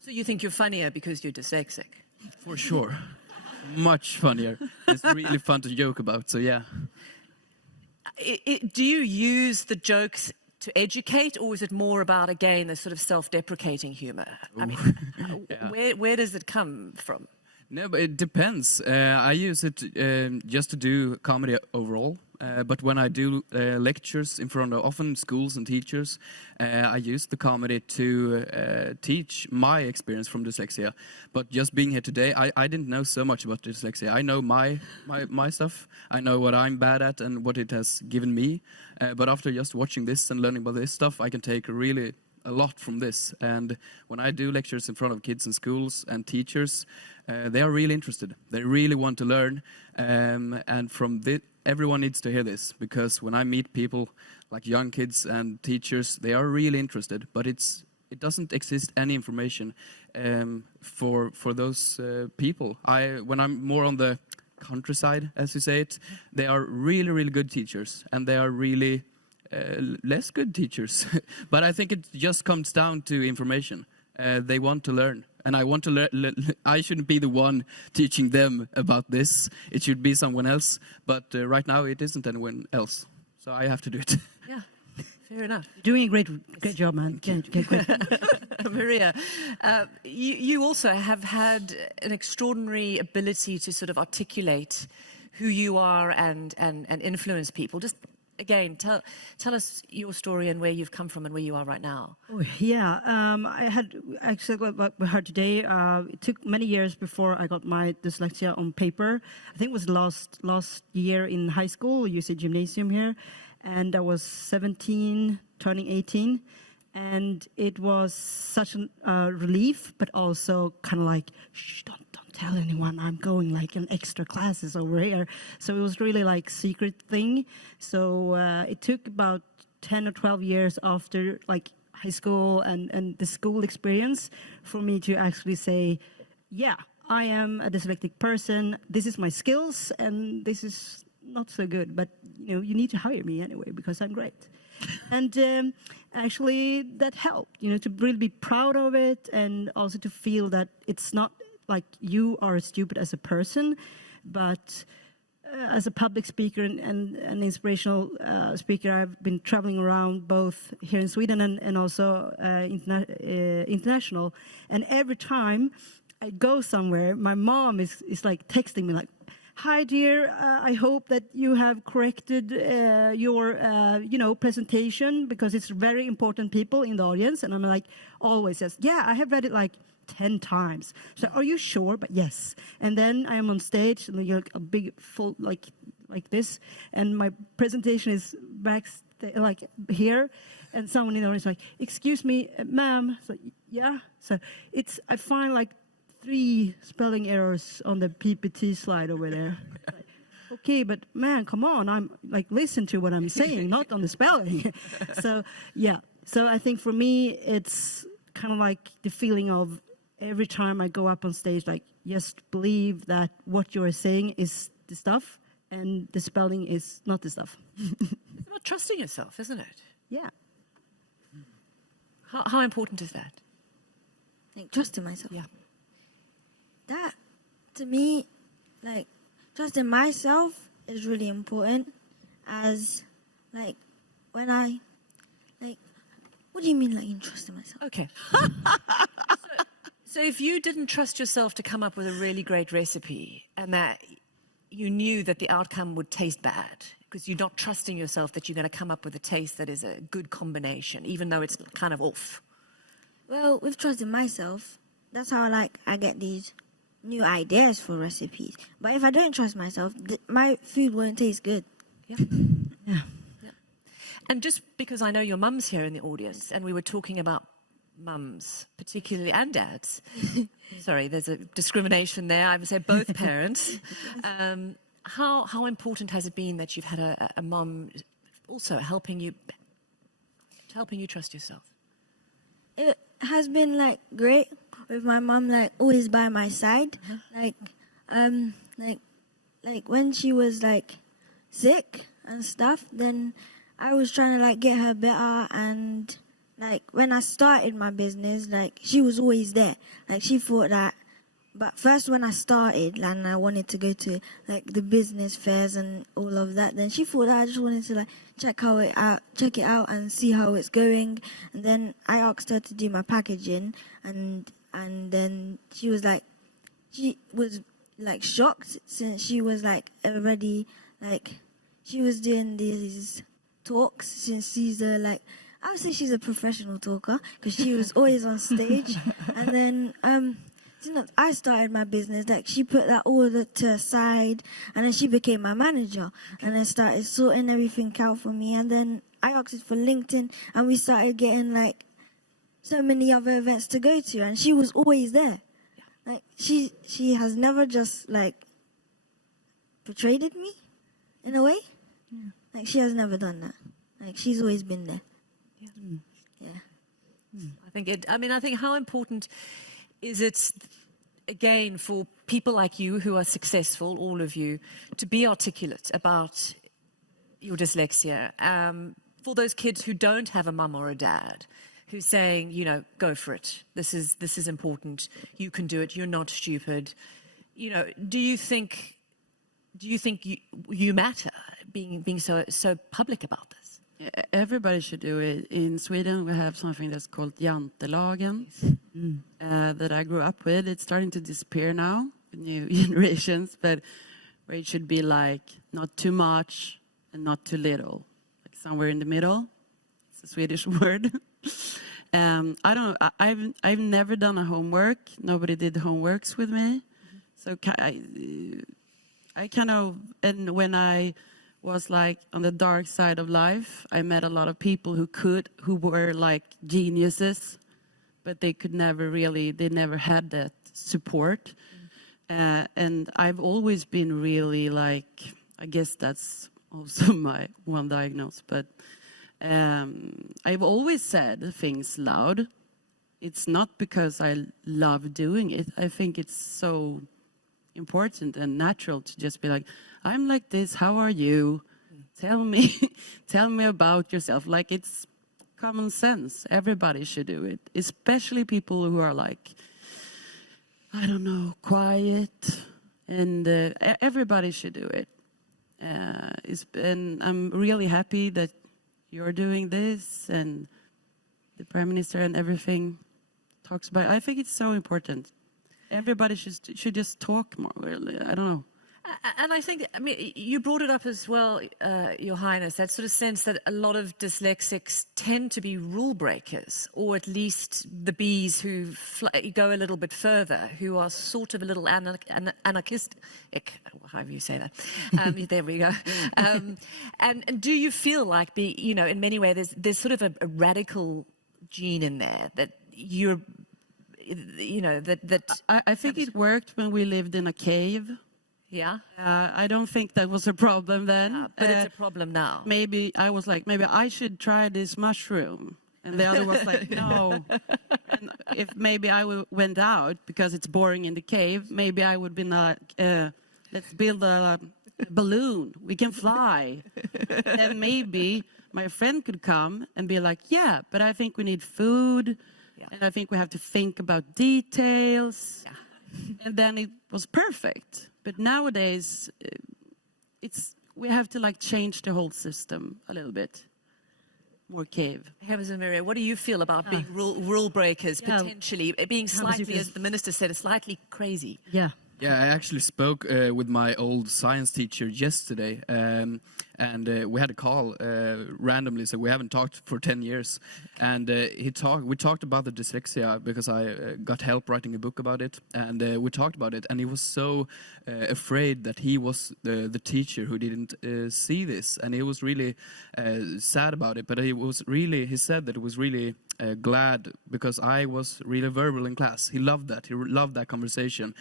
So you think you're funnier because you're dyslexic? For sure. Much funnier. It's really fun to joke about, so yeah. Do you use the jokes to educate, or is it more about, again, the sort of self-deprecating humor? I mean, Yeah. where does it come from? No, but it depends. I use it just to do comedy overall. But when I do lectures in front of often schools and teachers, I use the comedy to teach my experience from dyslexia. But just being here today, I didn't know so much about dyslexia. I know my stuff. I know what I'm bad at and what it has given me. But after just watching this and learning about this stuff, I can take really a lot from this. And when I do lectures in front of kids in schools and teachers, they are really interested. They really want to learn. And from this, everyone needs to hear this, because when I meet people like young kids and teachers, they are really interested. But it doesn't exist any information for those people. When I'm more on the countryside, as you say it, they are really good teachers, and they are really less good teachers. But I think it just comes down to information. They want to learn, and I want to learn. I shouldn't be the one teaching them about this. It should be someone else. But right now, it isn't anyone else, so I have to do it. Yeah, fair enough. Doing a great job, man. Great. Maria, you also have had an extraordinary ability to sort of articulate who you are and influence people. Just again, tell us your story and where you've come from and where you are right now. Oh, yeah, I had actually what we heard today. It took many years before I got my dyslexia on paper. I think it was last year in high school, UC Gymnasium here, and I was 17, turning 18, and it was such a relief, but also kind of like, shh, don't tell anyone I'm going like in extra classes over here. So it was really like secret thing. So it took about 10 or 12 years after like high school and the school experience for me to actually say, yeah, I am a dyslexic person. This is my skills, and this is not so good, but you need to hire me anyway because I'm great. And actually that helped, to really be proud of it, and also to feel that it's not like you are stupid as a person, but as a public speaker and an inspirational speaker, I've been traveling around both here in Sweden and also international. And every time I go somewhere, my mom is like texting me like, "Hi dear, I hope that you have corrected your presentation, because it's very important people in the audience." And I'm like, always says, "Yeah, I have read it like 10 times. So are you sure?" But yes. And then I am on stage, and you're a big full like this, and my presentation is like here, and someone in the audience is like, "Excuse me, ma'am." So yeah. So I find like 3 spelling errors on the PPT slide over there. Like, okay, but man, come on! I'm like, listen to what I'm saying, not on the spelling. So yeah. So I think for me, it's kind of like the feeling of every time I go up on stage, like, just believe that what you are saying is the stuff, and the spelling is not the stuff. It's about trusting yourself, isn't it? Yeah. How important is that? I think trusting myself. Yeah. That, to me, like, trusting myself is really important, as, like, when I What do you mean, like, you trusting myself? Okay. So if you didn't trust yourself to come up with a really great recipe and that you knew that the outcome would taste bad because you're not trusting yourself that you're going to come up with a taste that is a good combination, even though it's kind of off. Well, with trusting myself, that's how I get these new ideas for recipes. But if I don't trust myself, my food won't taste good. Yeah. And just because I know your mum's here in the audience, and we were talking about mums, particularly, and dads. Sorry, there's a discrimination there. I would say both parents. How important has it been that you've had a mum also helping you trust yourself? It has been like great with my mum, like always by my side. Like when she was like sick and stuff, then I was trying to like get her better, and like when I started my business, like she was always there. Like she thought that, but first when I started and I wanted to go to like the business fairs and all of that, then she thought that I just wanted to like check it out and see how it's going. And then I asked her to do my packaging, and then she was like shocked, since she was like already like she was doing these talks since she's I would say she's a professional talker because she was always on stage. And then I started my business, like she put that all to aside, and then she became my manager and then started sorting everything out for me. And then I asked her for LinkedIn, and we started getting like so many other events to go to, and she was always there. Like she has never just like betrayed me in a way. Yeah. Like she has never done that. Like she's always been there. I think how important is it, again, for people like you who are successful, all of you, to be articulate about your dyslexia? For those kids who don't have a mum or a dad, who's saying, you know, go for it. This is important. You can do it. You're not stupid. You know, do you think you matter being so public about this? Everybody should do it. In Sweden, we have something that's called jantelagen that I grew up with. It's starting to disappear now, new generations, but where it should be like not too much and not too little, like somewhere in the middle. It's a Swedish word. I've never done a homework. Nobody did homeworks with me, so I kind of, and when I was like on the dark side of life, I met a lot of people who were like geniuses, but they never had that support. And I've always been really like, I guess that's also my one diagnosis, but I've always said things loud. It's not because I love doing it. I think it's so important and natural to just be like, I'm like this, how are you? Tell me about yourself. Like, it's common sense. Everybody should do it, especially people who are like, I don't know, quiet, and everybody should do it. And I'm really happy that you're doing this, and the Prime Minister and everything talks about it. I think it's so important. Everybody should just talk more. Really. I don't know. And I think, I mean, you brought it up as well, Your Highness, that sort of sense that a lot of dyslexics tend to be rule breakers, or at least the bees who go a little bit further, who are sort of a little anarchistic, however you say that. There we go. And do you feel like, in many ways, there's sort of a radical gene in there that you're, that I think it worked when we lived in a cave. Yeah. I don't think that was a problem then. But it's a problem now. Maybe I was like, maybe I should try this mushroom. And the other was like, no. And if maybe I went out because it's boring in the cave, maybe I would be like, let's build a balloon. We can fly. And maybe my friend could come and be like, yeah, but I think we need food. Yeah. And I think we have to think about details. Yeah. And then it was perfect. But nowadays, we have to like change the whole system a little bit. more cave. Heavens and Maria, what do you feel about being rule breakers, Yeah. potentially being slightly, as the minister said, slightly crazy? Yeah. Yeah, I actually spoke with my old science teacher yesterday, and we had a call randomly, so we haven't talked for 10 years. And we talked about the dyslexia because I got help writing a book about it, and we talked about it. And he was so afraid that he was the teacher who didn't see this, and he was really sad about it. But he said that he was really glad because I was really verbal in class. He loved that. He loved that conversation.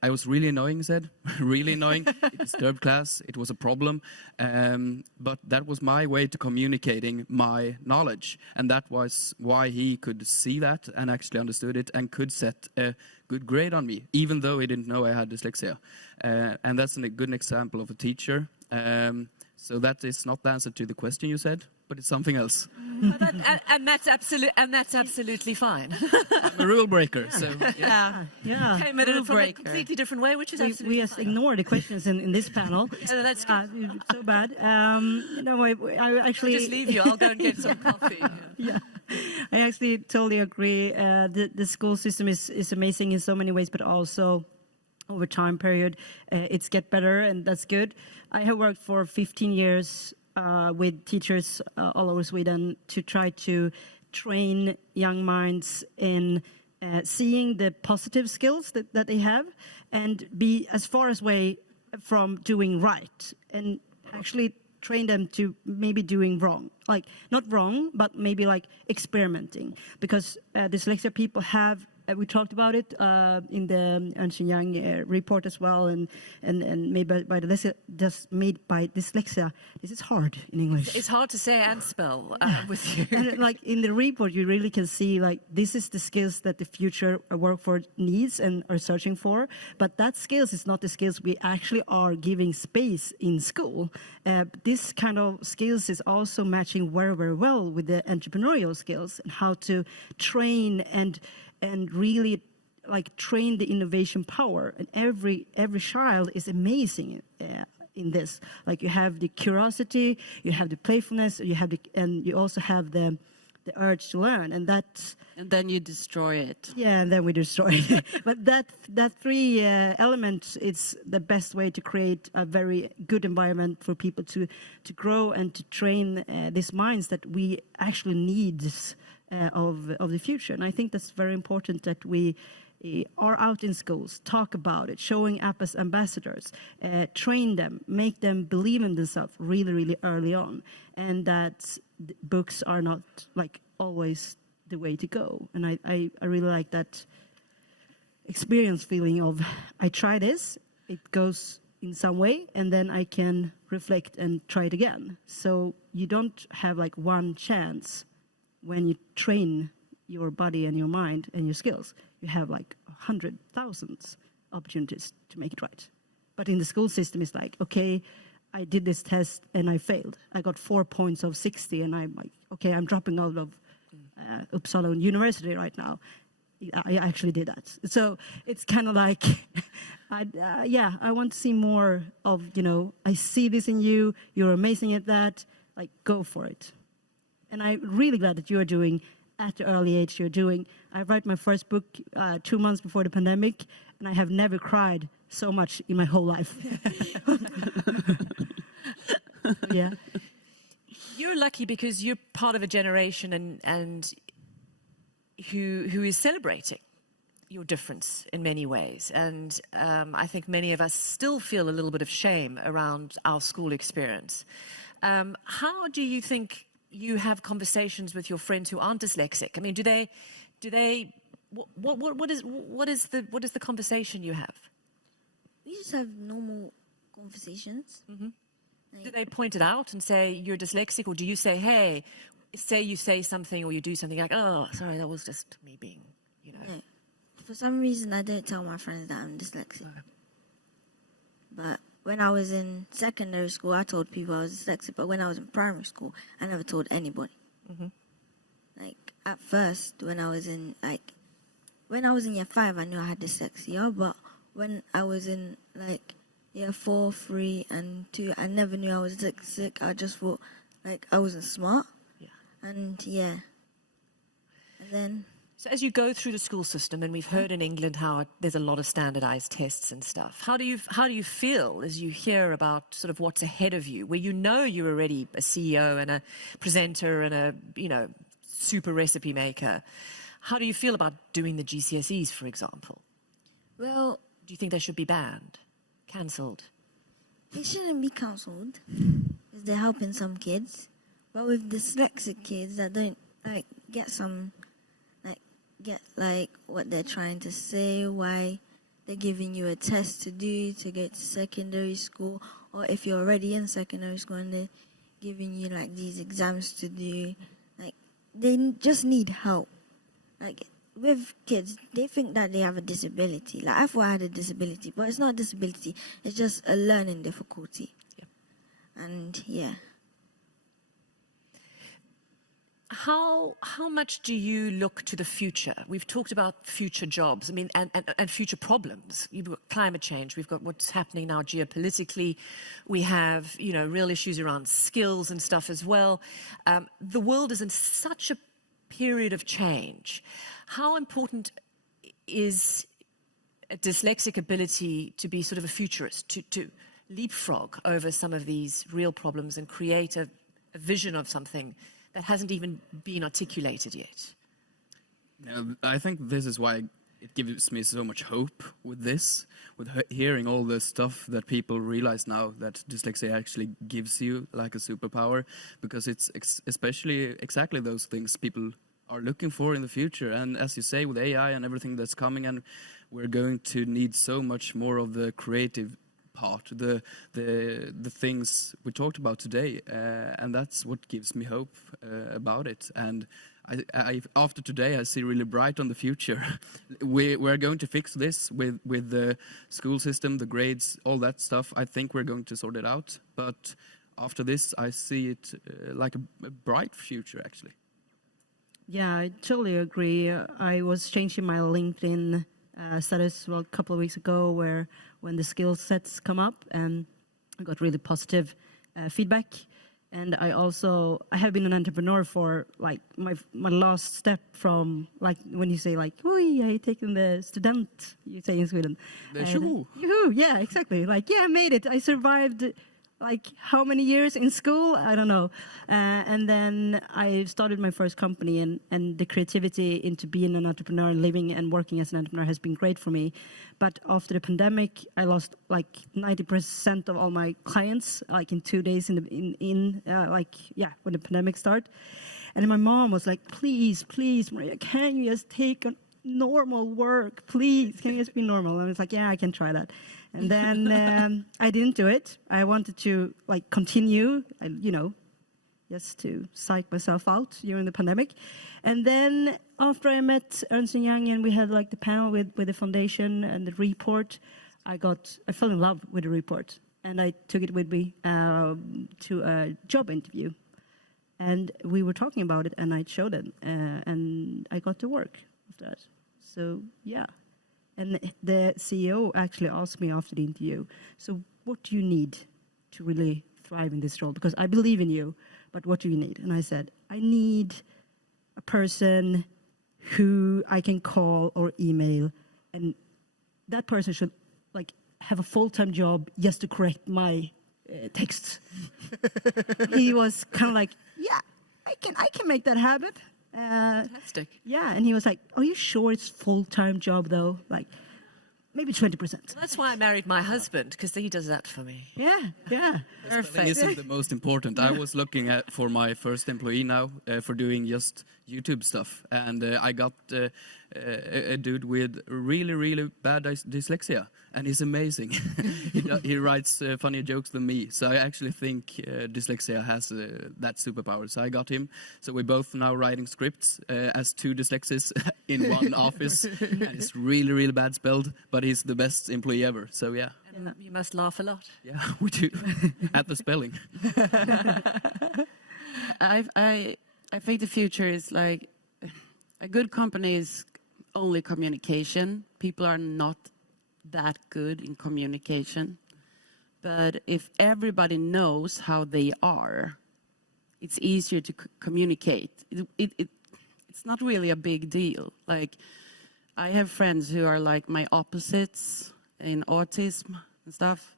I was really annoying, he said. Really annoying. It disturbed class. It was a problem. But that was my way to communicating my knowledge. And that was why he could see that and actually understood it and could set a good grade on me, even though he didn't know I had dyslexia. And that's a good example of a teacher. So that is not the answer to the question you said, but it's something else. And that's absolutely fine. I'm a rule breaker. So Yeah. Came at it Rule from a breaker. completely different way, which is We absolutely just fine. ignore the questions in this panel. That's so bad. No, I actually I'll just leave you. I'll go and get some coffee. Yeah. I actually totally agree. The school system is amazing in so many ways, but also over time period, it's get better, and that's good. I have worked for 15 years with teachers all over Sweden to try to train young minds in seeing the positive skills that they have and be as far away from doing right, and actually train them to maybe doing wrong, like not wrong, but maybe like experimenting, because dyslexia people have. We talked about it in the Ernst & Young report as well, and made by dyslexia. Just made by dyslexia. This is hard in English. It's hard to say and spell with you. And like in the report, you really can see like this is the skills that the future workforce needs and are searching for. But that skills is not the skills we actually are giving space in school. This kind of skills is also matching very, very well with the entrepreneurial skills and how to train and really like train the innovation power. And every child is amazing in this. Like you have the curiosity, you have the playfulness, and you also have the urge to learn, and then you destroy it. Yeah, and then we destroy it. But that three elements is the best way to create a very good environment for people to grow and to train these minds that we actually need of the future. And I think that's very important that we are out in schools, talk about it, showing up as ambassadors, train them, make them believe in themselves really, really early on, and that books are not like always the way to go. And I really like that experience feeling of I try this, it goes in some way, and then I can reflect and try it again. So you don't have like one chance when you train your body and your mind and your skills. You have like 100,000 opportunities to make it right. But in the school system, it's like, okay, I did this test and I failed. I got 4 points of 60, and I'm like, okay, I'm dropping out of Uppsala University right now. I actually did that. So it's kind of like, I want to see more of, I see this in you, you're amazing at that, like go for it. And I'm really glad that you are doing at the early age you're doing. I wrote my first book 2 months before the pandemic, and I have never cried so much in my whole life. Yeah. You're lucky because you're part of a generation and who is celebrating your difference in many ways. And I think many of us still feel a little bit of shame around our school experience. How do you think you have conversations with your friends who aren't dyslexic? I mean, do they what is the conversation you have? We just have normal conversations. Mm-hmm. Do they point it out and say you're dyslexic, or do you say, hey, you say something or you do something like, oh, sorry, that was just me being, No. For some reason, I don't tell my friends that I'm dyslexic. But when I was in secondary school, I told people I was dyslexic. But when I was in primary school, I never told anybody. Mm-hmm. Like at first, when I was in year 5, I knew I had dyslexia. But when I was in year 4, 3, and 2, I never knew I was dyslexic. I just thought I wasn't smart. Yeah. And yeah. And then... So as you go through the school system, and we've heard in England how there's a lot of standardized tests and stuff, how do you feel as you hear about sort of what's ahead of you, where you know you're already a CEO and a presenter and a, you know, super recipe maker? How do you feel about doing the GCSEs, for example? Well... Do you think they should be banned, cancelled? They shouldn't be cancelled, because they're helping some kids. But with dyslexic kids that don't, like, get what they're trying to say, why they're giving you a test to do to get to secondary school, or if you're already in secondary school and they're giving you like these exams to do, like they just need help. Like with kids, they think that they have a disability. Like I thought I had a disability, but it's not a disability, it's just a learning difficulty. Yep. And yeah. How much do you look to the future? We've talked about future jobs, I mean, and future problems. You've got climate change, we've got what's happening now geopolitically, we have, you know, real issues around skills and stuff as well. The world is in such a period of change. How important is a dyslexic ability to be sort of a futurist, to leapfrog over some of these real problems and create a vision of something that hasn't even been articulated yet? No, I think this is why it gives me so much hope with this, with hearing all the stuff that people realize now that dyslexia actually gives you like a superpower, because it's especially exactly those things people are looking for in the future. And as you say, with AI and everything that's coming, and we're going to need so much more of the creative part, the things we talked about today, and that's what gives me hope about it. And I after today I see really bright on the future. We're going to fix this with the school system, the grades, all that stuff. I think we're going to sort it out, but after this I see it like a bright future actually. Yeah, I totally agree. I was changing my LinkedIn status a couple of weeks ago, where when the skill sets come up, and I got really positive feedback. And I have been an entrepreneur for like my last step from, like when you say like, "Oi, I taken the student," you say in Sweden. Yoo-hoo, yeah, exactly. Like, yeah, I made it. I survived. Like how many years in school? I don't know. And then I started my first company, and the creativity into being an entrepreneur and living and working as an entrepreneur has been great for me. But after the pandemic, I lost like 90% of all my clients, like in 2 days when the pandemic started. And my mom was like, please, Maria, can you just take a normal work? Please, can you just be normal? And I was like, yeah, I can try that. And then I didn't do it. I wanted to like continue, just to psych myself out during the pandemic. And then after I met Ernst & Young and we had like the panel with the foundation and the report, I fell in love with the report, and I took it with me to a job interview. And we were talking about it, and I showed it, and I got to work after that. So yeah. And the CEO actually asked me after the interview, so what do you need to really thrive in this role? Because I believe in you, but what do you need? And I said, I need a person who I can call or email, and that person should like have a full-time job just to correct my texts. He was kind of like, yeah, I can make that happen. Fantastic. Yeah, and he was like, are you sure it's full-time job though? Like, maybe 20%. Well, that's why I married my husband, because he does that for me. Yeah. Perfect. This is the most important. I was looking for my first employee now for doing just YouTube stuff, and I got a dude with really, really bad dyslexia, and he's amazing. He writes funnier jokes than me, so I actually think dyslexia has that superpower. So I got him. So we're both now writing scripts as two dyslexics in one office, and it's really, really bad spelled, but he's the best employee ever. So yeah. And you must laugh a lot. Yeah, we do. At the spelling. I think the future is like a good company is only communication. People are not that good in communication. But if everybody knows how they are, it's easier to communicate. It's not really a big deal. Like, I have friends who are like my opposites in autism and stuff.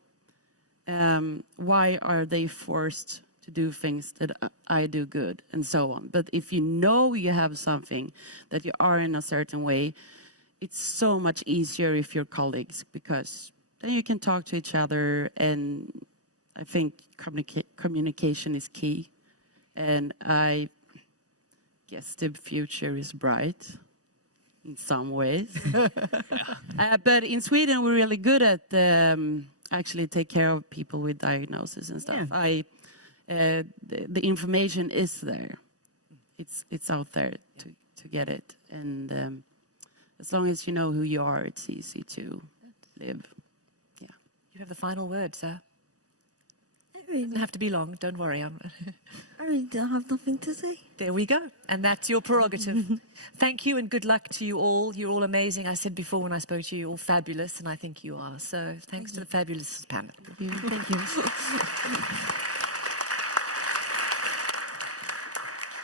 Why are they forced to do things that I do good and so on? But if you know you have something that you are in a certain way, it's so much easier if you're colleagues, because then you can talk to each other, and I think communication is key. And I guess the future is bright in some ways. But in Sweden, we're really good at actually take care of people with diagnosis and stuff. Yeah. The information is there. It's out there to get it. And as long as you know who you are, it's easy to live. Yeah. You have the final word, sir. It doesn't have to be long, don't worry. I really don't have nothing to say. There we go. And that's your prerogative. Thank you and good luck to you all. You're all amazing. I said before when I spoke to you, you're all fabulous, and I think you are. So thanks to the fabulous panel. Thank you.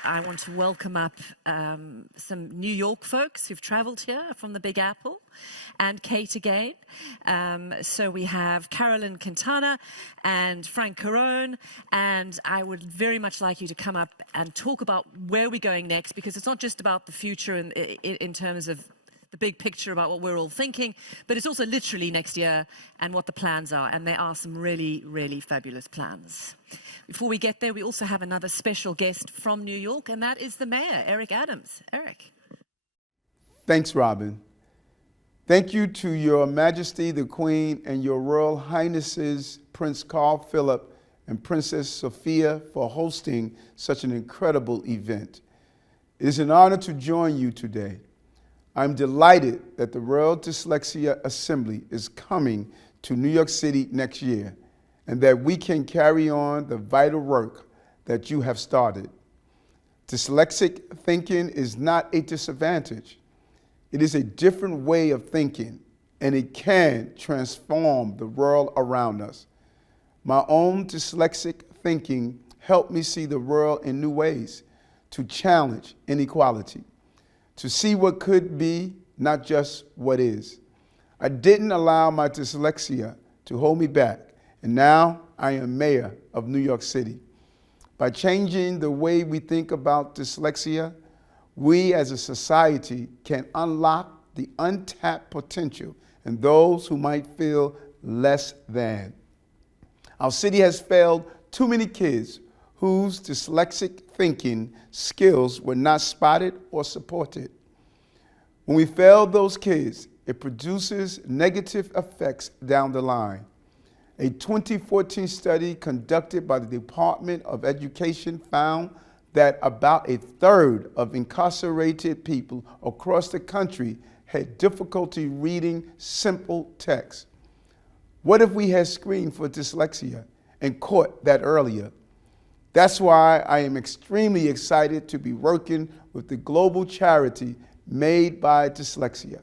I want to welcome up some New York folks who've traveled here from the Big Apple, and Kate again. So we have Carolyn Quintana and Frank Carone, and I would very much like you to come up and talk about where we're going next, because it's not just about the future in terms of the big picture about what we're all thinking, but it's also literally next year and what the plans are, and there are some really, really fabulous plans. Before we get there, we also have another special guest from New York, and that is the mayor, Eric Adams. Eric. Thanks, Robyn. Thank you to Your Majesty the Queen and Your Royal Highnesses Prince Carl Philip and Princess Sophia for hosting such an incredible event. It is an honor to join you today. I'm delighted that the World Dyslexia Assembly is coming to New York City next year, and that we can carry on the vital work that you have started. Dyslexic thinking is not a disadvantage. It is a different way of thinking, and it can transform the world around us. My own dyslexic thinking helped me see the world in new ways, to challenge inequality, to see what could be, not just what is. I didn't allow my dyslexia to hold me back, and now I am mayor of New York City. By changing the way we think about dyslexia, we as a society can unlock the untapped potential in those who might feel less than. Our city has failed too many kids whose dyslexic thinking skills were not spotted or supported. When we fail those kids, it produces negative effects down the line. A 2014 study conducted by the Department of Education found that about a third of incarcerated people across the country had difficulty reading simple text. What if we had screened for dyslexia and caught that earlier? That's why I am extremely excited to be working with the global charity Made by Dyslexia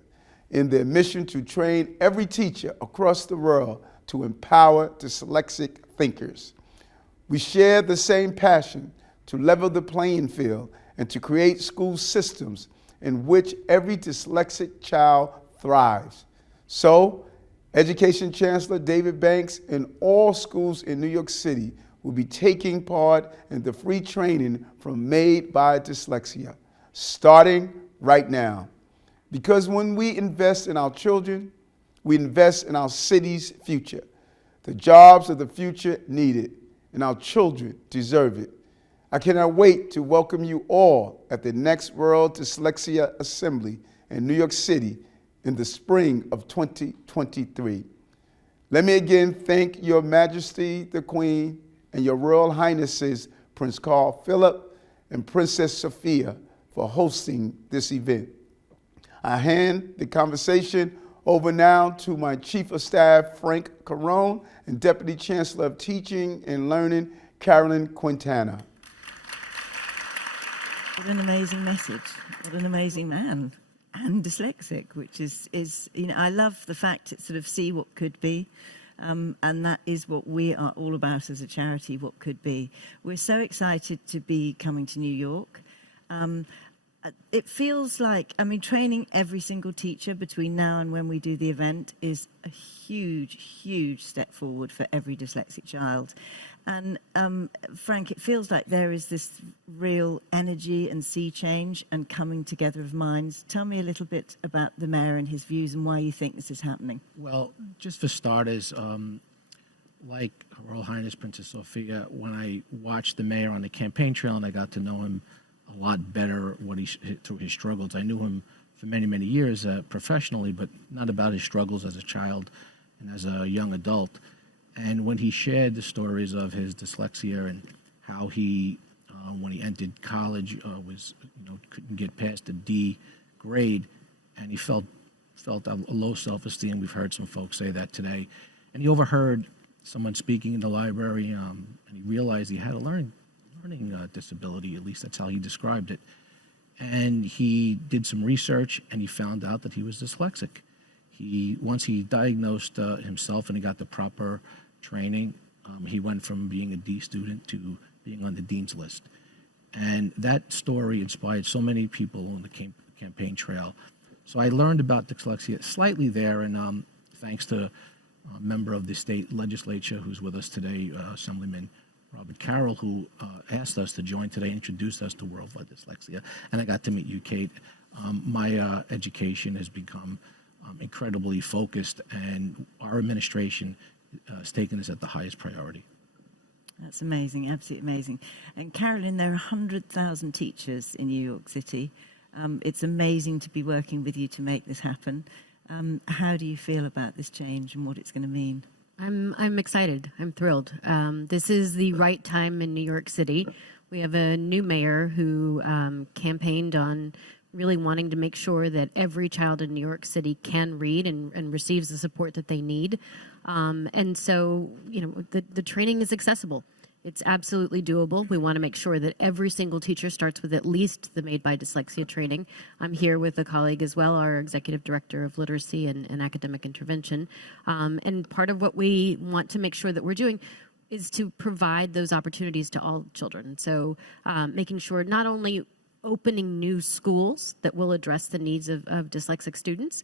in their mission to train every teacher across the world to empower dyslexic thinkers. We share the same passion to level the playing field and to create school systems in which every dyslexic child thrives. So, Education Chancellor David Banks and all schools in New York City will be taking part in the free training from Made by Dyslexia, starting right now. Because when we invest in our children, we invest in our city's future. The jobs of the future need it, and our children deserve it. I cannot wait to welcome you all at the next World Dyslexia Assembly in New York City in the spring of 2023. Let me again thank Your Majesty the Queen and Your Royal Highnesses Prince Carl Philip and Princess Sophia for hosting this event. I hand the conversation over now to my Chief of Staff, Frank Carone, and Deputy Chancellor of Teaching and Learning, Carolyn Quintana. What an amazing message. What an amazing man. And dyslexic, which is I love the fact that sort of see what could be. And that is what we are all about as a charity, what could be. We're so excited to be coming to New York. It feels like, I mean, training every single teacher between now and when we do the event is a huge, huge step forward for every dyslexic child. And Frank, it feels like there is this real energy and sea change and coming together of minds. Tell me a little bit about the mayor and his views and why you think this is happening. Well, just for starters, like Her Royal Highness Princess Sophia, when I watched the mayor on the campaign trail and I got to know him a lot better through his struggles. I knew him for many, many years professionally, but not about his struggles as a child and as a young adult. And when he shared the stories of his dyslexia and how he, when he entered college, couldn't get past a D grade, and he felt a low self-esteem. We've heard some folks say that today. And he overheard someone speaking in the library, and he realized he had a learning disability. At least that's how he described it. And he did some research, and he found out that he was dyslexic. Once he diagnosed himself and he got the proper training, he went from being a D student to being on the dean's list. And that story inspired so many people on the campaign trail. So I learned about dyslexia slightly there, and thanks to a member of the state legislature who's with us today, Assemblyman Robyn Carroll, who asked us to join today, introduced us to worldwide dyslexia, and I got to meet you, Kate. My education has become incredibly focused, and our administration has taken this at the highest priority. That's amazing, absolutely amazing. And Carolyn, there are 100,000 teachers in New York City. It's amazing to be working with you to make this happen. How do you feel about this change and what it's going to mean? I'm excited. I'm thrilled. This is the right time in New York City. We have a new mayor who campaigned on really wanting to make sure that every child in New York City can read and receives the support that they need. And so, the training is accessible. It's absolutely doable. We want to make sure that every single teacher starts with at least the Made by Dyslexia training. I'm here with a colleague as well, our Executive Director of Literacy and Academic Intervention. And part of what we want to make sure that we're doing is to provide those opportunities to all children. So making sure not only opening new schools that will address the needs of dyslexic students,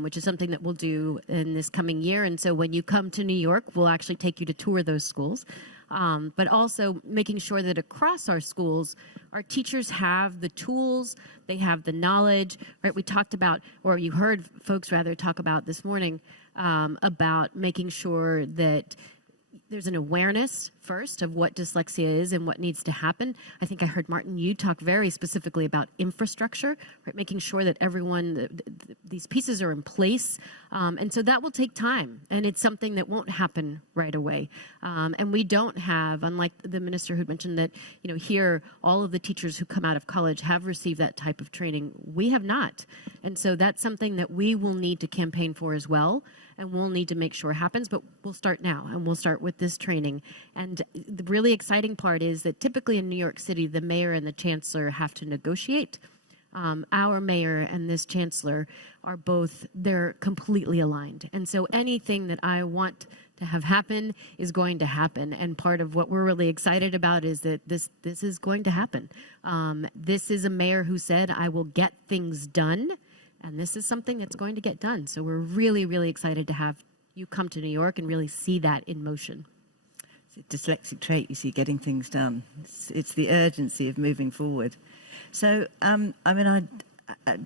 which is something that we'll do in this coming year. And so when you come to New York, we'll actually take you to tour those schools. But also making sure that across our schools, our teachers have the tools, they have the knowledge, right? We talked about, or you heard folks rather talk about this morning, about making sure that there's an awareness first of what dyslexia is and what needs to happen. I think I heard, Martin, you talk very specifically about infrastructure, right? Making sure that everyone, these pieces are in place. And so that will take time, and it's something that won't happen right away. And we don't have, unlike the minister who mentioned that, here, all of the teachers who come out of college have received that type of training. We have not. And so that's something that we will need to campaign for as well, and we'll need to make sure happens, but we'll start now, and we'll start with this training. And the really exciting part is that typically in New York City, the mayor and the chancellor have to negotiate. Our mayor and this chancellor are both, they're completely aligned. And so anything that I want to have happen is going to happen. And part of what we're really excited about is that this is going to happen. This is a mayor who said, I will get things done. And this is something that's going to get done. So we're really, really excited to have you come to New York and really see that in motion. It's a dyslexic trait, you see, getting things done. It's the urgency of moving forward. So,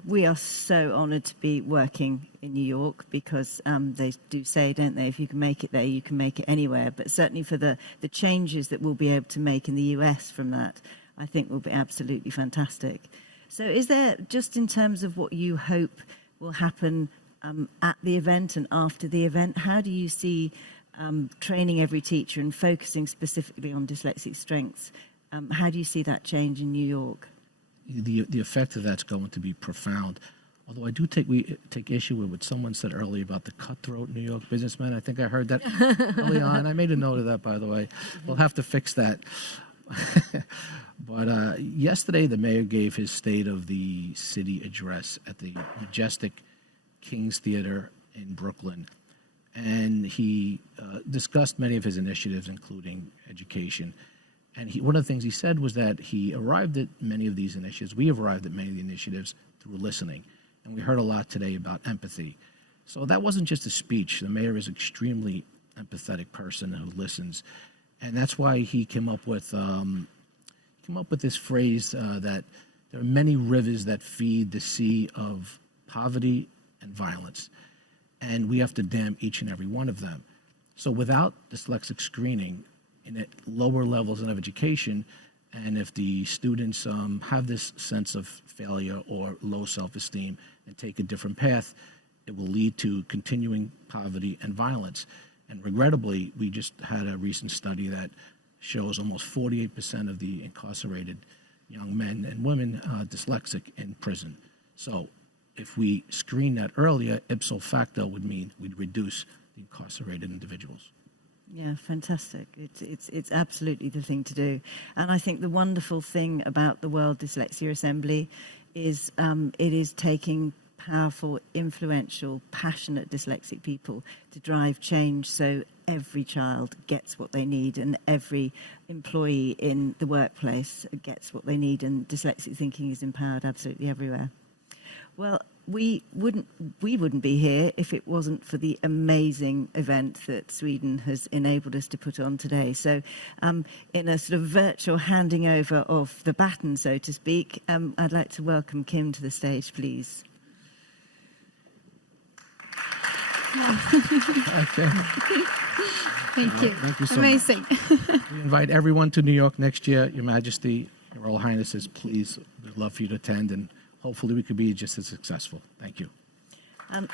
we are so honoured to be working in New York because they do say, don't they, if you can make it there, you can make it anywhere. But certainly for the changes that we'll be able to make in the US from that, I think will be absolutely fantastic. So is there, just in terms of what you hope will happen at the event and after the event, how do you see training every teacher and focusing specifically on dyslexic strengths? How do you see that change in New York? The effect of that's going to be profound. Although I do take issue with what someone said earlier about the cutthroat New York businessman. I think I heard that early on. I made a note of that, by the way. We'll have to fix that. But yesterday, the mayor gave his State of the City address at the majestic King's Theater in Brooklyn. and he discussed many of his initiatives, including education. And one of the things he said was that he arrived at many of these initiatives, we have arrived at many of the initiatives through listening. And we heard a lot today about empathy. So that wasn't just a speech. The mayor is an extremely empathetic person who listens. And that's why he came up with this phrase that there are many rivers that feed the sea of poverty and violence. And we have to dam each and every one of them. So without dyslexic screening, in at lower levels of education, and if the students have this sense of failure or low self-esteem and take a different path, it will lead to continuing poverty and violence. And regrettably, we just had a recent study that shows almost 48% of the incarcerated young men and women dyslexic in prison. So if we screen that earlier, ipso facto would mean we'd reduce the incarcerated individuals. Yeah, fantastic. It's absolutely the thing to do. And I think the wonderful thing about the World Dyslexia Assembly is it is taking powerful, influential, passionate dyslexic people to drive change so every child gets what they need and every employee in the workplace gets what they need, and dyslexic thinking is empowered absolutely everywhere. Well, we wouldn't be here if it wasn't for the amazing event that Sweden has enabled us to put on today. So in a sort of virtual handing over of the baton, so to speak, I'd like to welcome Kim to the stage, please. Okay. Thank you. Thank you so Amazing. much. We invite everyone to New York next year. Your Majesty, Your Royal Highnesses, please, we'd love for you to attend, and hopefully we could be just as successful. Thank you. And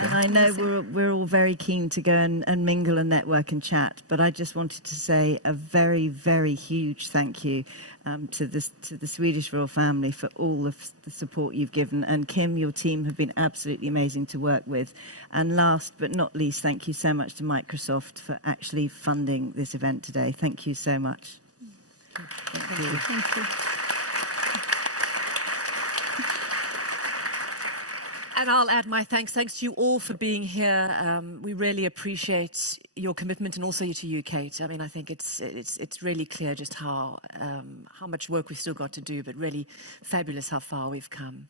I know we're all very keen to go and mingle and network and chat, but I just wanted to say a very, very huge thank you to the Swedish royal family for all of the support you've given. And Kim, your team have been absolutely amazing to work with. And last but not least, thank you so much to Microsoft for actually funding this event today. Thank you so much. Thank you. Thank you. And I'll add my thanks to you all for being here. We really appreciate your commitment, and also to you, Kate. I mean, I think it's really clear just how much work we've still got to do, but really fabulous how far we've come.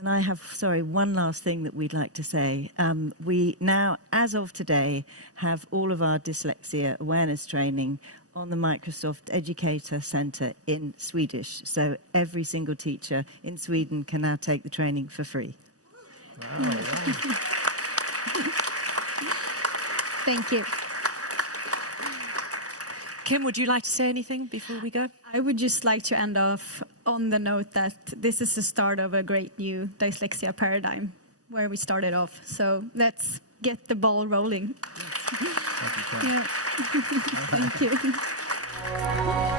And I have, one last thing that we'd like to say. We now, as of today, have all of our dyslexia awareness training on the Microsoft Educator Centre in Swedish. So every single teacher in Sweden can now take the training for free. Wow. Thank you. Kim, would you like to say anything before we go? I would just like to end off on the note that this is the start of a great new dyslexia paradigm where we started off. So let's get the ball rolling. Thank you. Thank you.